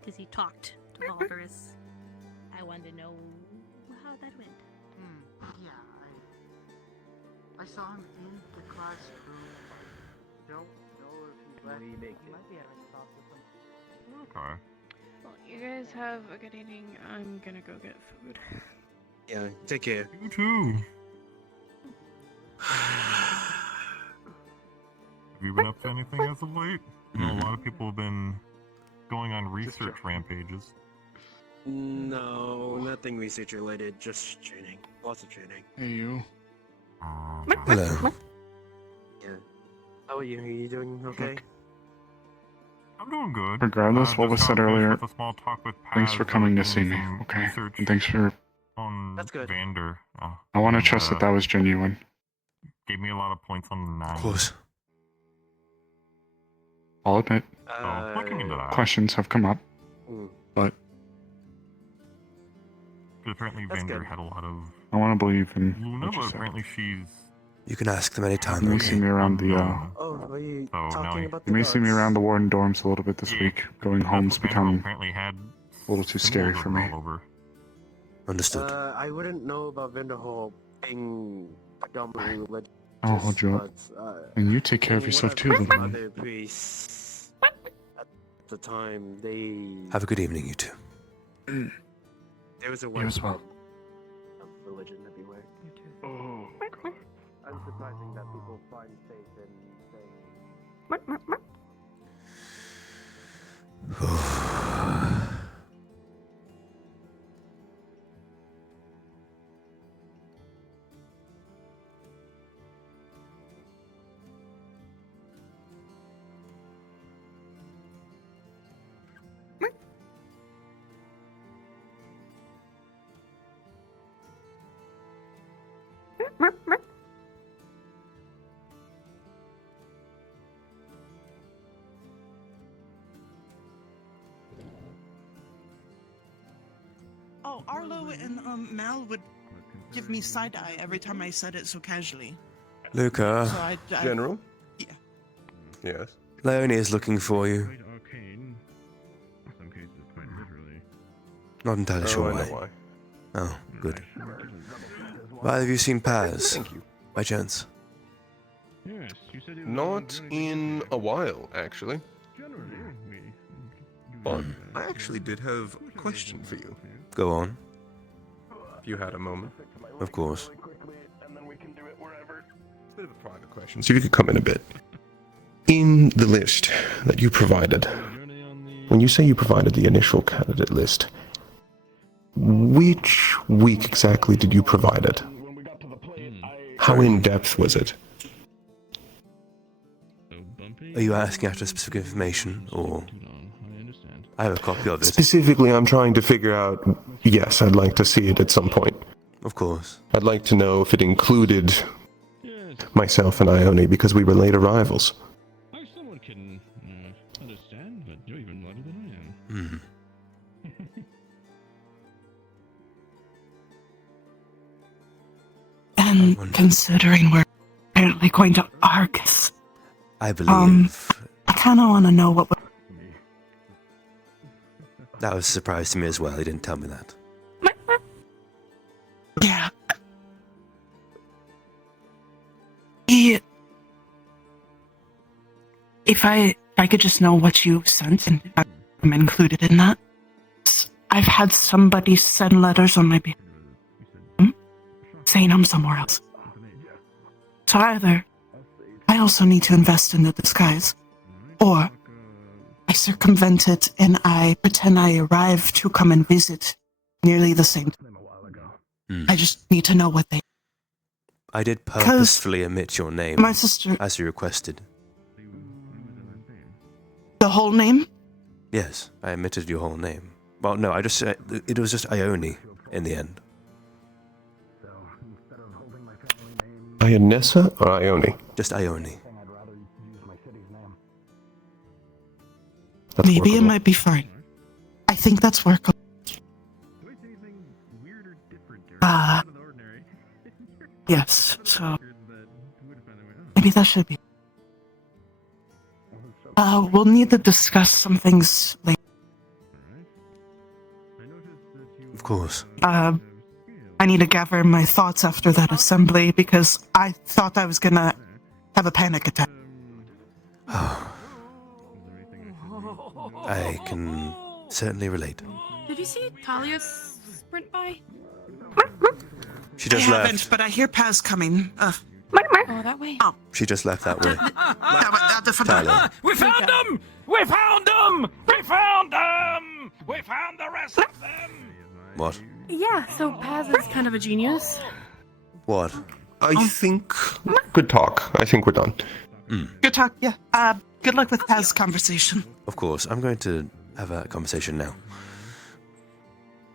Because he talked to Valverus. I wanted to know how that went. Yeah, I saw him in the classroom. Don't know if he left. Might be having talks with him. Okay. Well, you guys have a good evening. I'm gonna go get food. Yeah, take care. You too. Have you been up to anything as of late? You know, a lot of people have been going on research rampages. No, nothing research related, just training. Lots of training. Hey, you. Hello. Yeah. How are you? Are you doing okay? I'm doing good. Regardless what was Just said got finished earlier, with a small talk with thanks Paz for coming to doing see me, some okay? research And thanks for... on Vander. I want to and, trust that that was genuine. Gave me a lot of points on the 9. Of course. I'll admit, So, looking into that. questions have come up, but Because apparently Vander had a lot of I want to believe in Luna, what you but said. apparently she's... You can ask them anytime, You may okay? see me around the, Oh, are you So now talking he- about You the may see me guards? around the Warden dorms a little bit this week. Going home's Vander become apparently had a little too scary for me. all over. Understood. I wouldn't know about Vanderhall being predominantly religious. I'll hold you up. But, And you take care of from yourself what too, I've heard little from man. other priests at the time, they Have a good evening, you two. there was a You as well. of religion everywhere. Oh, God. Unsurprising that people find faith in saying. Oh, Arlo and Mal would give me side eye every time I said it so casually. Luca, So I General? Yeah. Yes. Leonie is looking for you. Arcane. In some cases, quite literally. Not entirely sure I why. know why. Oh, good. Why have you seen Paz? Thank you. By chance? Yes, you said it was Not in a while, actually. generally we But I actually did have a question for you, Go on. if you had a moment. Of course. It's a bit of a private question, so if you could come in a bit. In the list that you provided, when you say you provided the initial candidate list, which week exactly did you provide it? How in depth was it? Are you asking after specific information, or... I have a copy of it. Specifically, I'm trying to figure out, yes, I'd like to see it at some point. Of course. I'd like to know if it included myself and Ione, because we were late arrivals. I somewhat can understand, but you're even later than I am. And considering we're apparently going to Arcus, I believe... I kind of want to know what. That was a surprise to me as well. He didn't tell me that. Yeah. If I could just know what you sent and I'm included in that. I've had somebody send letters on my behalf saying I'm somewhere else. So either I also need to invest in the disguise, or I circumvent it and I pretend I arrive to come and visit nearly the same time. I just need to know what they... I did purposefully omit your name, my sister... as you requested. The whole name? Yes, I omitted your whole name. Well, no, I just said it was just Ione in the end. Ionessa or Ione? Just Ione. That's Maybe workable. it might be fine. I think that's workable. Yes, so... maybe that should be... we'll need to discuss some things later. Of course. I need to gather my thoughts after that assembly because I thought I was gonna have a panic attack. I can certainly relate. Did you see Talia sprint by? She just I left. haven't, but I hear Paz coming. Oh, that way. Oh. She just left that way. Tyler. We found them! We found them! We found them! We found the rest of them! What? Yeah, so Paz is kind of a genius. What? I think... Good talk. I think we're done. Good talk, yeah. Good luck with Paz's conversation. Of course, I'm going to have a conversation now.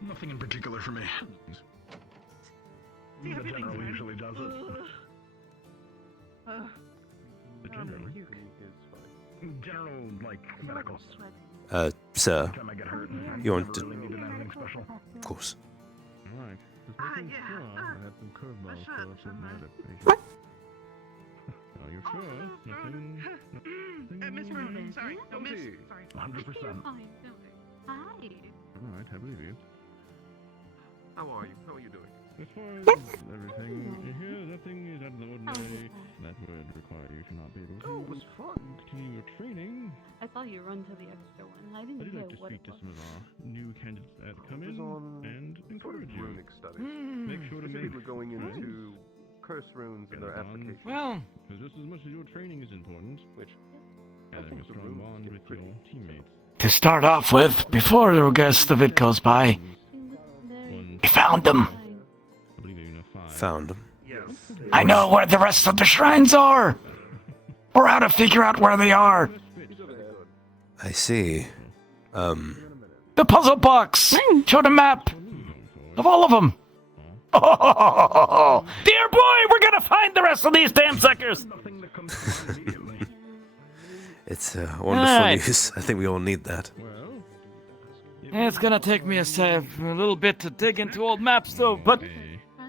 Nothing in particular for me. The general usually does it. The general? General, like, medical. Sir. Time I get hurt. You want to... Really need anything special? Of course. Alright. Just making sure I had some curveballs so it shouldn't matter. Are you sure? Nothing... Miss Ronan, sorry. No, Miss. Sorry. 100%. Hi. Alright, I believe you. How are you? How are you doing? As far as everything here, nothing is out of the ordinary. That would require you to not be able to... Oh, it was fun. Continue your training. I saw you run to the extra one. I didn't I'd hear like to what speak it to was. some of our new candidates that come It in was on and encourage you. runic studies. Make sure to make Specifically going into curse runes and their application. Well, because just as much as your training is important, which having a strong bond with your teammates. To start off with, before the rest of it goes by, we found them. Found them. I know where the rest of the shrines are, or how to figure out where they are. I see. The puzzle box showed a map of all of them. Oh, dear boy, we're gonna find the rest of these damn suckers. It's wonderful news. I think we all need that. It's gonna take me a little bit to dig into old maps, though. But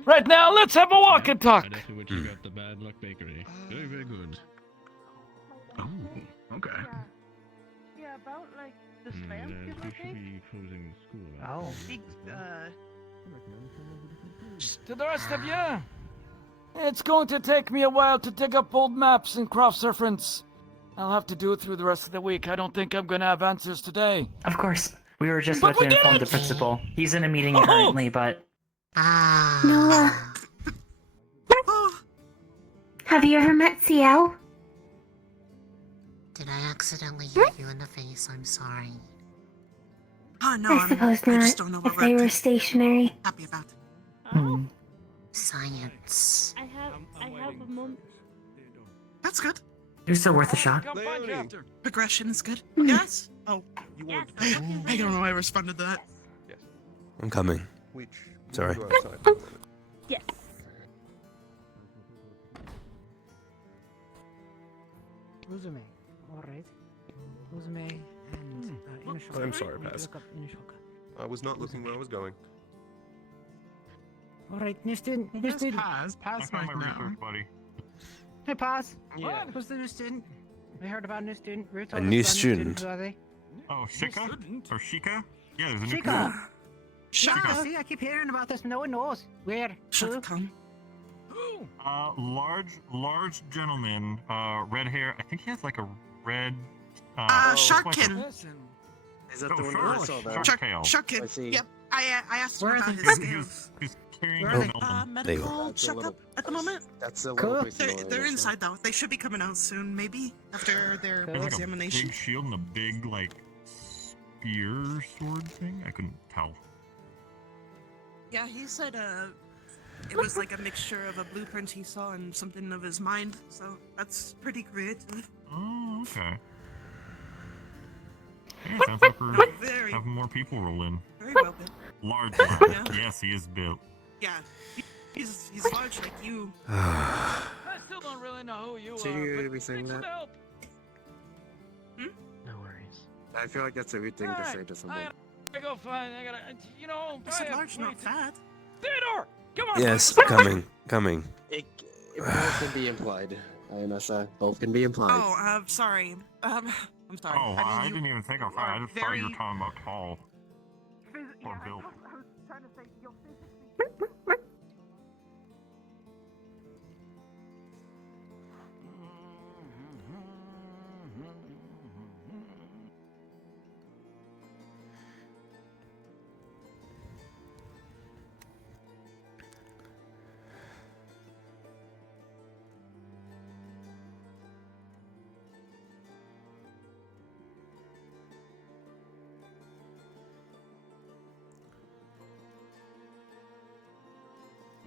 right now, let's have a walk and talk. Which you got the Bad Luck Bakery. Very, very good. Oh, okay. Yeah, about like the spam We kit, I should think. be closing school. Oh. Big, To the rest of you, it's going to take me a while to dig up old maps and cross reference. I'll have to do it through the rest of the week. I don't think I'm going to have answers today. Of course. We were just But about to we did inform it! the principal. He's in a meeting currently, but... Noah. Have you ever met CL? Did I accidentally hit you in the face? I'm sorry. Oh, no, I suppose I not. just don't know what If they we're were stationary. happy about. Science. I have a moment. That's good. You're still worth a shot. Progression is good. Yes? Oh. I don't know why I responded to that. I'm coming. Sorry. Yes. Resume. Alright. Resume and initial. I'm sorry, Need to Paz. look up initial cut. I was not looking where I was going. Alright, new student. New Where's student. Paz? I Paz found my might know. research buddy. Hey, Paz. Yeah. Who's the new student? I heard about a new student. A new student? Who are they? Oh, Shika? Or Shika? Yeah, there's a new Chica! Chica. See, I keep hearing about this. No one knows. Where? Who? Large gentleman, red hair. I think he has like a red. Sharkkin. Is that the one I saw that? Sharkkin. I see. Yep. I asked him Where about are his they? scales. He's carrying Where a are they? melon. Medical That's a checkup little- at the moment. That's a Cool. little bit annoying, They're actually. inside though. They should be coming out soon, maybe after their There's like a examination. big shield and a big like spear sword thing. I couldn't tell. Yeah, he said it was like a mixture of a blueprint he saw and something of his mind. So that's pretty creative. Oh, okay. Yeah, sounds like we're Very- having more people roll in. Very well built. Large. Yeah. Yes, he is built. Yeah, he's large like you. I still don't really know who you So are, you're gonna but be saying thanks for that? the help. No worries. I feel like that's a weird thing to say to someone. I go find. I gotta. I said large, not fat. Theodore, come on. Yes, coming. It both can be implied. Ionessa, both can be implied. Oh, sorry. I'm sorry. Oh, I I mean, you didn't even think of that. I are just thought you were very- talking about tall or built. I was trying to say you're physically.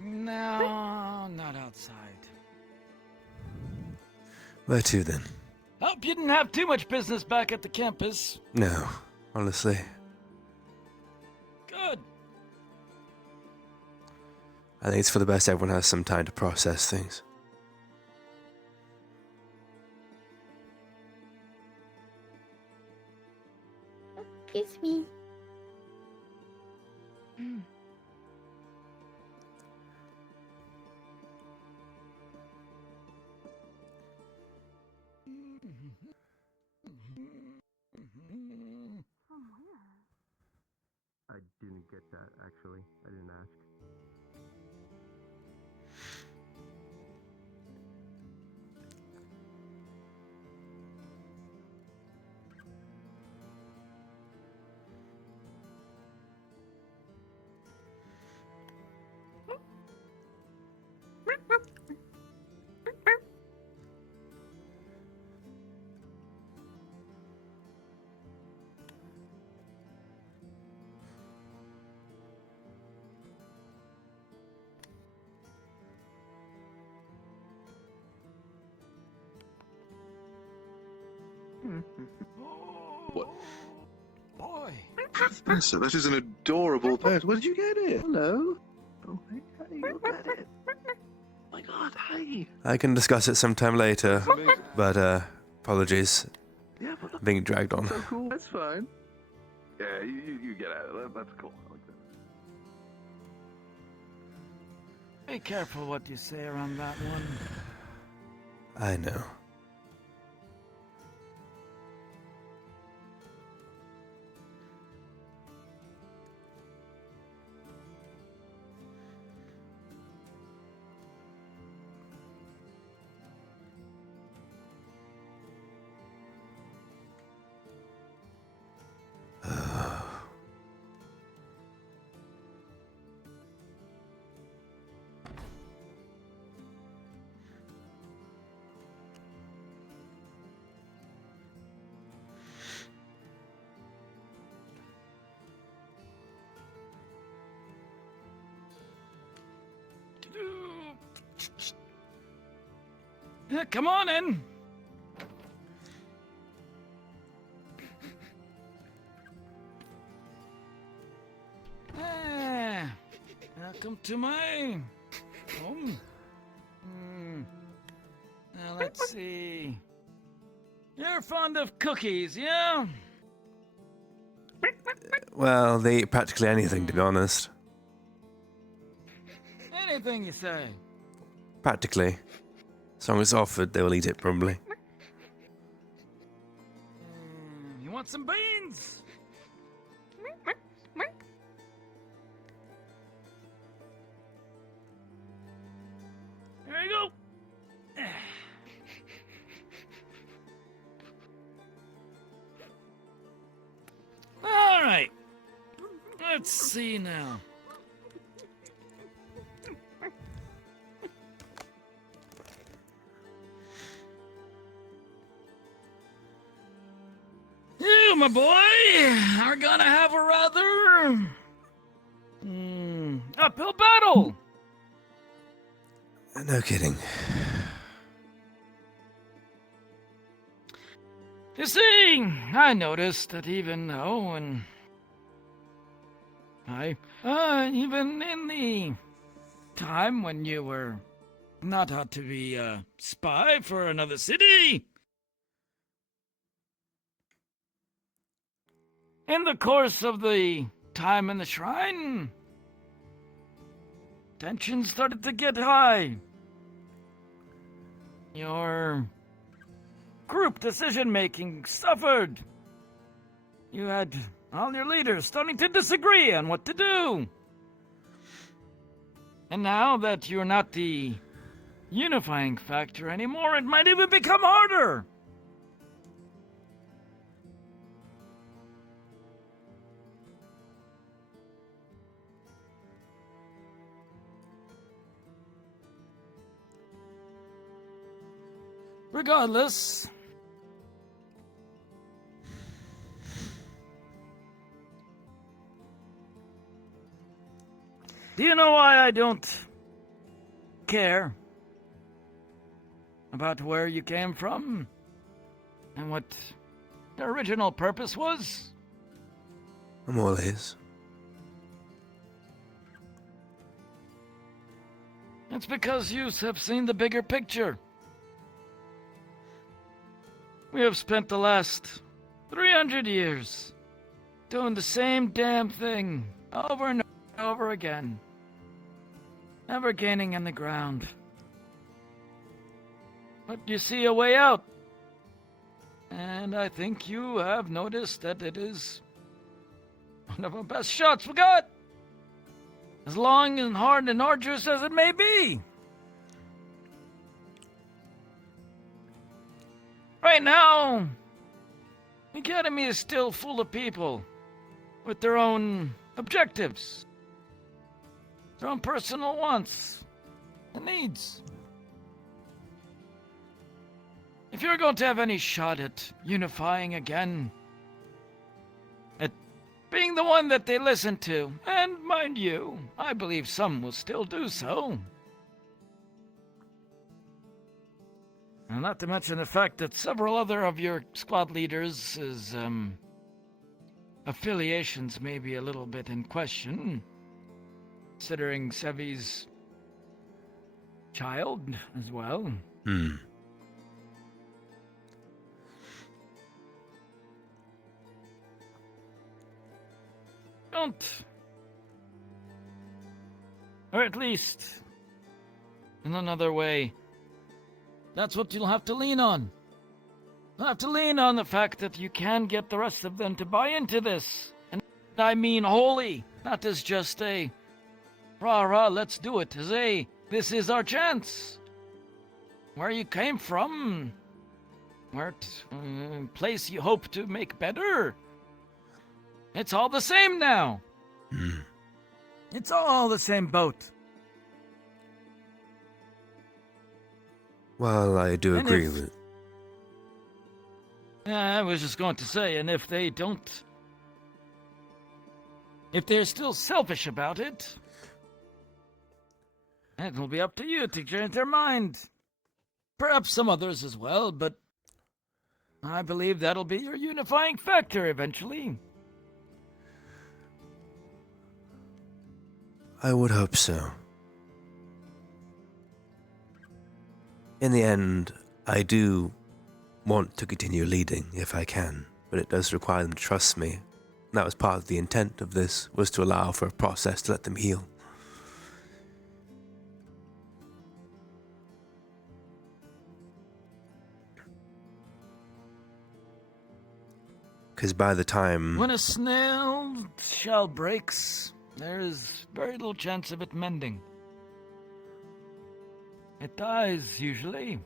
No, not outside. Where to then? Hope you didn't have too much business back at the campus. No, honestly. Good. I think it's for the best everyone has some time to process things. Kiss me. I didn't get that, actually. I didn't ask. What? Boy. Professor, that is an adorable pet. Where did you get it? Hello? Oh, hey, look at it. Oh my god, hey. I can discuss it sometime later, but apologies. Yeah, but that's Being dragged on. so cool. That's fine. Yeah, you get out of that. That's cool. I like that. Be careful what you say around that one. I know. Yeah, come on in. Welcome to my home. Now let's see. You're fond of cookies, yeah? Well, they eat practically anything, to be honest. Anything you say. Practically. As long as it's offered, they will eat it, probably. You want some beans? Let's see now. You, my boy, are gonna have a rather uphill battle. No kidding. You see, I noticed that even though, even in the time when you were not out to be a spy for another city, in the course of the time in the shrine, tensions started to get high. Your group decision-making suffered. You had all your leaders starting to disagree on what to do. And now that you're not the unifying factor anymore, it might even become harder. Regardless, do you know why I don't care about where you came from and what your original purpose was? I'm all ears. It's because you have seen the bigger picture. We have spent the last 300 years doing the same damn thing over and over again, never gaining on the ground. But you see a way out, and I think you have noticed that it is one of the best shots we got, as long and hard and arduous as it may be. Right now, the Academy is still full of people with their own objectives, their own personal wants and needs. If you're going to have any shot at unifying again, at being the one that they listen to, and mind you, I believe some will still do so, and not to mention the fact that several other of your squad leaders' affiliations may be a little bit in question, considering Sevi's child as well. Don't. Or at least, in another way, that's what you'll have to lean on. You'll have to lean on the fact that you can get the rest of them to buy into this. And I mean wholly, not as just a rah-rah, let's do it, as a this is our chance. Where you came from, where place you hope to make better. It's all the same now. It's all the same boat. Well, I do And agree if- with... Yeah, I was just going to say, and if they don't... If they're still selfish about it, it will be up to you to change their mind. Perhaps some others as well, but I believe that'll be your unifying factor eventually. I would hope so. In the end, I do want to continue leading if I can, but it does require them to trust me. That was part of the intent of this, was to allow for a process to let them heal. Because by the time... When a snail shell breaks, there is very little chance of it mending. It dies, usually.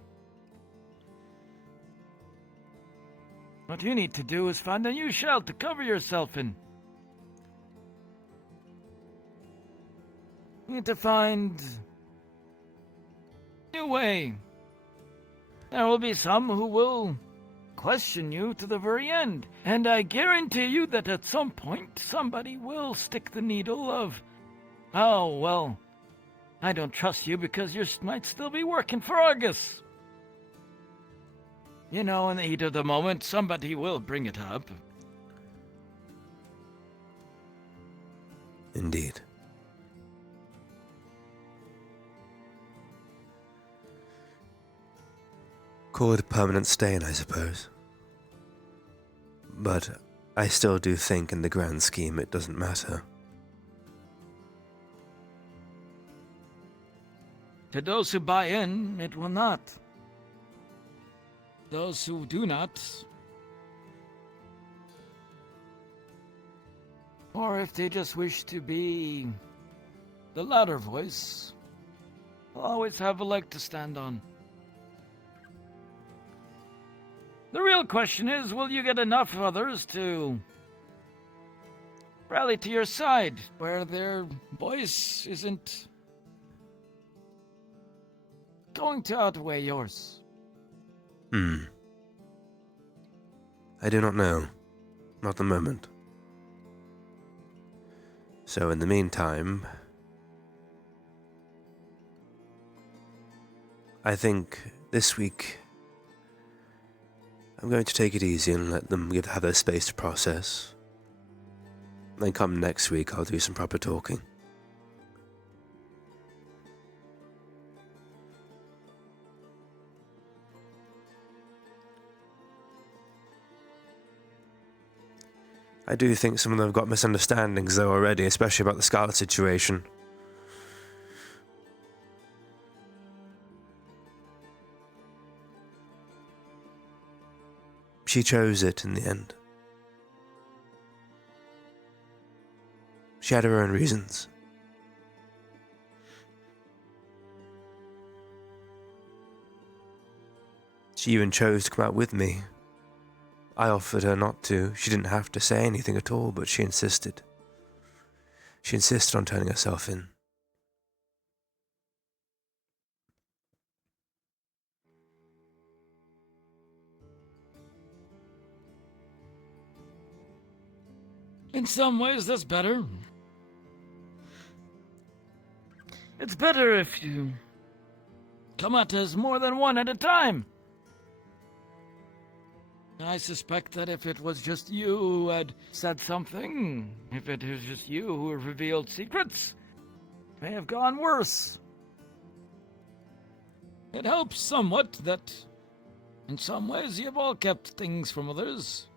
What you need to do is find a new shell to cover yourself in. need to find a new way. There will be some who will question you to the very end, and I guarantee you that at some point somebody will stick the needle of, oh, well, I don't trust you because you might still be working for Argus. You know, in the heat of the moment, somebody will bring it up. Indeed. Call it a permanent stain, I suppose. But I still do think in the grand scheme it doesn't matter. To those who buy in, it will not. Those who do not, or if they just wish to be the louder voice, will always have a leg to stand on. The real question is, will you get enough others to rally to your side where their voice isn't going to outweigh yours? I do not know. Not at the moment. So in the meantime, I think this week I'm going to take it easy and let them have their space to process. Then come next week, I'll do some proper talking. I do think some of them have got misunderstandings though already, especially about the Scarlet situation. She chose it in the end. She had her own reasons. She even chose to come out with me. I offered her not to. She didn't have to say anything at all, but she insisted. She insisted on turning herself in. In some ways, that's better. It's better if you come at us more than one at a time. I suspect that if it was just you who had said something, if it was just you who revealed secrets, it may have gone worse. It helps somewhat that, in some ways, you've all kept things from others.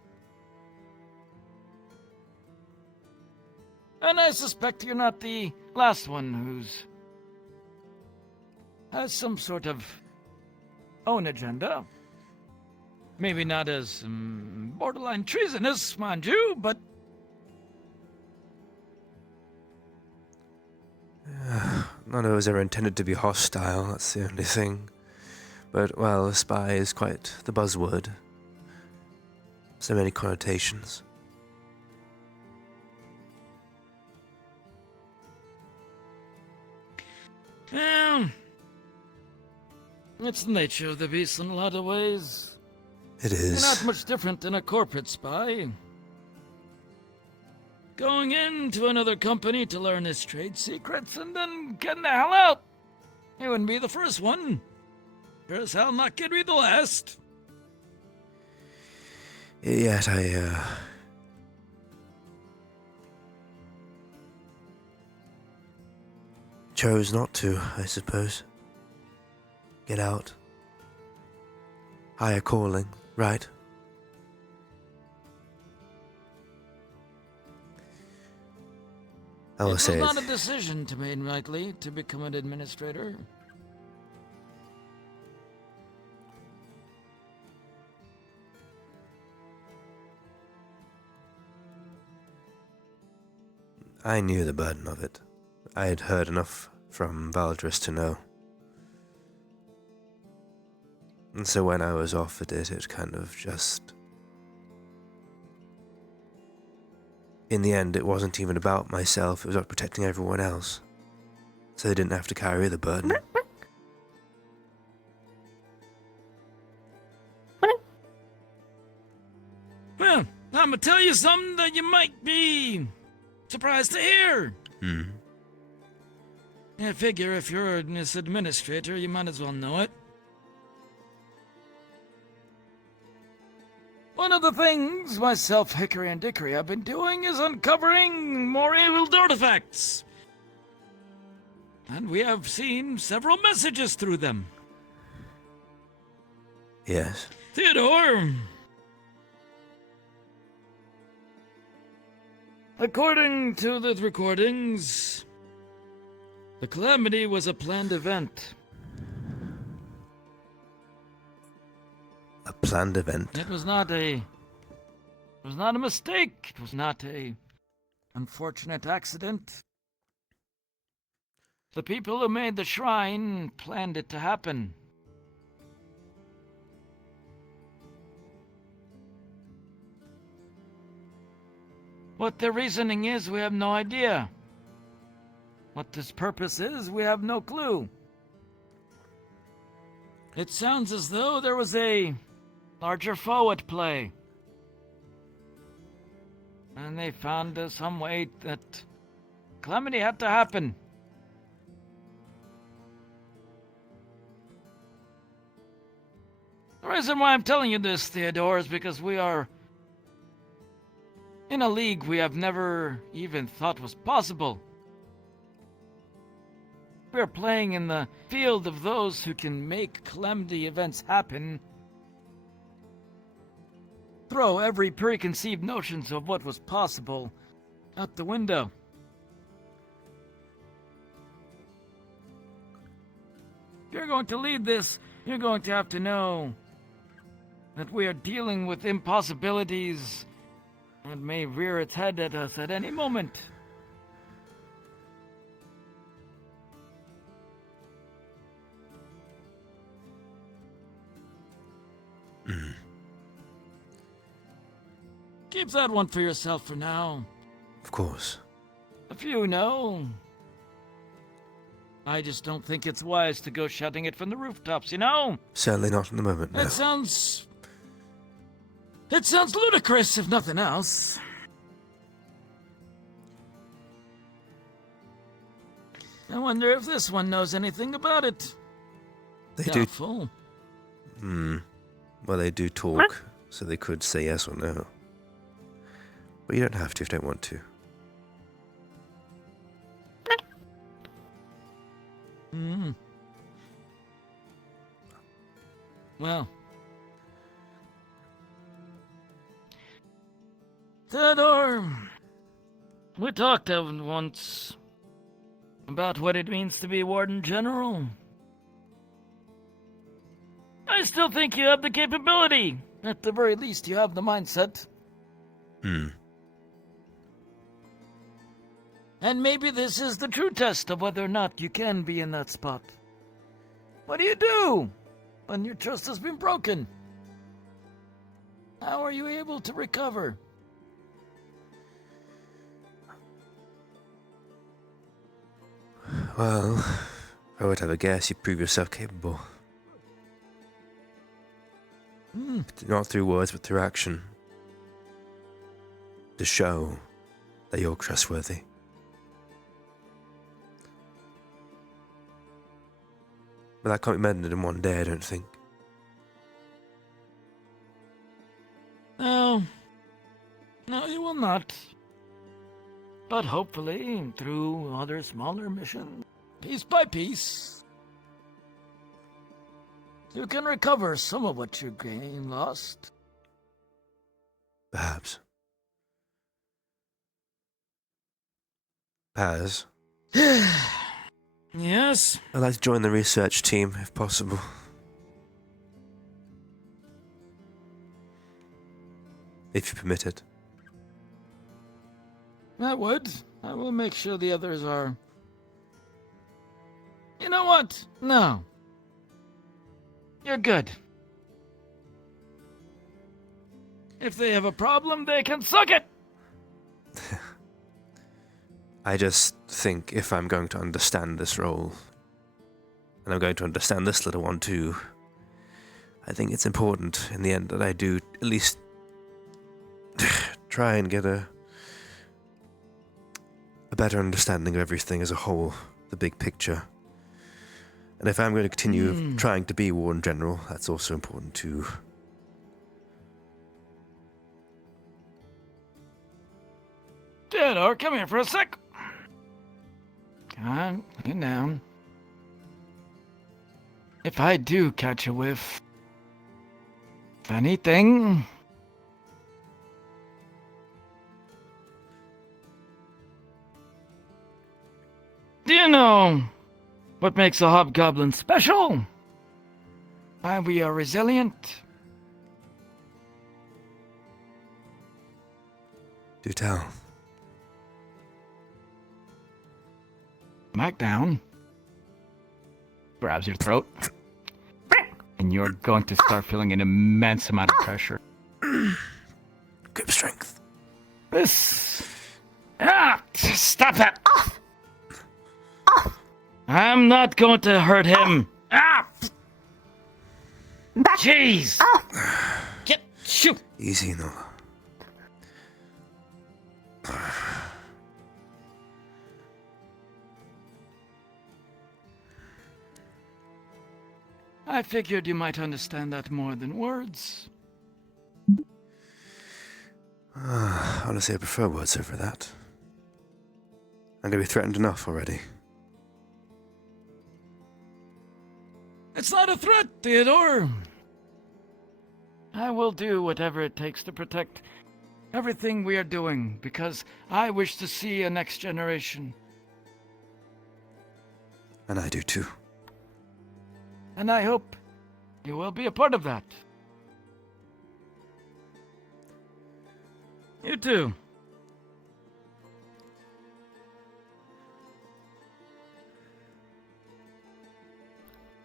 And I suspect you're not the last one who's has some sort of own agenda. Maybe not as borderline treasonous, mind you, but... None of us are intended to be hostile, that's the only thing. But, well, a spy is quite the buzzword. So many connotations. Yeah. It's the nature of the beast in a lot of ways. It is. You're not much different than a corporate spy. Going into another company to learn his trade secrets and then getting the hell out. You wouldn't be the first one. Sure as hell not gonna be the last. Yet I, chose not to, I suppose. Get out. Higher calling, right? I will say it it. was not a decision to make likely to become an administrator. I knew the burden of it. I had heard enough from Valdris to know. And so when I was offered it, it kind of just... In the end, it wasn't even about myself, it was about protecting everyone else. so they didn't have to carry the burden. Well, I'm gonna tell you something that you might be surprised to hear. I figure if you're this administrator, you might as well know it. One of the things myself, Hickory, and Dickory have been doing is uncovering more evil artifacts. And we have seen several messages through them. Yes. Theodore, according to the recordings, the calamity was a planned event. A planned event? It was not a mistake. It was not a unfortunate accident. The people who made the shrine planned it to happen. What their reasoning is, we have no idea. What this purpose is, we have no clue. It sounds as though there was a larger foe at play. And they found some way that calamity had to happen. The reason why I'm telling you this, Theodore, is because we are in a league we have never even thought was possible. We are playing in the field of those who can make calamity events happen. Throw every preconceived notions of what was possible out the window. If you're going to lead this, you're going to have to know that we are dealing with impossibilities and may rear its head at us at any moment. Keep that one for yourself for now. Of course. If you know. I just don't think it's wise to go shouting it from the rooftops, you know? Certainly not in the moment, no. It sounds ludicrous, if nothing else. I wonder if this one knows anything about it. They Doubtful. do. Well, they do talk, so they could say yes or no. But you don't have to if you don't want to. Well. Theodore, we talked once about what it means to be Warden General. I still think you have the capability. At the very least, you have the mindset. And maybe this is the true test of whether or not you can be in that spot. What do you do when your trust has been broken? How are you able to recover? Well, if I would have a guess, you prove yourself capable. Not through words, but through action. To show that you're trustworthy. But that can't be mended in one day, I don't think. No, you will not. But hopefully, through other smaller missions, piece by piece, you can recover some of what you lost. Perhaps. Paz? Yes? I'd like to join the research team, if possible. If you permit it. I would. I will make sure the others are. You know what? No. You're good. If they have a problem, they can suck it! I just think if I'm going to understand this role, and I'm going to understand this little one too, I think it's important in the end that I do at least try and get a better understanding of everything as a whole, the big picture. And if I'm going to continue trying to be Warden General, that's also important too. Theodore, come here for a sec. Come on, get down. If I do catch a whiff of anything, do you know what makes a hobgoblin special? Why we are resilient? Do tell. Back down. Grabs your throat. And you're going to start feeling an immense amount of pressure. Grip strength. This. Stop that! I'm not going to hurt him. Jeez! Shoot! Easy, Nola. I figured you might understand that more than words. Honestly, I prefer words over that. I'm gonna be threatened enough already. It's not a threat, Theodore. I will do whatever it takes to protect everything we are doing, because I wish to see a next generation. And I do too. And I hope you will be a part of that. You too.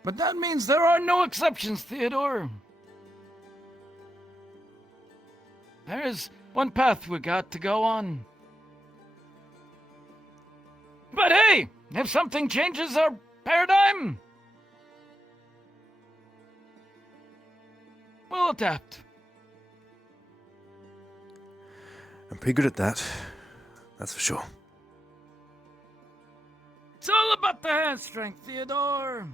But that means there are no exceptions, Theodore. There is one path we got to go on. But hey, if something changes our paradigm, we'll adapt. I'm pretty good at that. That's for sure. It's all about the hand strength, Theodore.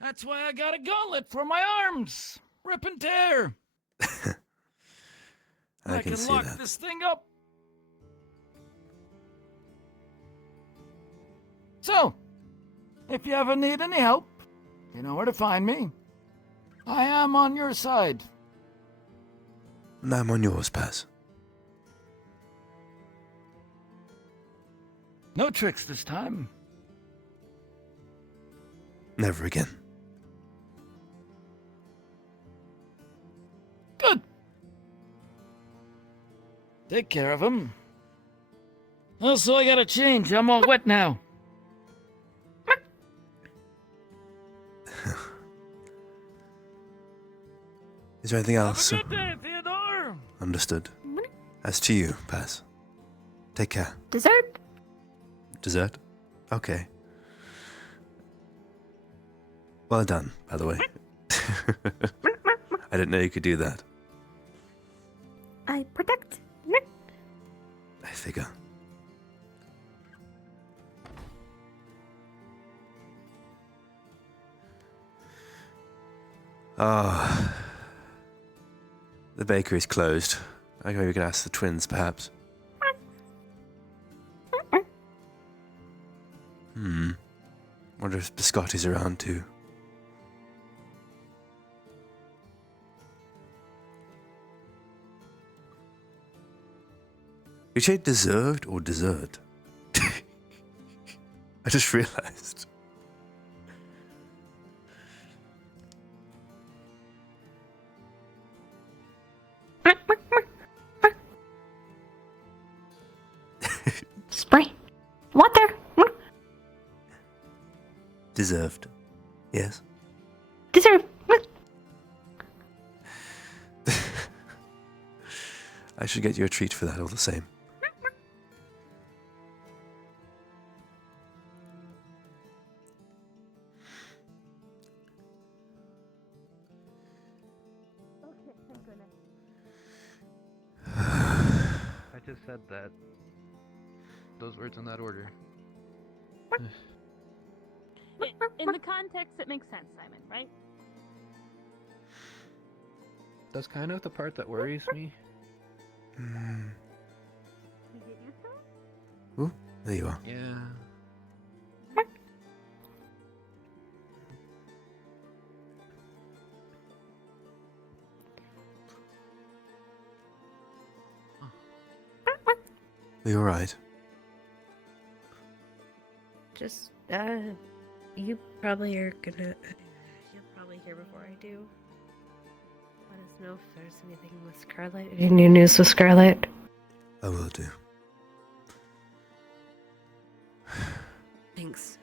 That's why I got a gauntlet for my arms. Rip and tear. I can see lock that. this thing up. So, if you ever need any help, you know where to find me. I am on your side. And I'm on yours, Paz. No tricks this time. Never again. Good. Take care of him. Also, I gotta change. I'm all wet now. Is there anything else? Have a good day, Theodore. Understood. As to you, Paz. Take care. Dessert? Dessert? Okay. Well done, by the way. I didn't know you could do that. I protect. I figure. Oh. The bakery's closed. I think maybe we can ask the twins, perhaps. Wonder if Biscotti's around too. Did you say deserved or dessert? I just realized. Spray. Water. Deserved. Yes. Dessert. I should get you a treat for that all the same. said that. Those words in that order. In the context, it makes sense, Simon, right? That's kind of the part that worries me. You get used to it? Ooh, there you are. Yeah. Are you alright? Just, you probably are gonna. You'll probably hear before I do. Let us know if there's anything with Scarlet. Any new news with Scarlet? I will do. Thanks.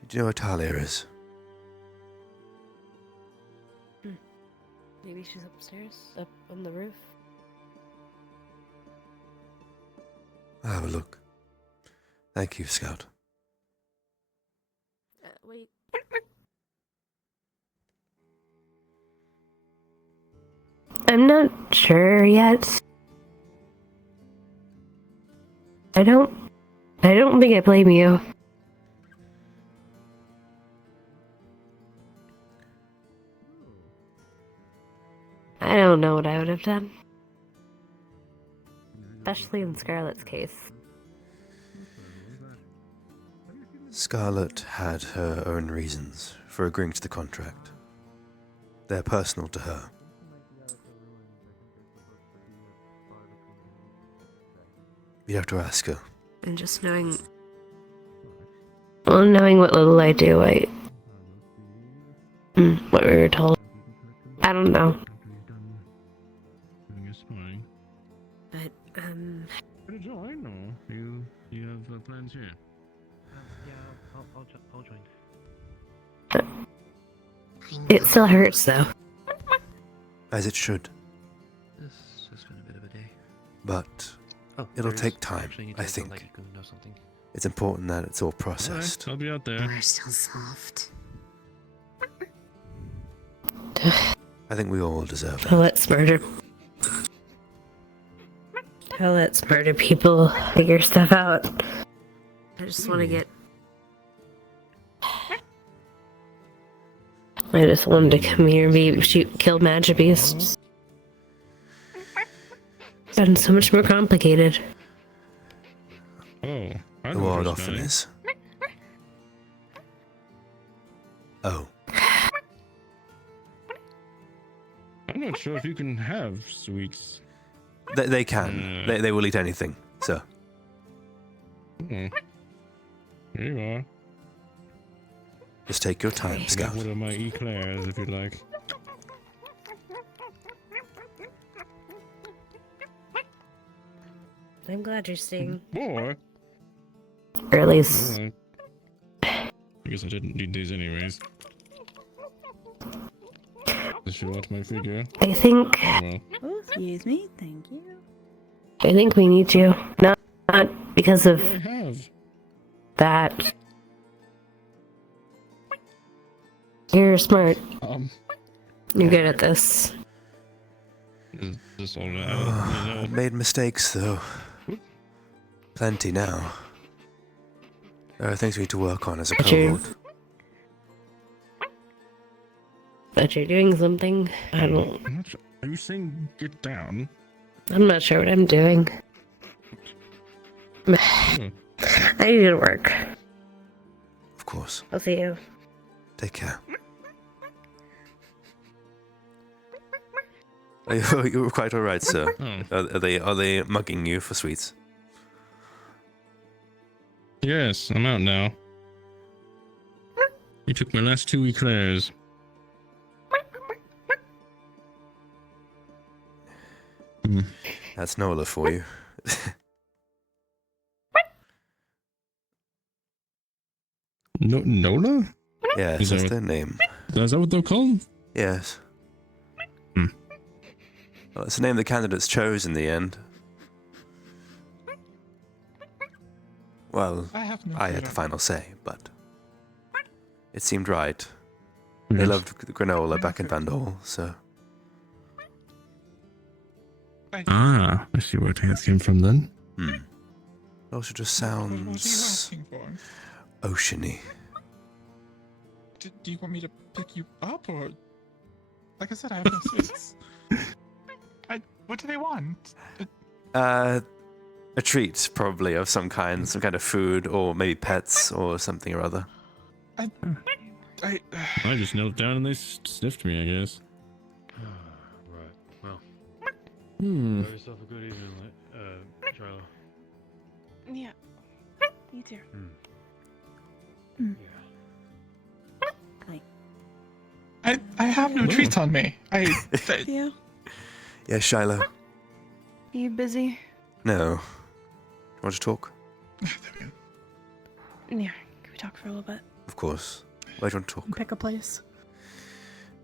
Did you know where Talia is? Maybe she's upstairs, up on the roof. I'll have a look. Thank you, Scout. Wait. I'm not sure yet. I don't think I blame you. I don't know what I would have done. Especially in Scarlet's case. Scarlet had her own reasons for agreeing to the contract. They're personal to her. You'd have to ask her. And just knowing... Well, knowing what little I do, what we were told. I don't know. It's fine. But, Hey, Joe, I know. You have plans here? Yeah, I'll join. It still hurts, though. As it should. This has been a bit of a day. But Oh, it'll there's take time, actually need I to go think. let you know something. It's important that it's all processed. I'll be out there. We're still soft. I think we all deserve I'll that. let murder people figure stuff out. I just want to get... I just wanted to come here and kill magic beasts. It's gotten so much more complicated. Oh, I The know ward this often guy. is. Oh. I'm not sure if you can have sweets. They can. They will eat anything, sir. Here you are. Just take your time, Have Scout. one of my eclairs if you like. I'm glad you're staying. More? Or at least... Alright. I guess I didn't need these anyways. If you want my figure. I think... Well. Oh, excuse me. Thank you. I think we need you. Not because of... I have. that. You're smart. You're good at this. Is this all right? Made mistakes, though. Plenty now. There are things we need to work on as a cohort. But you're doing something. I don't... I'm not sure. Are you saying get down? I'm not sure what I'm doing. I need to work. Of course. I'll see you. Take care. You're quite alright, sir. Are they mugging you for sweets? Yes, I'm out now. You took my last 2 eclairs. That's Nola for you. Nola? Yes, that's their name. Is that what they're called? Yes. Well, it's the name the candidates chose in the end. Well, I had the final say, but it seemed right. They loved the granola back in Vandal, so Ah, I see where it came from then. Hmm. It also just What are you sounds asking for? oceany. Do you want me to pick you up, or like I said, I have no space. What do they want? A treat, probably, of some kind of food, or maybe pets, or something or other. I just knelt down and they sniffed me, I guess. Right. Well. Hmm. Have yourself a good evening, Charlotte. Yeah. You too. I have no treats on me. Yeah. Yeah, Shiloh. You busy? No. You want to talk? Yeah. Can we talk for a little bit? Of course. Where do you want to talk? Pick a place.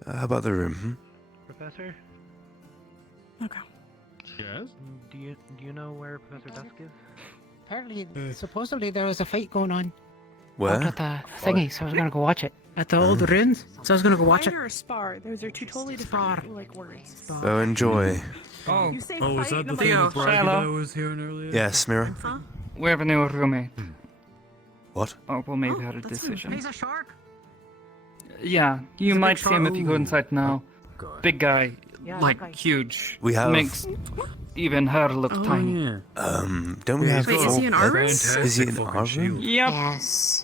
How about the room? Professor? Okay. Yes? Do you know where Professor Dusk is? Apparently, supposedly there was a fight going on. Where? Out at the thingy, so I was gonna go watch it. At the old ruins, so I was gonna go watch it. Fight or spar? Those are two totally different words. Oh, enjoy. Oh, You say Oh, is fight that the and thing I'm with like, Braggy Shiloh. that was hearing earlier? Yes, Mira. Huh? We have a new roommate. What? Oh, well, maybe had a that's decision. He's a shark. Yeah, you He's a might big see him shark. if you go inside now. Big guy, Yeah, like that guy. huge. We have- Makes even her look tiny. Don't we have... Wait, is he an Arborist? Is he an Fantastic fucking Arborist? shield. Yep. Yes.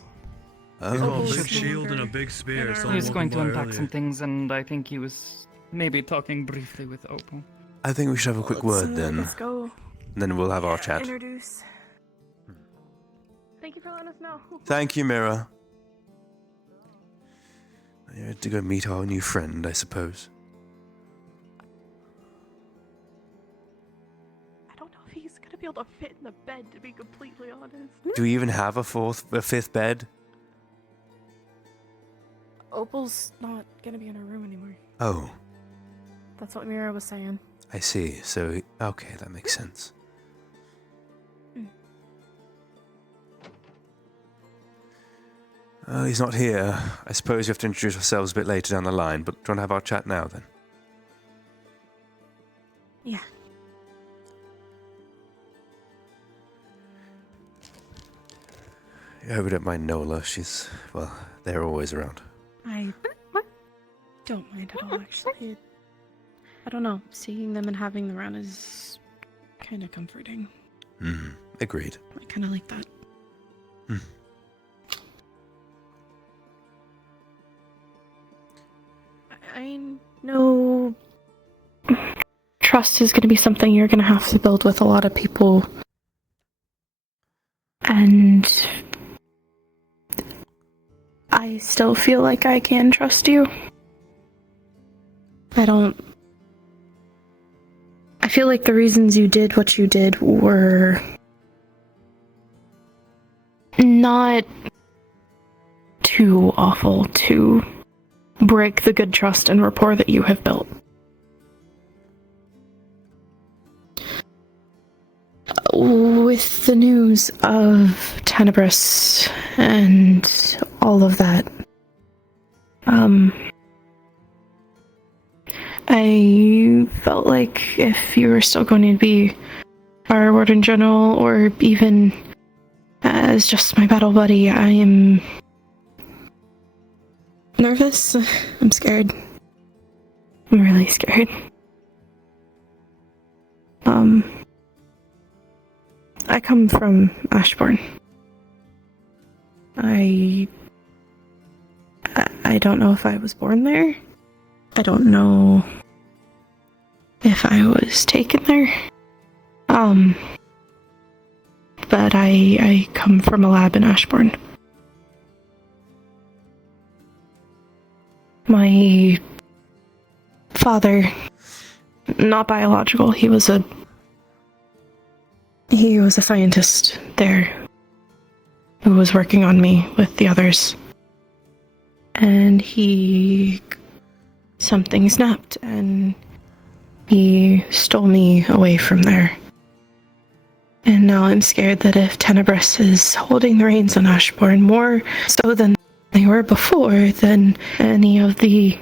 He's got a Oh. big shield and a big spear. He was going to unpack some things, and I think he was maybe talking briefly with Opal. I think we should have a quick word then. Let's go. Then we'll have our chat. Introduce. Thank you for letting us know. Thank you, Mira. You had to go meet our new friend, I suppose. I don't know if he's gonna be able to fit in the bed, to be completely honest. Do we even have a fifth bed? Opal's not gonna be in her room anymore. Oh, That's what Mira was saying. I see. So, okay, that makes sense. He's not here. I suppose we have to introduce ourselves a bit later down the line, but do you want to have our chat now, then? Yeah. I hope you don't mind Nola. She's, well, they're always around. I don't mind at all, actually. I don't know. Seeing them and having them around is kind of comforting. Agreed. I kind of like that. I know trust is going to be something you're going to have to build with a lot of people. And I still feel like I can trust you. I feel like the reasons you did what you did were not too awful to break the good trust and rapport that you have built. With the news of Tenebris and all of that, I felt like if you were still going to be our Warden General, or even as just my battle buddy, I am nervous. I'm scared. I'm really scared. I come from Ashbourne. I don't know if I was born there. I don't know if I was taken there. But I come from a lab in Ashbourne. My father, not biological, he was a scientist there who was working on me with the others. And something snapped and he stole me away from there. And now I'm scared that if Tenebris is holding the reins on Ashbourne more so than they were before, then any of the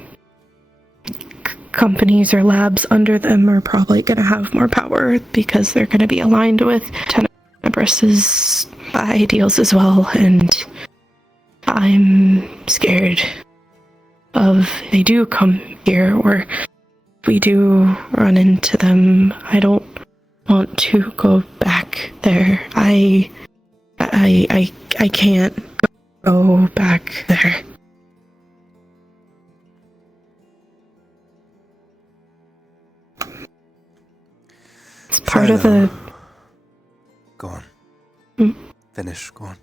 companies or labs under them are probably going to have more power because they're going to be aligned with Tenebrus's ideals as well, and I'm scared of if they do come here or if we do run into them. I don't want to go back there. I can't go back there. It's part of the... Go on. Hmm? Finish, go on.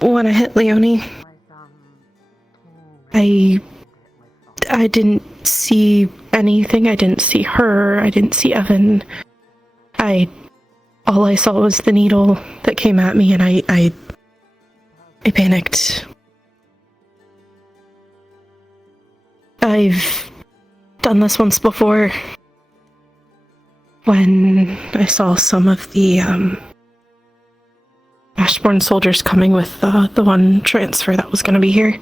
When I hit Leonie, I didn't see anything. I didn't see her. I didn't see Evan. All I saw was the needle that came at me, and I panicked. I've done this once before when I saw some of the Ashbourne soldiers coming with the one transfer that was going to be here.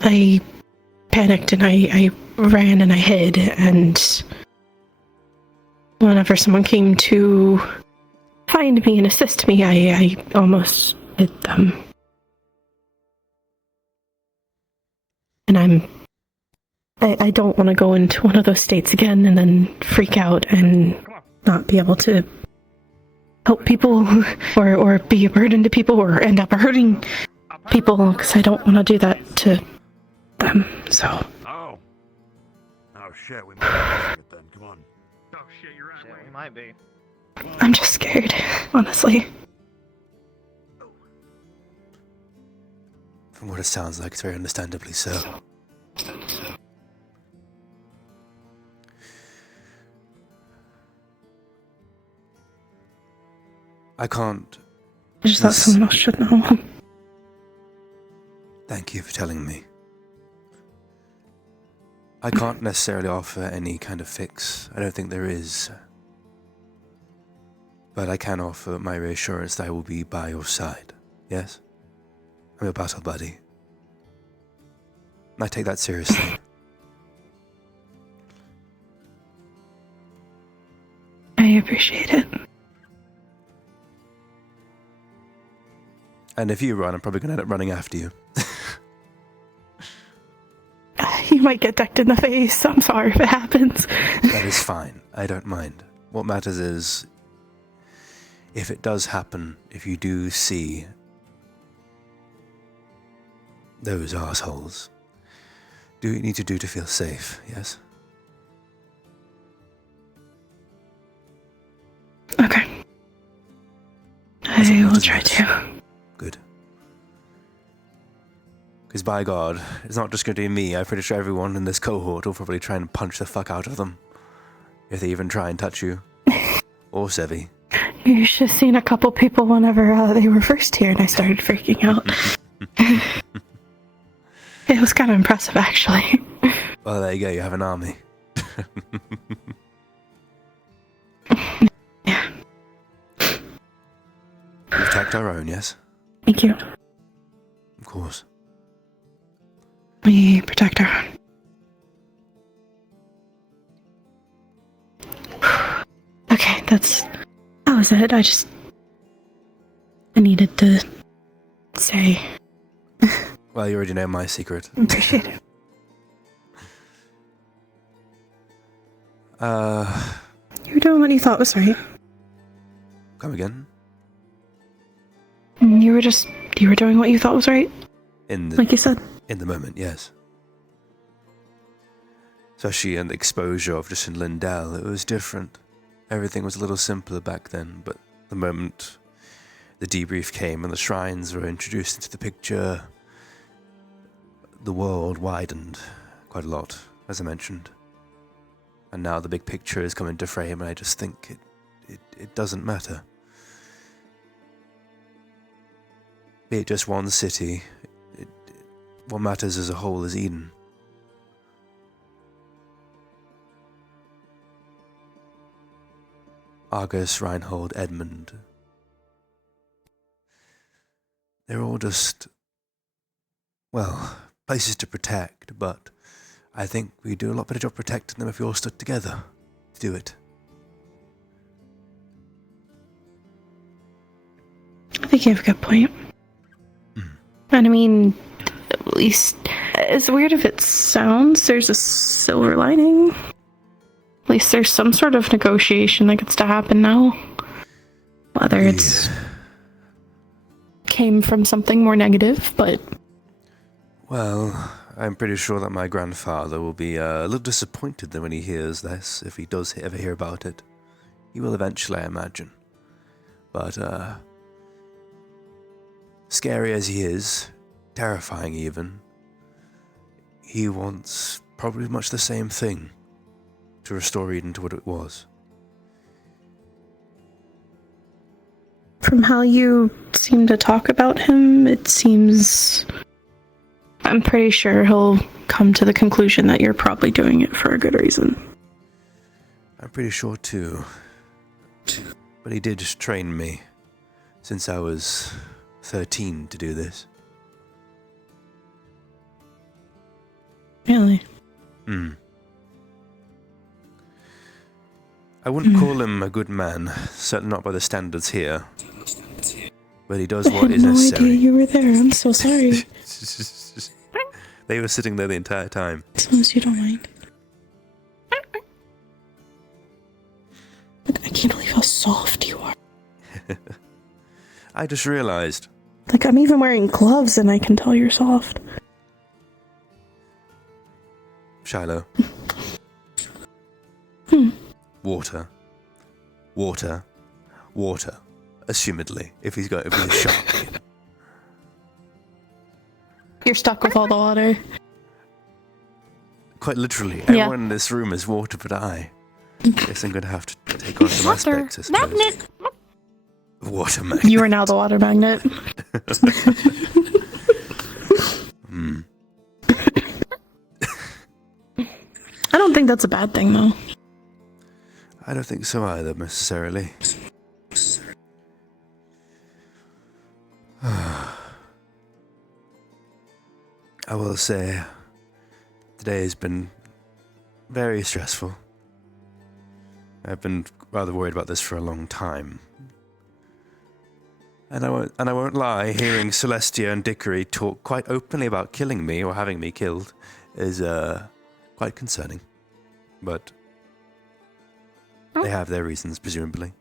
I panicked and I ran and I hid, and whenever someone came to find me and assist me, I almost hit them. And I don't want to go into one of those states again and then freak out and not be able to help people or be a burden to people or end up hurting people, because I don't want to do that to them, so. Oh. Oh shit, we might be it then. Come on. Oh shit, you're right. Shit, we might be. I'm just scared, honestly. From what it sounds like, it's very understandably so. I can't... I just thought someone else should know. Thank you for telling me. I can't necessarily offer any kind of fix. I don't think there is. But I can offer my reassurance that I will be by your side. Yes? I'm your battle buddy. I take that seriously. I appreciate it. And if you run, I'm probably going to end up running after you. You might get decked in the face. I'm sorry if it happens. That is fine. I don't mind. What matters is, if it does happen, if you do see those assholes, do what you need to do to feel safe, yes? Okay. I will try to. Good. Because by God, it's not just going to be me. I'm pretty sure everyone in this cohort will probably try and punch the fuck out of them. If they even try and touch you. Or Sevi. You should have seen a couple people whenever they were first here and I started freaking out. It was kind of impressive, actually. Well, there you go. You have an army. Yeah. We protect our own, yes? Thank you. Of course. We protect our own. Okay, that was it. I needed to say. Well, you already know my secret. Appreciate it. You were doing what you thought was right. Come again? You were doing what you thought was right. Like you said. In the moment, yes. Especially in the exposure of just in Lindell, it was different. Everything was a little simpler back then, but the moment the debrief came and the shrines were introduced into the picture, the world widened quite a lot, as I mentioned. And now the big picture has come into frame, and I just think it doesn't matter. Be it just one city, what matters as a whole is Eden. Argus, Reinhold, Edmund. They're all just well, places to protect, but I think we do a lot better job protecting them if we all stood together to do it. I think you have a good point. And I mean, at least, as weird as it sounds, there's a silver lining. At least there's some sort of negotiation that gets to happen now. Whether it's came from something more negative, but... Well, I'm pretty sure that my grandfather will be a little disappointed when he hears this, if he does ever hear about it. He will eventually, I imagine. But, scary as he is, terrifying even, he wants probably much the same thing, to restore Eden to what it was. From how you seem to talk about him, it seems... I'm pretty sure he'll come to the conclusion that you're probably doing it for a good reason. I'm pretty sure too. But he did just train me since I was 13 to do this. Really? I wouldn't call him a good man, certainly not by the standards here. But he does what is necessary. I had no idea you were there. I'm so sorry. They were sitting there the entire time. As long as you don't mind. Look, I can't believe how soft you are. I just realized. Like, I'm even wearing gloves and I can tell you're soft. Shiloh. Water. Water. Water. Assumedly, if he's a shark. You're stuck with all the water. Quite literally, Yeah. everyone in this room is water, but I guess I'm going to have to take on some aspects, I suppose. Magnet. Water magnet. You are now the water magnet. I don't think that's a bad thing, though. I don't think so either, necessarily. I will say, today has been very stressful. I've been rather worried about this for a long time. And I won't lie, hearing Celestia and Dickory talk quite openly about killing me or having me killed is quite concerning. But they have their reasons, presumably.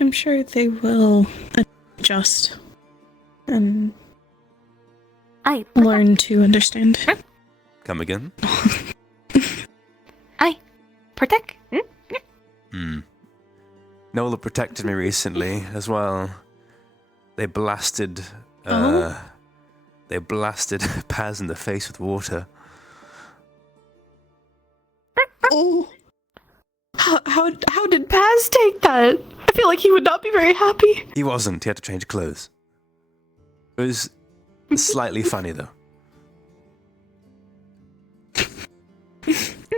I'm sure they will adjust and learn to understand. Come again? Protect. Nola protected me recently as well. They blasted Paz in the face with water. Oh. How did Paz take that? I feel like he would not be very happy. He wasn't. He had to change clothes. It was slightly funny though.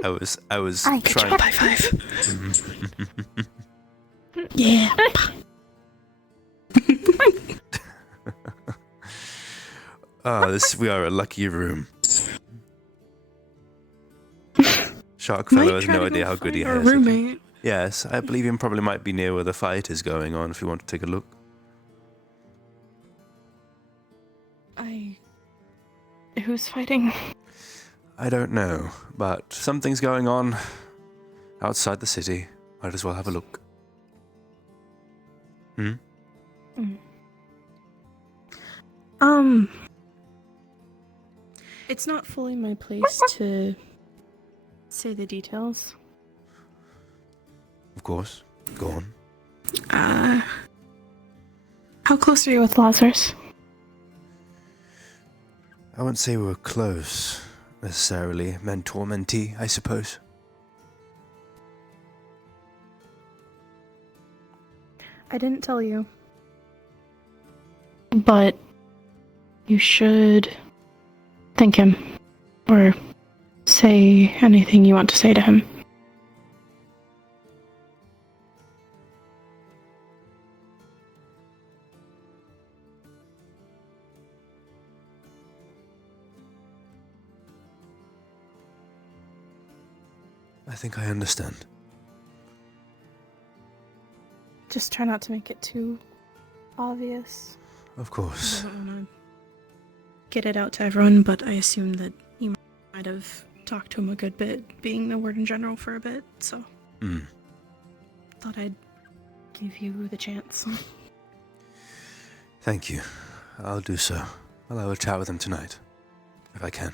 I was trying. High five. Yeah. We are a lucky room. Sharkfellow has no idea how good he has. Roommate. Yes, I believe he probably might be near where the fight is going on if you want to take a look. Who's fighting? I don't know, but something's going on outside the city. Might as well have a look. It's not fully my place to say the details. Of course. Go on. How close are you with Lazarus? I wouldn't say we were close, necessarily. Mentor-mentee, I suppose. I didn't tell you. But you should thank him. Or say anything you want to say to him. I think I understand. Just try not to make it too obvious. Of course. I don't want to get it out to everyone, but I assume that you might have talked to him a good bit, being the Warden General for a bit, so thought I'd give you the chance. Thank you. I'll do so. Well, I will chat with him tonight, if I can.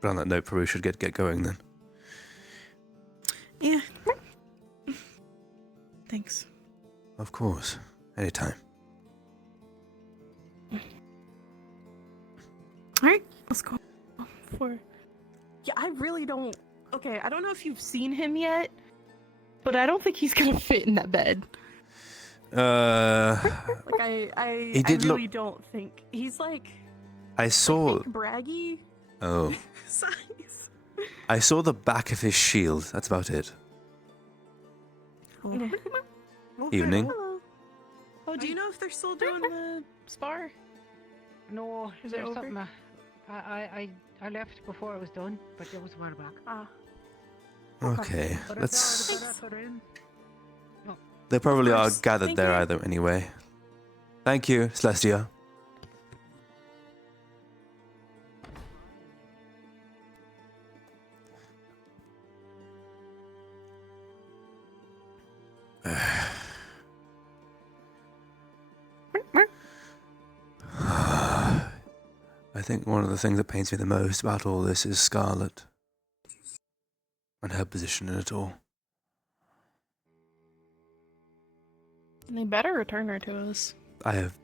But on that note, probably should get going then. Yeah. Thanks. Of course. Anytime. Alright, let's go. Yeah, I really don't... Okay, I don't know if you've seen him yet, but I don't think he's gonna fit in that bed. Like, I really don't think... He's like... I saw... braggy Oh. size. I saw the back of his shield. That's about it. Evening. Hello. Oh, do you know if they're still doing the spar? No, Is it there's over? something. I left before it was done, but it was a while back. Ah. Okay, But let's... it's all right. They probably are course. gathered Thank there you. either anyway. Thank you, Celestia. I think one of the things that pains me the most about all this is Scarlet and her position in it all. They better return her to us. I have...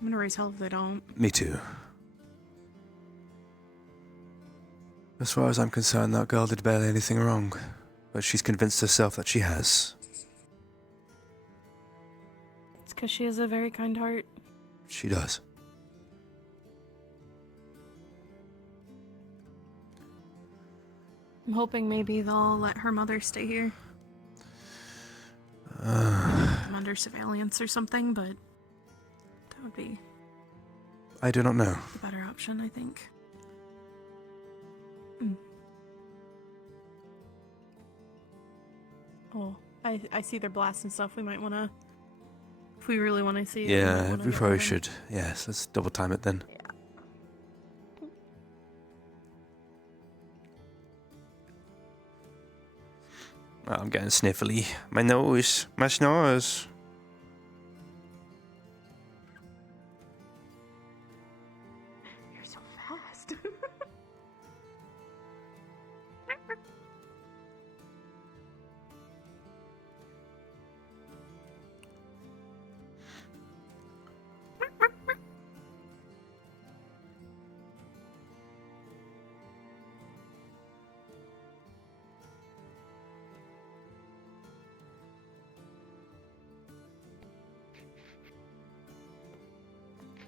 I'm gonna raise hell if they don't. Me too. As far as I'm concerned, that girl did barely anything wrong, but she's convinced herself that she has. It's because she has a very kind heart. She does. I'm hoping maybe they'll let her mother stay here. I'm under surveillance or something, but that would be I do not know. the better option, I think. Oh, I see their blasts and stuff. We might want to, if we really want to see it. Yeah, we probably should. Yes, let's double time it then. Oh, I'm getting sniffly. My nose. My snores. You're so fast.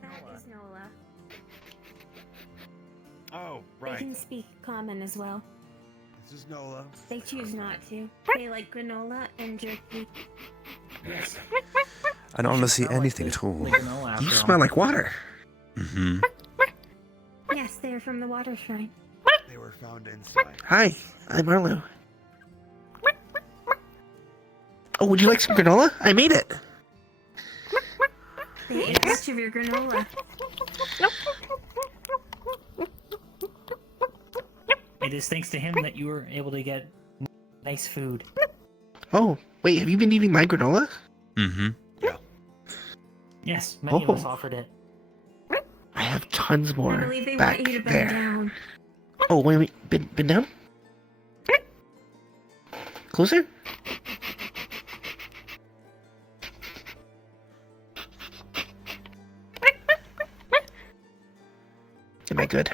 That is Nola. Oh, They can speak common as well. This is Nola. They choose not to. They like granola and jerky. Yes. I don't want to see anything at all. You smell like water. Mm-hmm. Yes, they are from the water shrine. They were found inside. Hi, I'm Arlo. Oh, would you like some granola? I made it. They ate much of your granola. It is thanks to him that you were able to get nice food. Oh, wait, have you been eating my granola? Mm-hmm. Yes, many of us Oh. offered it. I have tons I more believe they back want you to bend there. down. Oh, wait, been down? Closer? Am I good?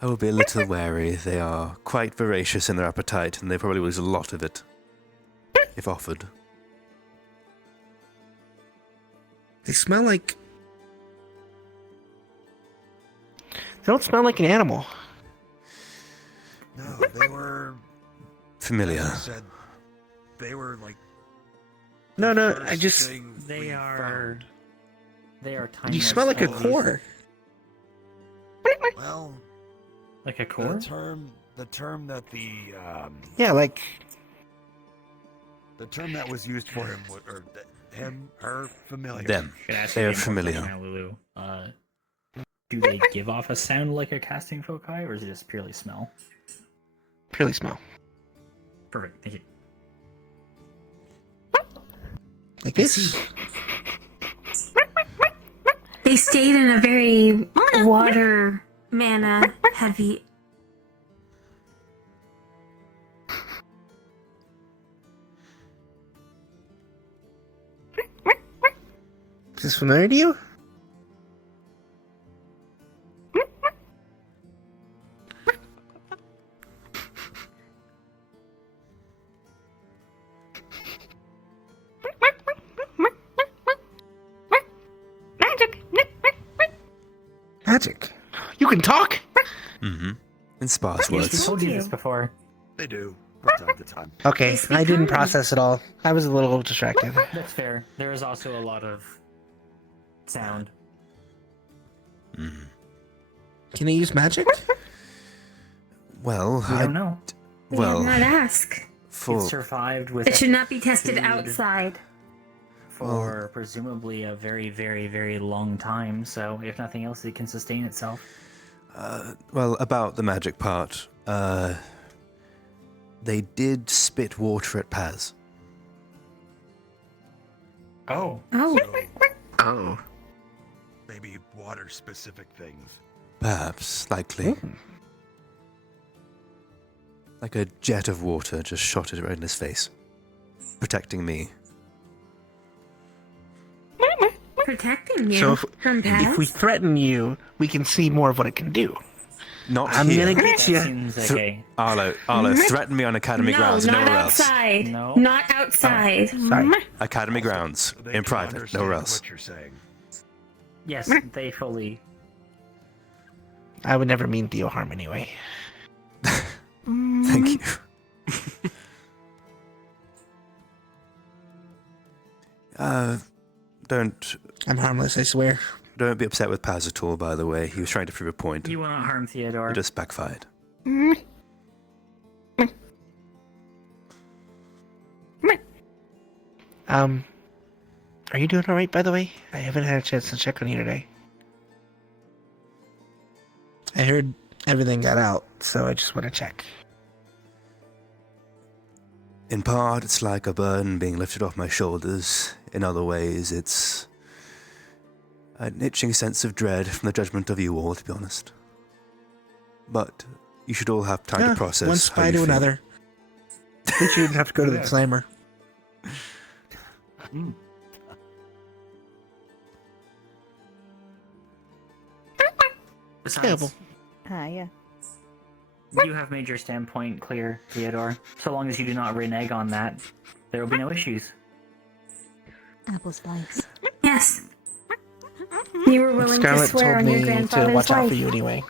I will be a little wary. They are quite voracious in their appetite, and they probably lose a lot of it, if offered. They smell like... They don't smell like an animal. No, they were. Familiar. As I said, they were like. No, the I first just... thing They we are. found. They are tiny. You smell like a core. Well, Like a core? The term that Yeah, like the term that was used for him, or him, her, familiar. Them. Can I ask They you are a more familiar. question now, Lulu? Do they give off a sound like a casting foci, or is it just purely smell? purely smell. Perfect, thank you. Like this. They stayed in a very water mana heavy. Is this familiar to you? Magic. You can talk? Mm-hmm. In sparse Yes, we words. told you this before. They do from time to time. Okay, I didn't process it all. I was a little distracted. That's fair. There is also a lot of sound. Mm. Can I use magic? Well, We I don't know. well Not ask. for It survived with It should not be tested food outside. for presumably a very, very, very long time. So, if nothing else, it can sustain itself. well about the magic part. They did spit water at Paz. Oh. Oh. Oh. Maybe water-specific things. Perhaps, likely. Like a jet of water just shot it right in his face, protecting me. Protecting you So from if we Paz? threaten you, we can see more of what it can do. Not I'm here. gonna get you. Seems okay. Arlo, threaten me on Academy No, grounds, not nowhere else. outside. No. Not outside. Sorry. Academy grounds, They in do private, understand nowhere else. What you're saying. Yes, they fully. I would never mean Theo harm anyway. Thank you. Don't I'm harmless, I swear. don't be upset with Paz at all, by the way. He was trying to prove a point. You will not harm Theodore. It just backfired. Are you doing alright, by the way? I haven't had a chance to check on you today. I heard everything got out, so I just want to check. In part, it's like a burden being lifted off my shoulders. In other ways, it's an itching sense of dread from the judgment of you all, to be honest. But you should all have time to process one how spy you to feel. another. At least you didn't have to go to the slammer. Besides, Yeah. you have made your standpoint clear, Theodore. So long as you do not renege on that, there will be no issues. Apple slice. Yes. You were willing to Scarlett swear told on your me to grandfather's watch out life. for you anyway.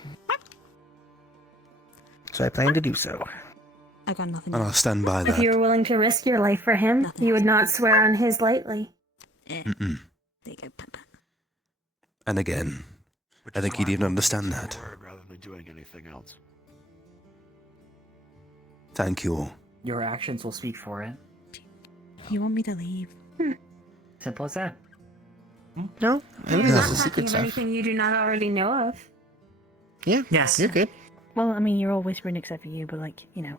So I plan to do so. I got nothing. And I'll stand by If that. you were willing to risk your life for him, you would not swear on his lightly. Mm-mm. They go papa. And again, I think he'd even understand that. Rather than doing anything else. Thank you all. Your actions will speak for it. You want me to leave? Simple as that. No, I think You're this not is talking secret of stuff. anything you do not already know of. Yeah, Yes. you're good. Well, I mean, you're all whispering except for you, but like, you know.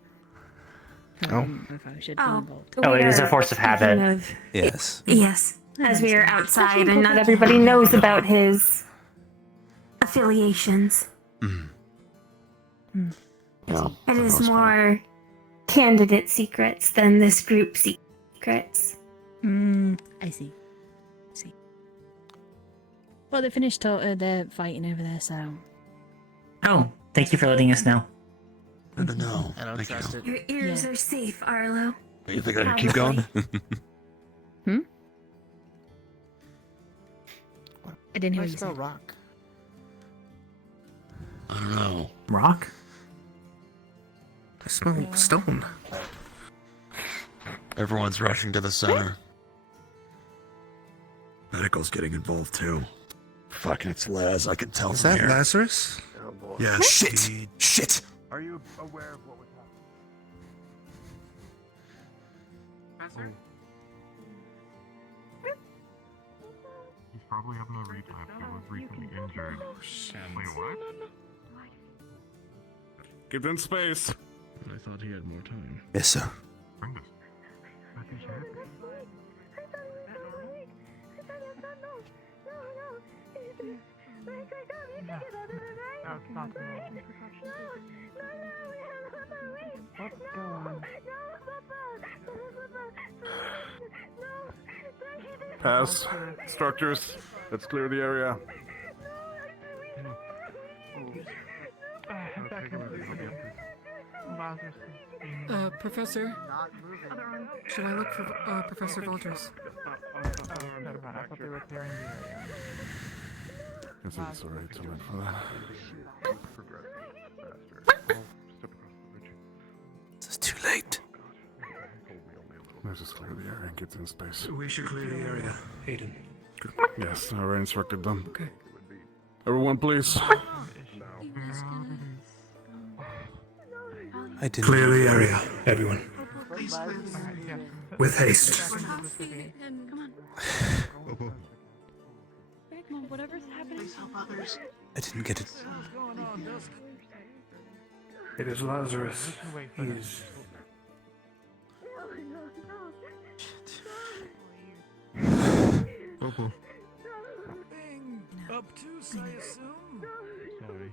I Oh. don't know if I should be involved. Oh, we it is are a force of speaking habit. of- Yes. Yes, as we are outside and not everybody knows about his affiliations. Yeah. It is more candidate secrets than this group secrets. I see. Well, they finished they're fighting over there, so. Oh, thank you for letting us know. No. I don't trust it. Your ears are safe, Arlo. You think I can keep going? I didn't hear I what you smell said. rock. I don't know. Rock? I smell stone. Everyone's rushing to the center. Medical's getting involved too. Fucking it's Laz, I can tell Is from that here. Lazarus? Oh boy. Yes. Shit! Shit! Are you aware of what was happening? Professor? He's probably having a relapse. He was recently injured. Wait, what? Get in space. I thought he had more time. Yes, sir. Bring this. Back in shape. No, it's not normal. What's going on? Pass. Structures. Let's clear the area. Professor? Should I look for Professor Volters? I thought they were clearing the area. It's alright to wait for that. It's too late. Let's just clear the area and get in space. We should clear the area. Hayden. Yes, I already instructed them. Okay. Everyone, please. I didn't. Clear the area, everyone. With haste. Come on, whatever's happening. Please help others. I didn't get it. It is Lazarus. He's... Popo. Obtuse, I assume? Sorry.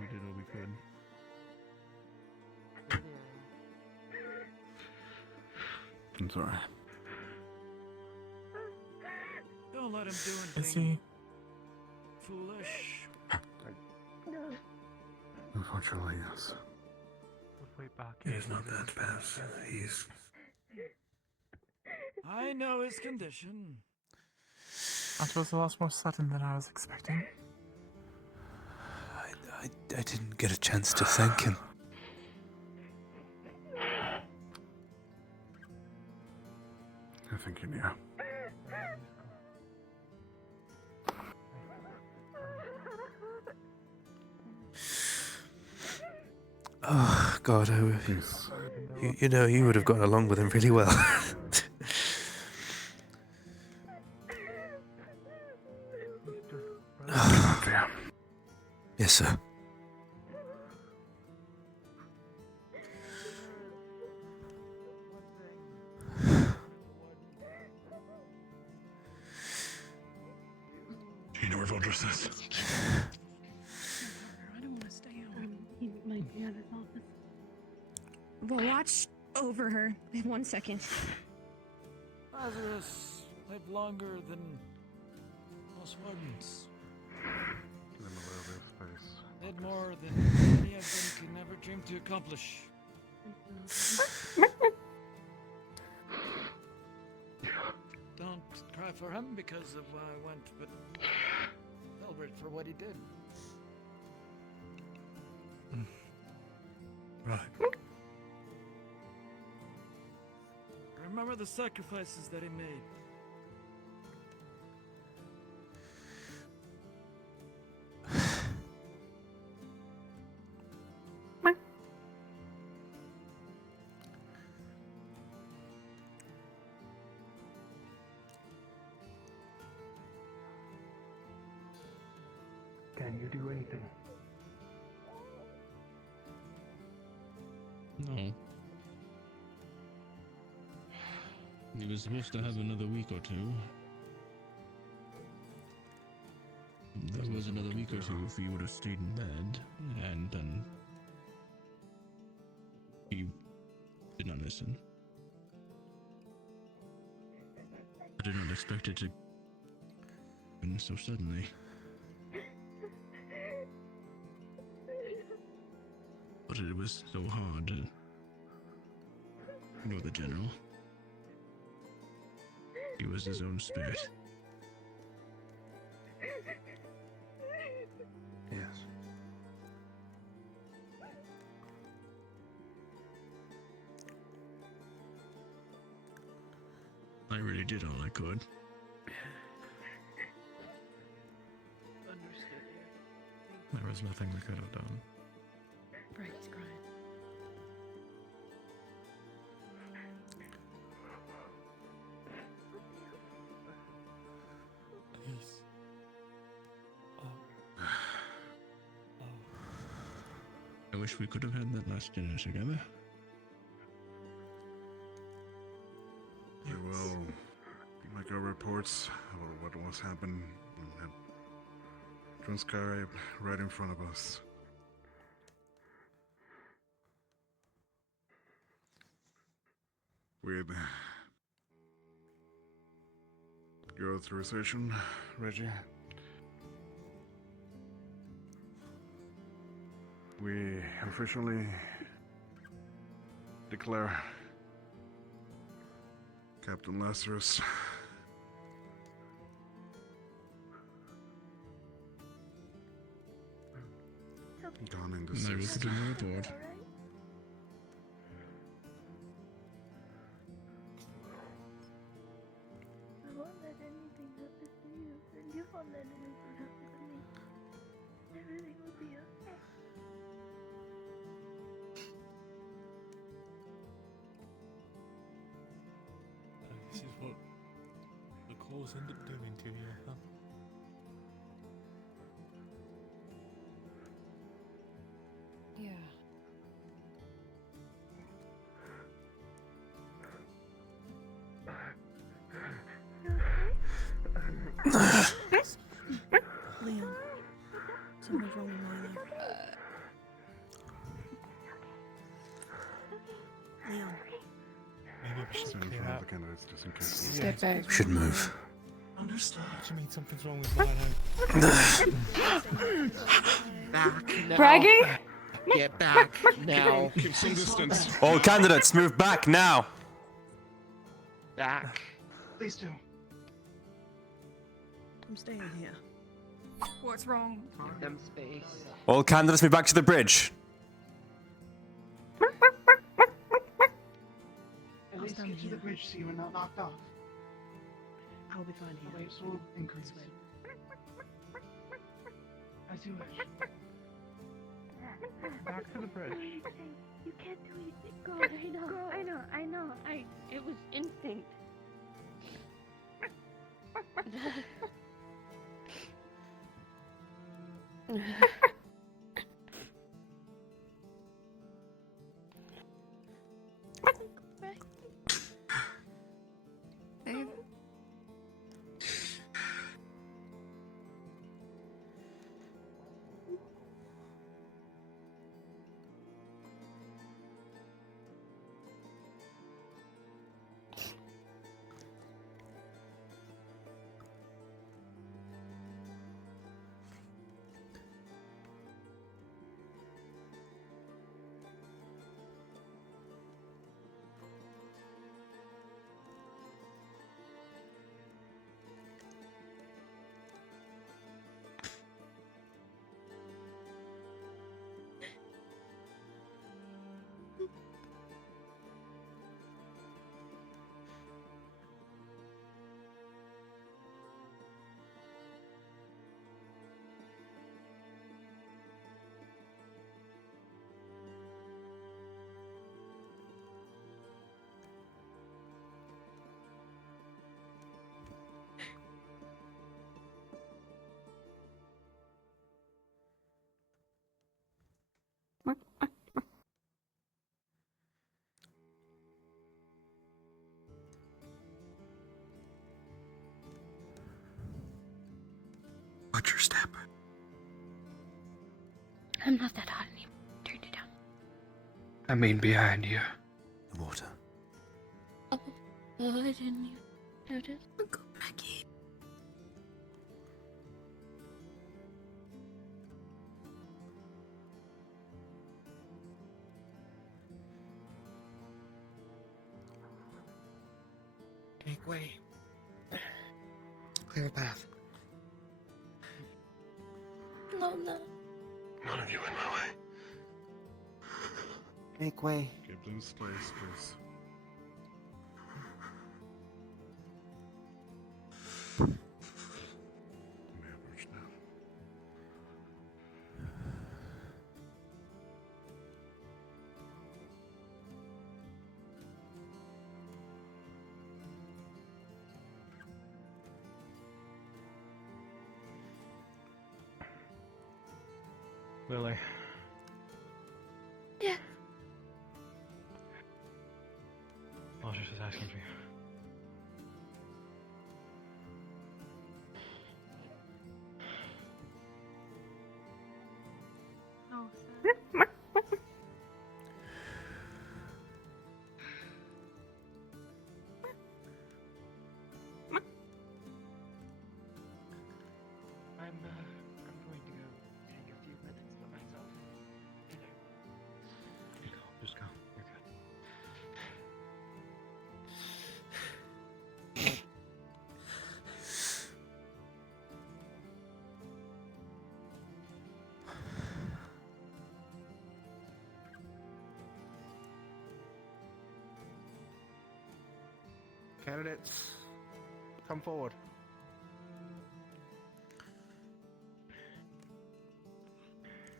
We did all we could. I'm sorry. Don't let him do anything Is he? foolish. Unfortunately, yes. Let's wait back. He's not that bad. He's... I know his condition. I suppose it was more sudden than I was expecting. I didn't get a chance to thank him. I think you knew. Oh, God, you know, you would have gotten along with him really well. Damn. Yes, sir. Do you know where Voldris is? I don't want to stay home. He might be at his office. We'll watch over her in 1 second. Lazarus lived longer than most wardens. Did more than many of them could never dream to accomplish. Don't cry for him because of what I went, but celebrate for what he did. Right. Remember the sacrifices that he made. Can you do anything? No. He was supposed to have another week or two. There was another week or two if he would have stayed in bed, and then he did not listen. I did not expect it to happen so suddenly. But it was so hard to ignore the general. He was his own spirit. Yes. I really did all I could. Understood. There was nothing we could have done. Brady's crying. Please. I wish we could have had that last dinner together. We will make our reports about what was happened and have transcribed right in front of us. With your authorization, Reggie, we officially declare Captain Lazarus gone in And I will put in a report. I won't let anything happen to you, and you won't let anything happen to me. Everything will be okay. This is what the claws end up doing to you, huh? Yeah. Leon, something's wrong with Milo. Leon. Maybe we should Stand in clear front of out. the candidates just in case. Step back. Should move. Understood. What do you mean something's wrong with Milo? Back now. Bragging? Get back now. Keep some distance. All candidates, move back now. Back. Please do. I'm staying here. What's wrong? Give them space. All candidates, move back to the bridge. At least get to the bridge so you are not knocked off. I'll be fine here. Waves will increase. As you wish. Back to the bridge. You can't do anything. Go. I know. It was instinct. Babe. Watch your step. I'm not that hot anymore. Turn it down. I mean behind you. The water. Oh, I didn't even notice. Go back in. Make way. Clear a path. No. None of you in my way. Make way. Give them space, please. May approach now. Lily. Yeah. Walter's just asking for you. Oh, I'm going to go take a few minutes by myself. Just go. You're good. Candidates, come forward.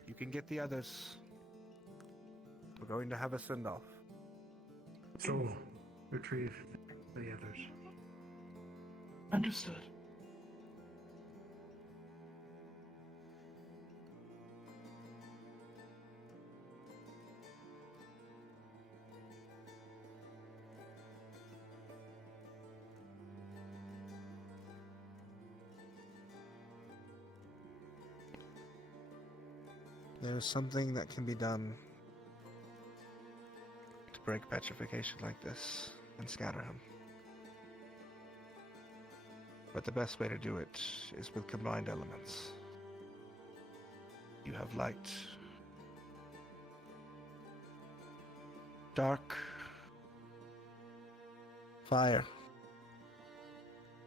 You can get the others. We're going to have a send-off. So, retrieve the others. Understood. There's something that can be done to break petrification like this and scatter him. But the best way to do it is with combined elements. You have light, dark, fire,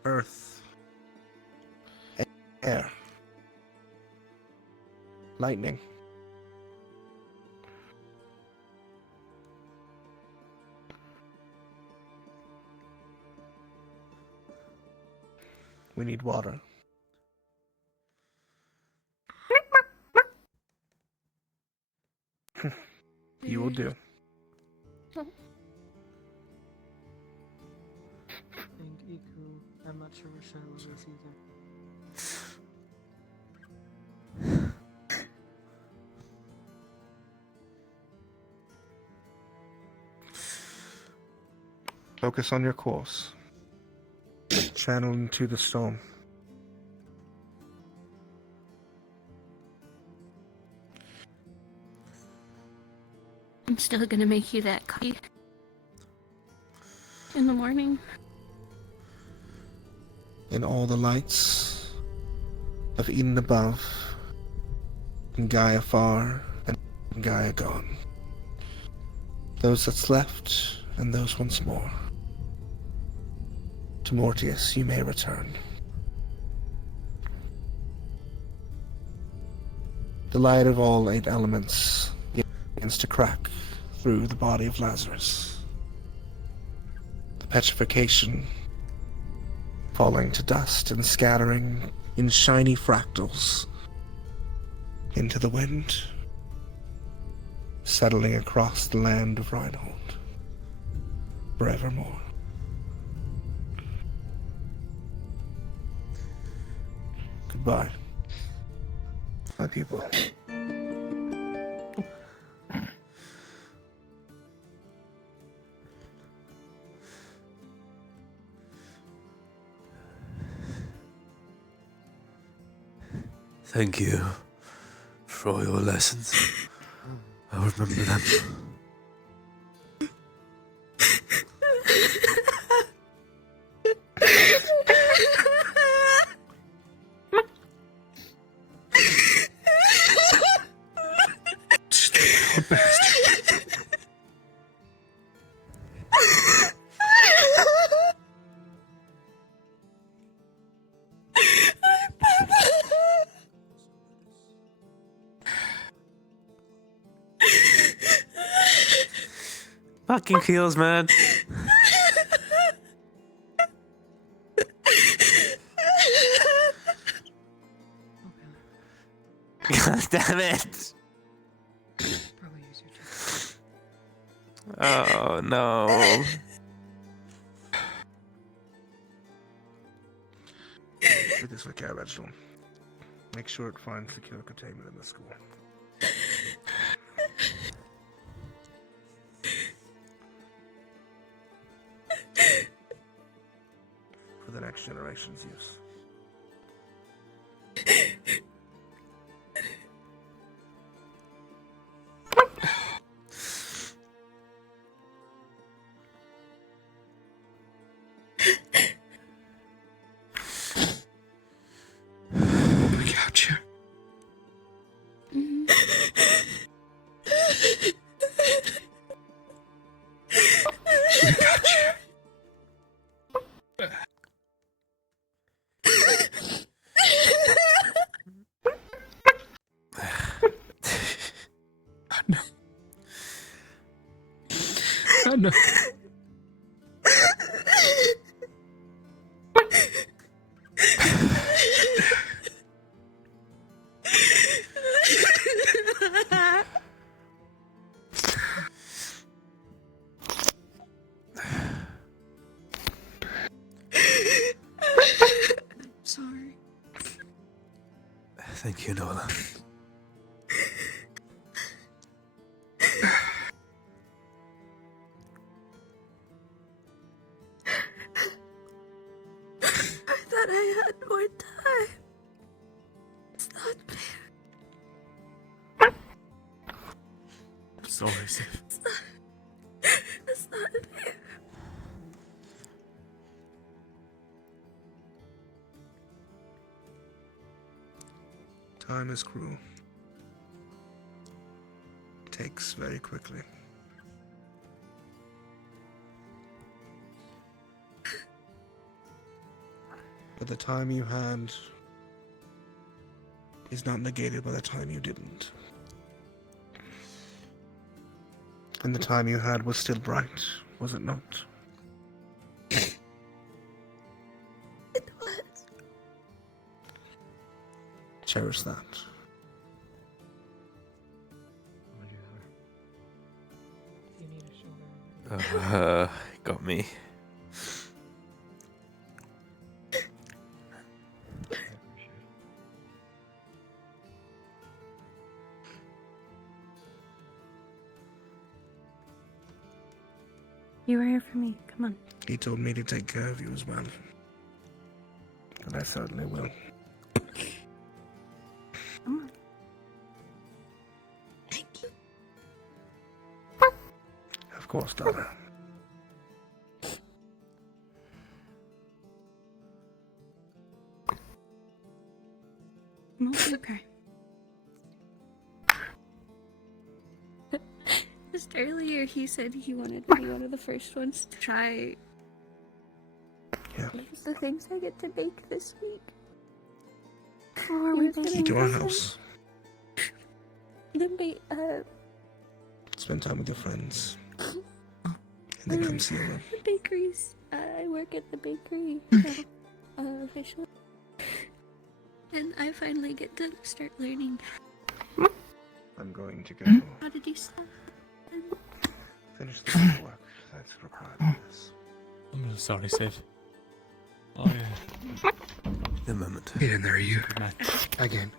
earth, air, lightning. We need water. You will do. And Iku, I'm not sure where Shiloh is either. Focus on your course. Channel into the storm. I'm still gonna make you that coffee in the morning. In all the lights of Eden above, and Gaia far, and Gaia gone. Those that's left, and those once more. To Mortius you may return. The light of all 8 elements begins to crack through the body of Lazarus. The petrification falling to dust and scattering in shiny fractals into the wind, settling across the land of Reinhold forevermore. Goodbye, my people. Thank you for all your lessons. I'll remember them. Fucking kills, man. God damn it. Oh no. Take this with care, Reginald. Make sure it finds secure containment in the school. generation's use. On the couch here. On the couch here. No. Oh, no. Sorry. Thank you, Nola. I thought I had more time. It's not fair. I'm sorry, Sif. It's not fair. Time is cruel. It takes very quickly. But the time you had is not negated by the time you didn't. And the time you had was still bright, was it not? It was. Cherish that. Got me. You were here for me. Come on. He told me to take care of you as well. And I certainly will. Come on. Thank you. Of course, Donna. I'm okay. Just earlier, he said he wanted to be one of the first ones to try the things I get to bake this week. Oh, are we Come to our house. Spend time with your friends. And then come see them. The bakeries. I work at the bakery officially. And I finally get to start learning I'm going to go how to do stuff. And finish the work that's required of this. I'm sorry, Sif. Oh, yeah. A moment. Get in there, you. Again.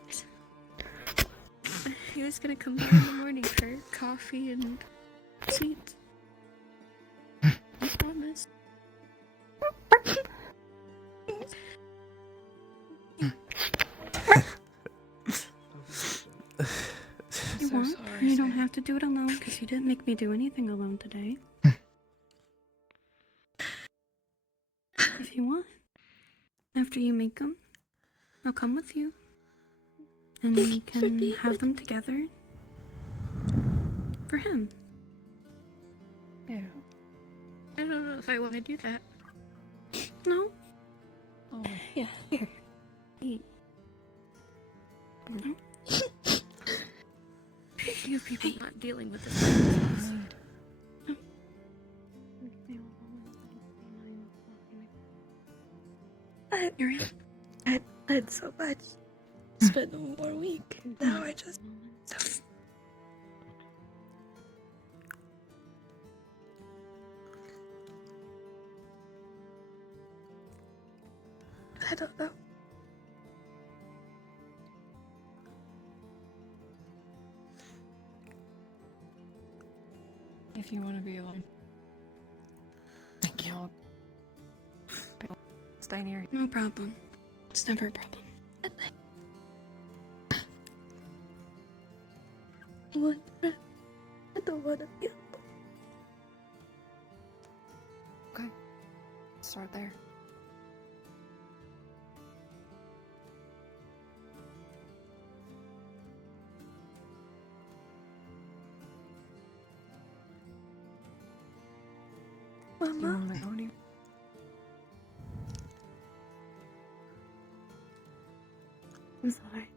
he was gonna come here in the morning for coffee and sweets. I promise. You want? You don't have to do it alone because you didn't make me do anything alone today. If you want, after you make them, I'll come with you, and we can have them together for him. Yeah. I don't know if I want to do that. No? Oh. Yeah, here. Eat. No? You people not dealing with this. I had so much. Spent one more week. Now I just. I don't know. If you want to be alone. Thank you. stay near you. No problem. It's never a problem. What? I don't want to be. Okay. Start there. Mama? I'm sorry.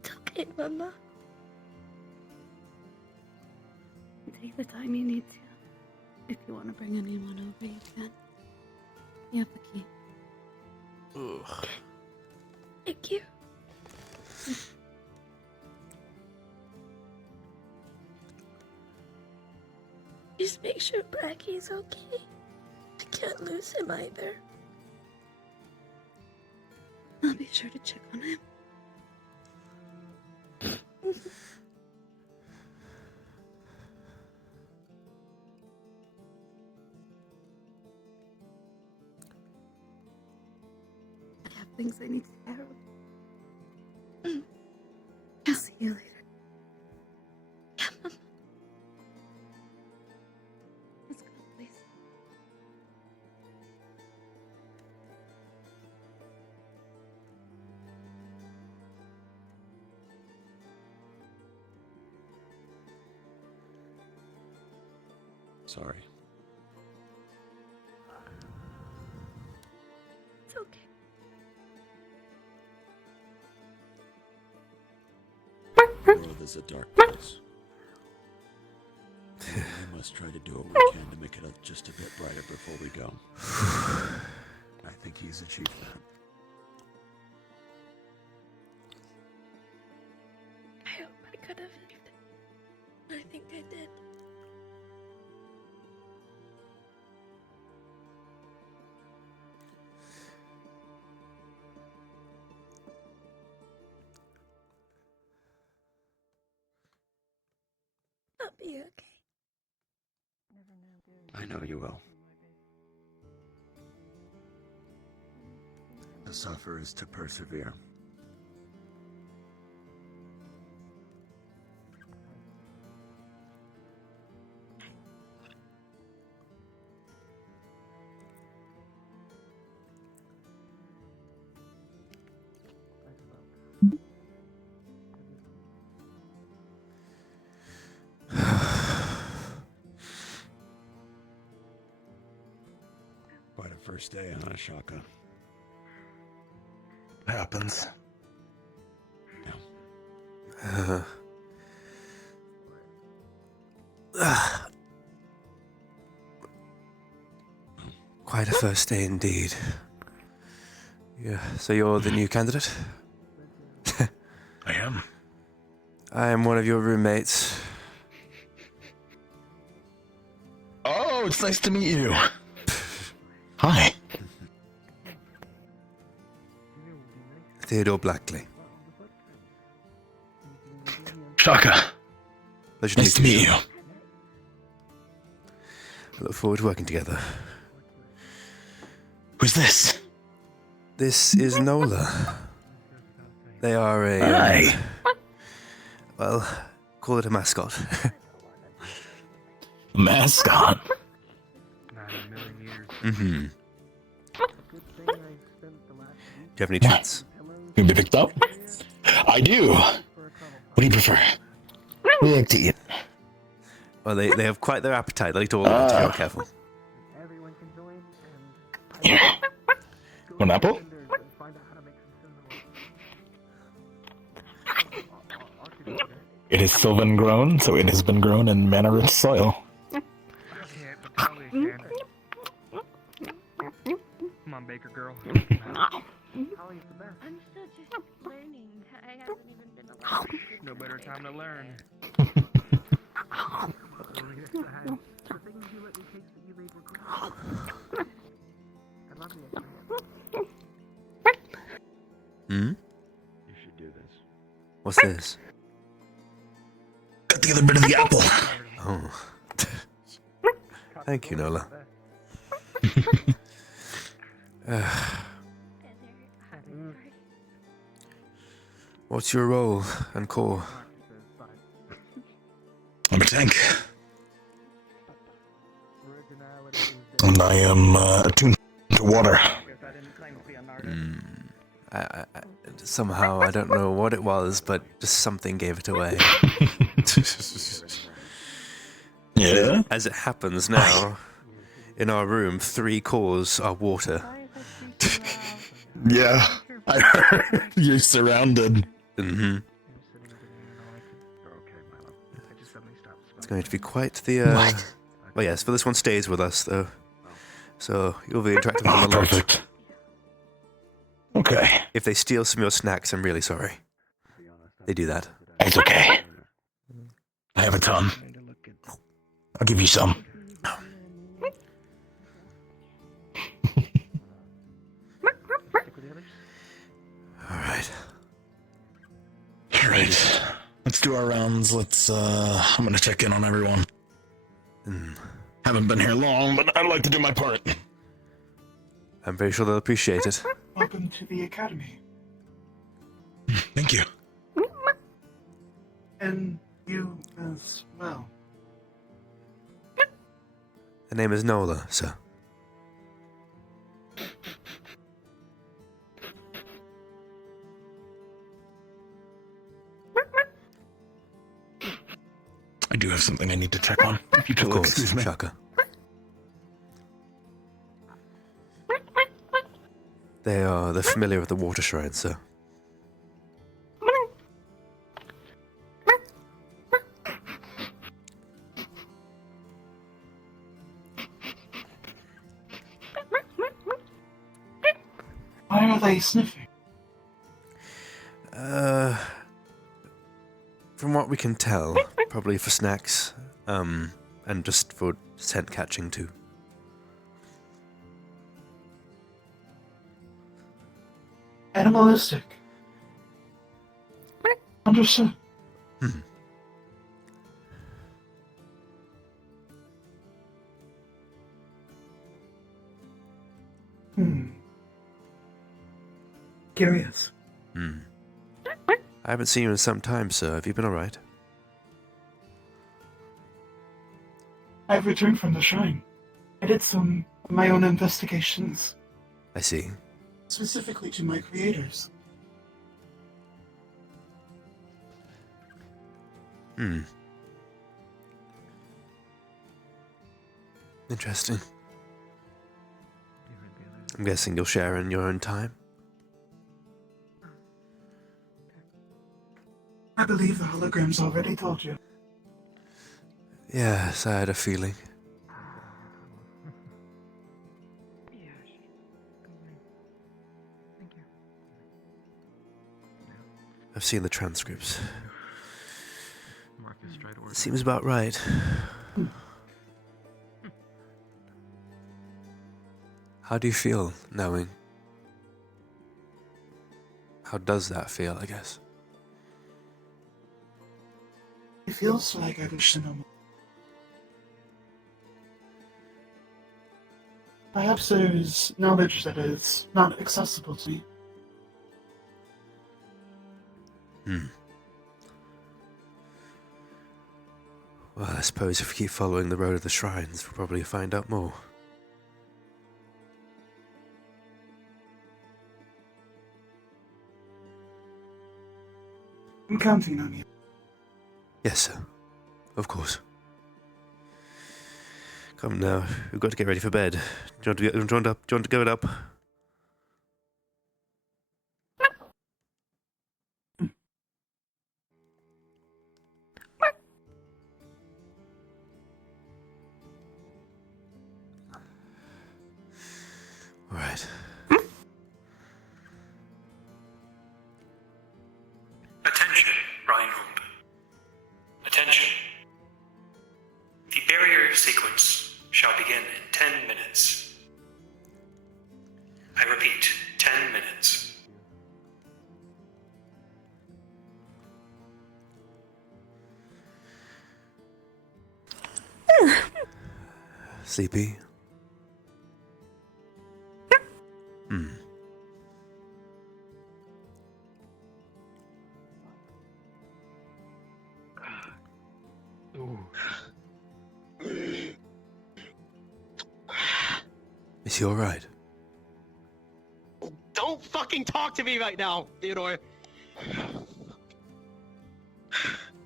It's okay, Mama. Take the time you need to. If you want to bring anyone over, you can. You have the key. Ugh. Thank you. Just make sure Blackie's okay. I can't lose him either. I'll be sure to check on him. I have things I need to take care of. I'll see you later. Yeah, Mama. Let's go, please. Sorry. It's okay. The world is a dark place. We must try to do what we can to make it just a bit brighter before we go. I think he's achieved that. I hope I could have. I think I did. I'll be okay. I know you will. To suffer is to persevere. Quite a first day, huh, Shaka? Happens. Quite a first day indeed. Yeah, so you're the new candidate? I am. I am one of your roommates. Oh, it's nice to meet you. Hi. Theodore Blackley. Shaka. Pleasure Nice to meet you. I look forward to working together. Who's this? This is Nola. They are a... Hi. well, call it a mascot. Mascot? Mm-hmm. Do you have any treats? Can be picked up? I do. What do you prefer? What do you like to eat? Well, they have quite their appetite. They'll eat all of it if you're not careful. Here. One apple? It is sylvan grown, so it has been grown in mana-rich soil. Come on, Baker girl. I'm still just learning. I haven't even been allowed. No better time to learn. Hmm? You should do this. What's this? Got the other bit of the apple. Oh. Thank you, Nola. What's your role and core? I'm a tank. And I am attuned to water. Somehow, I don't know what it was, but just something gave it away. Yeah? As it happens now, in our room, 3 cores are water. Yeah, I heard you're surrounded. Mm-hmm. It's going to be quite the, What? Well, yes, but this one stays with us, though. So, you'll be interacting with them a lot. Perfect. Okay. If they steal some of your snacks, I'm really sorry. They do that. It's okay. I have a ton. I'll give you some. Alright. Alright. Let's do our rounds. I'm gonna check in on everyone. Haven't been here long, but I'd like to do my part. I'm very sure they'll appreciate it. Welcome to the academy. Thank you. And you as well. Her name is Nola, sir. I do have something I need to check on. If you Of course, excuse me. Shaka. They're familiar with the water shrine, sir. Why are they sniffing? From what we can tell, probably for snacks, and just for scent catching too. Animalistic. Understood. Curious. I haven't seen you in some time, sir. Have you been alright? I've returned from the shrine. I did some of my own investigations, I see. specifically to my creators. Interesting. I'm guessing you'll share in your own time? I believe the holograms already told you. Yes, I had a feeling. I've seen the transcripts. It seems about right. How do you feel knowing? How does that feel, I guess? It feels like I wish to know more. Perhaps there's knowledge that is not accessible to me. Well, I suppose if we keep following the road of the shrines, we'll probably find out more. I'm counting on you. Yes, sir. Of course. Come now, we've got to get ready for bed. Do you want to go it up? Alright. Attention, Reinhold. Attention. The barrier sequence shall begin in 10 minutes. I repeat, 10 minutes. Sleepy? Hmm. Ooh. Is he alright? Don't fucking talk to me right now, Theodore.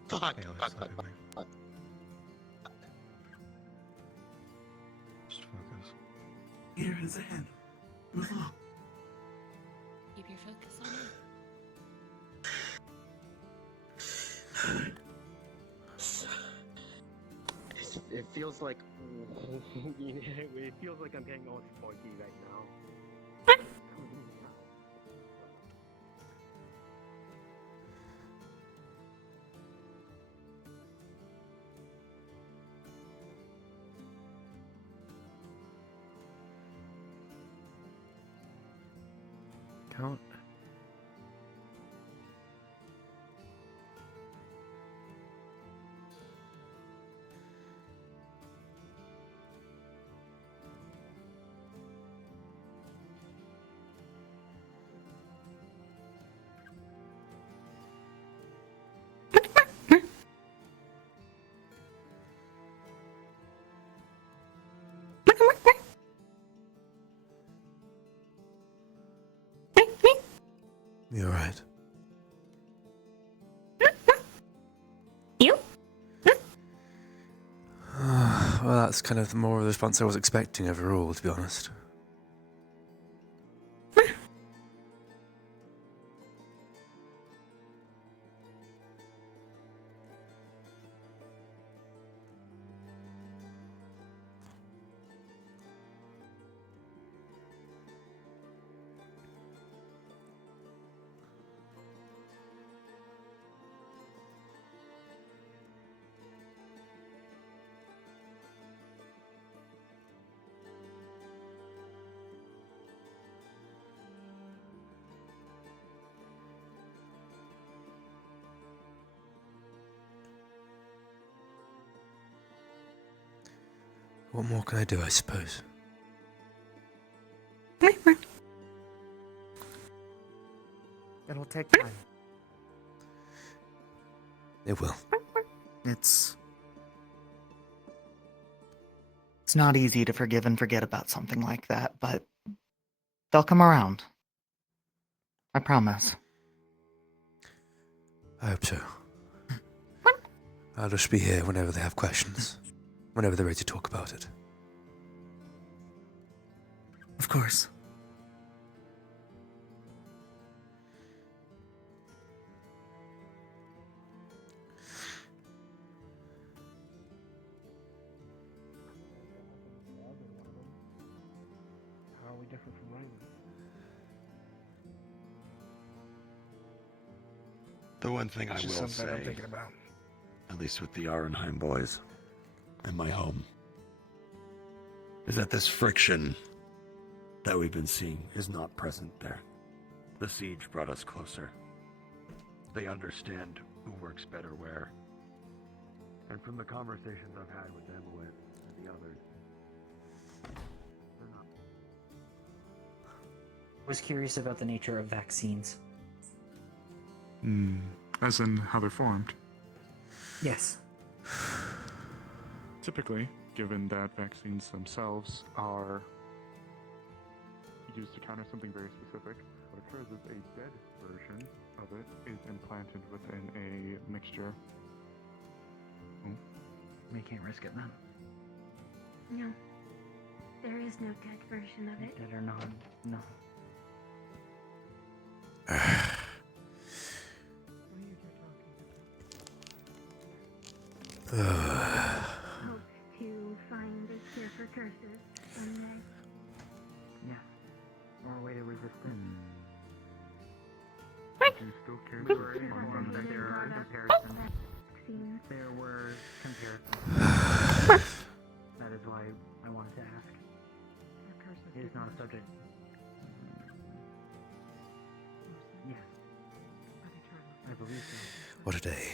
Fuck. Fuck. Just focus. Here is ahead. Move on. Keep your focus on it. It feels like it feels like I'm getting all sporty right now. Count. You alright? You? Well, that's kind of the more of the response I was expecting overall, to be honest. What more can I do, I suppose? It'll take time. It will. It's not easy to forgive and forget about something like that, but they'll come around. I promise. I hope so. I'll just be here whenever they have questions. Whenever they're ready to talk about it. Of course. How are we different from Raymond? The one thing I It's will just something say, I'm thinking about. at least with the Arenheim boys and my home, is that this friction that we've been seeing is not present there. The siege brought us closer. They understand who works better where. And from the conversations I've had with them and the others, they're not. I was curious about the nature of vaccines. As in how they're formed. Yes. Typically, given that vaccines themselves are used to counter something very specific, what occurs is a dead version of it is implanted within a mixture. We can't risk it, man. No. There is no dead version of it. Dead or not, no. Hope to find a cure for curses someday. Yeah. Or a way to resist it. Do you still care We to were informed that there are comparisons. comparisons. There were comparisons. That is why I wanted to ask. It is not a subject. Yes. I believe so. What a day.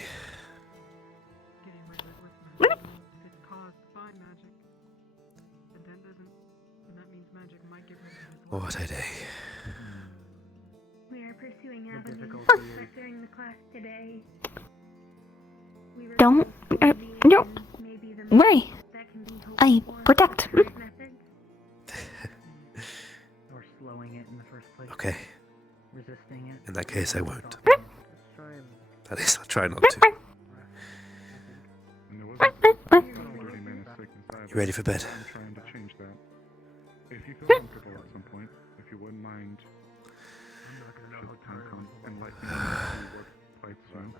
Getting rid of it with magic. If it's caused by magic, pursuing The avenues, difficulty is but during the class today, we were Don't. No. maybe the Way. that can be I protect. methods. or slowing it in the first place. Okay. Resisting it. In that case, I won't. Let's try and That is, I'll try not to. And there wasn't 30 minutes sick inside. You ready for bed? I'm trying to change that. If you feel comfortable at some point, if you wouldn't mind, just come and let me know what fights soon.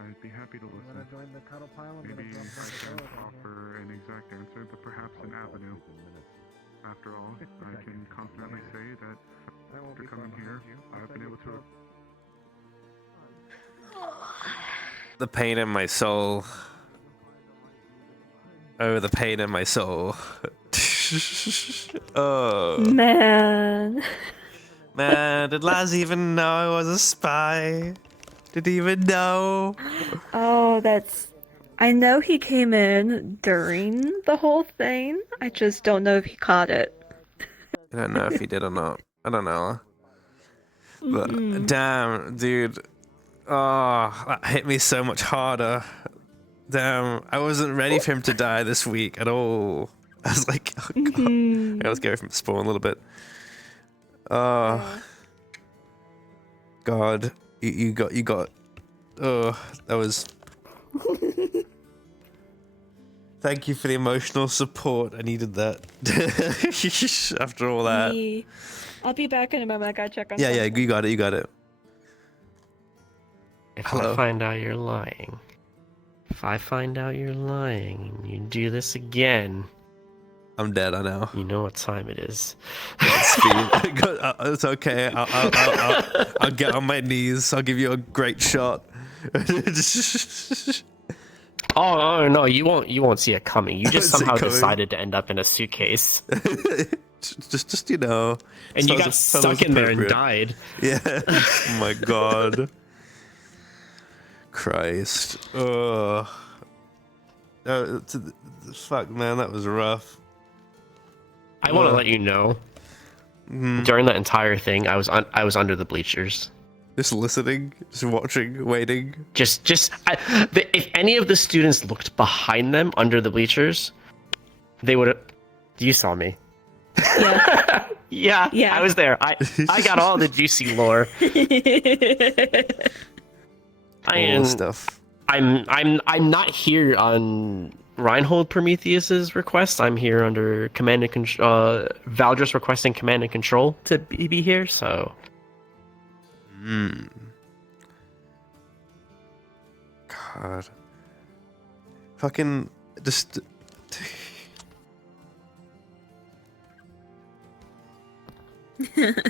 I'd be happy to listen. wanna join the cuddle pile? I'm Maybe gonna I can't offer an exact answer, but perhaps an avenue. After all, I can confidently say that after coming here, I've been able to. The pain in my soul. Oh, the pain in my soul. Oh. Man. Man, did Laz even know I was a spy? Did he even know? Oh, that's. I know he came in during the whole thing. I just don't know if he caught it. I don't know if he did or not. I don't know. But damn, dude. Oh, that hit me so much harder. Damn, I wasn't ready for him to die this week at all. I was like, oh god. I was going from spawn a little bit. Oh. God. You got. Oh, that was. Thank you for the emotional support. I needed that. After all that. I'll be back in a moment. I gotta check on Yeah, something. you got it. If Hello? I find out you're lying, and you do this again, I'm dead, I know. You know what time it is. It's okay. I'll get on my knees. I'll give you a great shot. Oh no, you won't see it coming. You just See it somehow coming. decided to end up in a suitcase. just you know. And you got Sounds stuck in there and appropriate. died. Yeah. Oh my god. Christ. Ugh. Fuck, man, that was rough. I want to let you know. During that entire thing, I was under the bleachers. Just listening, just watching, waiting. If any of the students looked behind them under the bleachers, they would have. You saw me. Yeah. Yeah. I was there. I got all the juicy lore. All stuff. I'm not here on Reinhold Prometheus's request. I'm here under command and control. Valdris requesting command and control to be here. So. God. Fucking just. I'm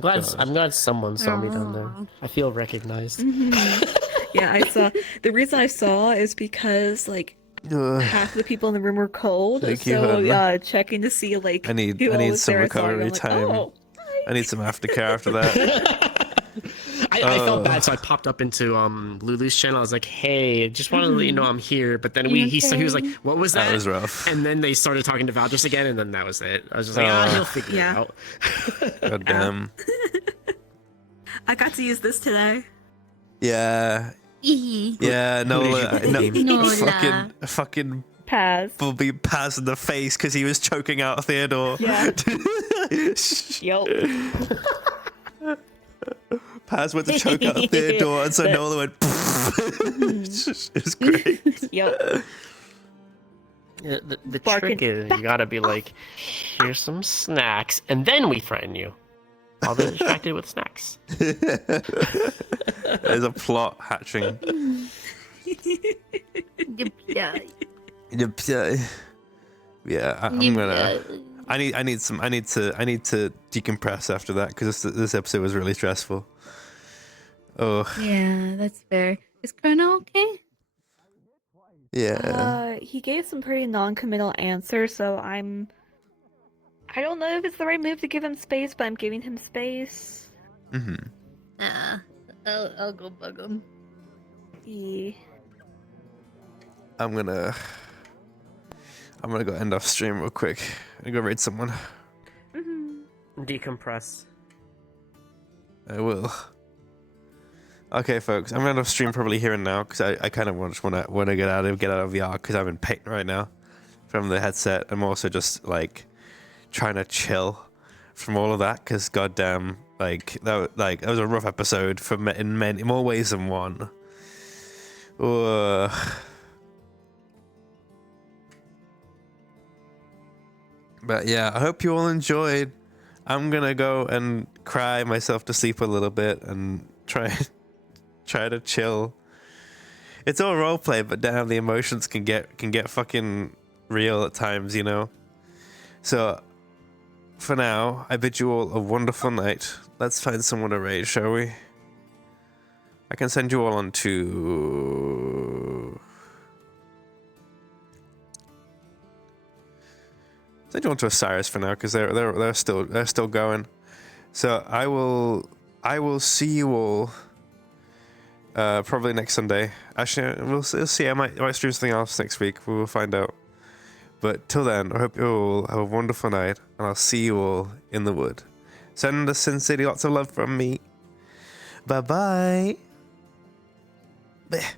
glad someone saw me down there. I feel recognized. Yeah, I saw. The reason I saw is because like half the people in the room were cold. Thank you, so Hannah. checking to see like I need who all was some there, I saw it, recovery I'm like, time. oh. I need some aftercare after that. I felt bad, so I popped up into Lulu's channel. I was like, "Hey, just wanted to let you know I'm here." But then he was like, "What was that?" That was rough. And then they started talking to Valdris again, and then that was it. I was just like, he'll figure it out. God damn. I got to use this today. Yeah. Yeah, fucking Paz. will be Paz in the face because he was choking out Theodore. Yeah. Yup. Paz went to choke out Theodore, and so Nola went. It was great. Yep. Yeah, the trick is you gotta be like, here's some snacks, and then we threaten you. While they're distracted with snacks. There's a plot hatching. Yeah, I'm gonna. I need to decompress after that because this episode was really stressful. Oh. Yeah, that's fair. Is Chrono okay? Yeah. He gave some pretty non-committal answers, so I don't know if it's the right move to give him space, but I'm giving him space. I'll go bug him. Yeah. I'm gonna go end off stream real quick and go raid someone. Decompress. I will. Okay, folks, I'm gonna stream probably here and now because I kind of just want to get out of VR because I'm in pain right now from the headset. I'm also just like trying to chill from all of that because goddamn, that was a rough episode in many more ways than one. Ugh. But yeah, I hope you all enjoyed. I'm gonna go and cry myself to sleep a little bit and try to chill. It's all roleplay, but damn, the emotions can get fucking real at times, you know. So for now, I bid you all a wonderful night. Let's find someone to raid, shall we? I can send you all on to... Send you on to Osiris for now, because they're still going. So I will see you all probably next Sunday. Actually, we'll see. I might stream something else next week. We will find out. But till then, I hope you all have a wonderful night, and I'll see you all in the wood. Send the Sin City lots of love from me. Bye-bye. Bleh.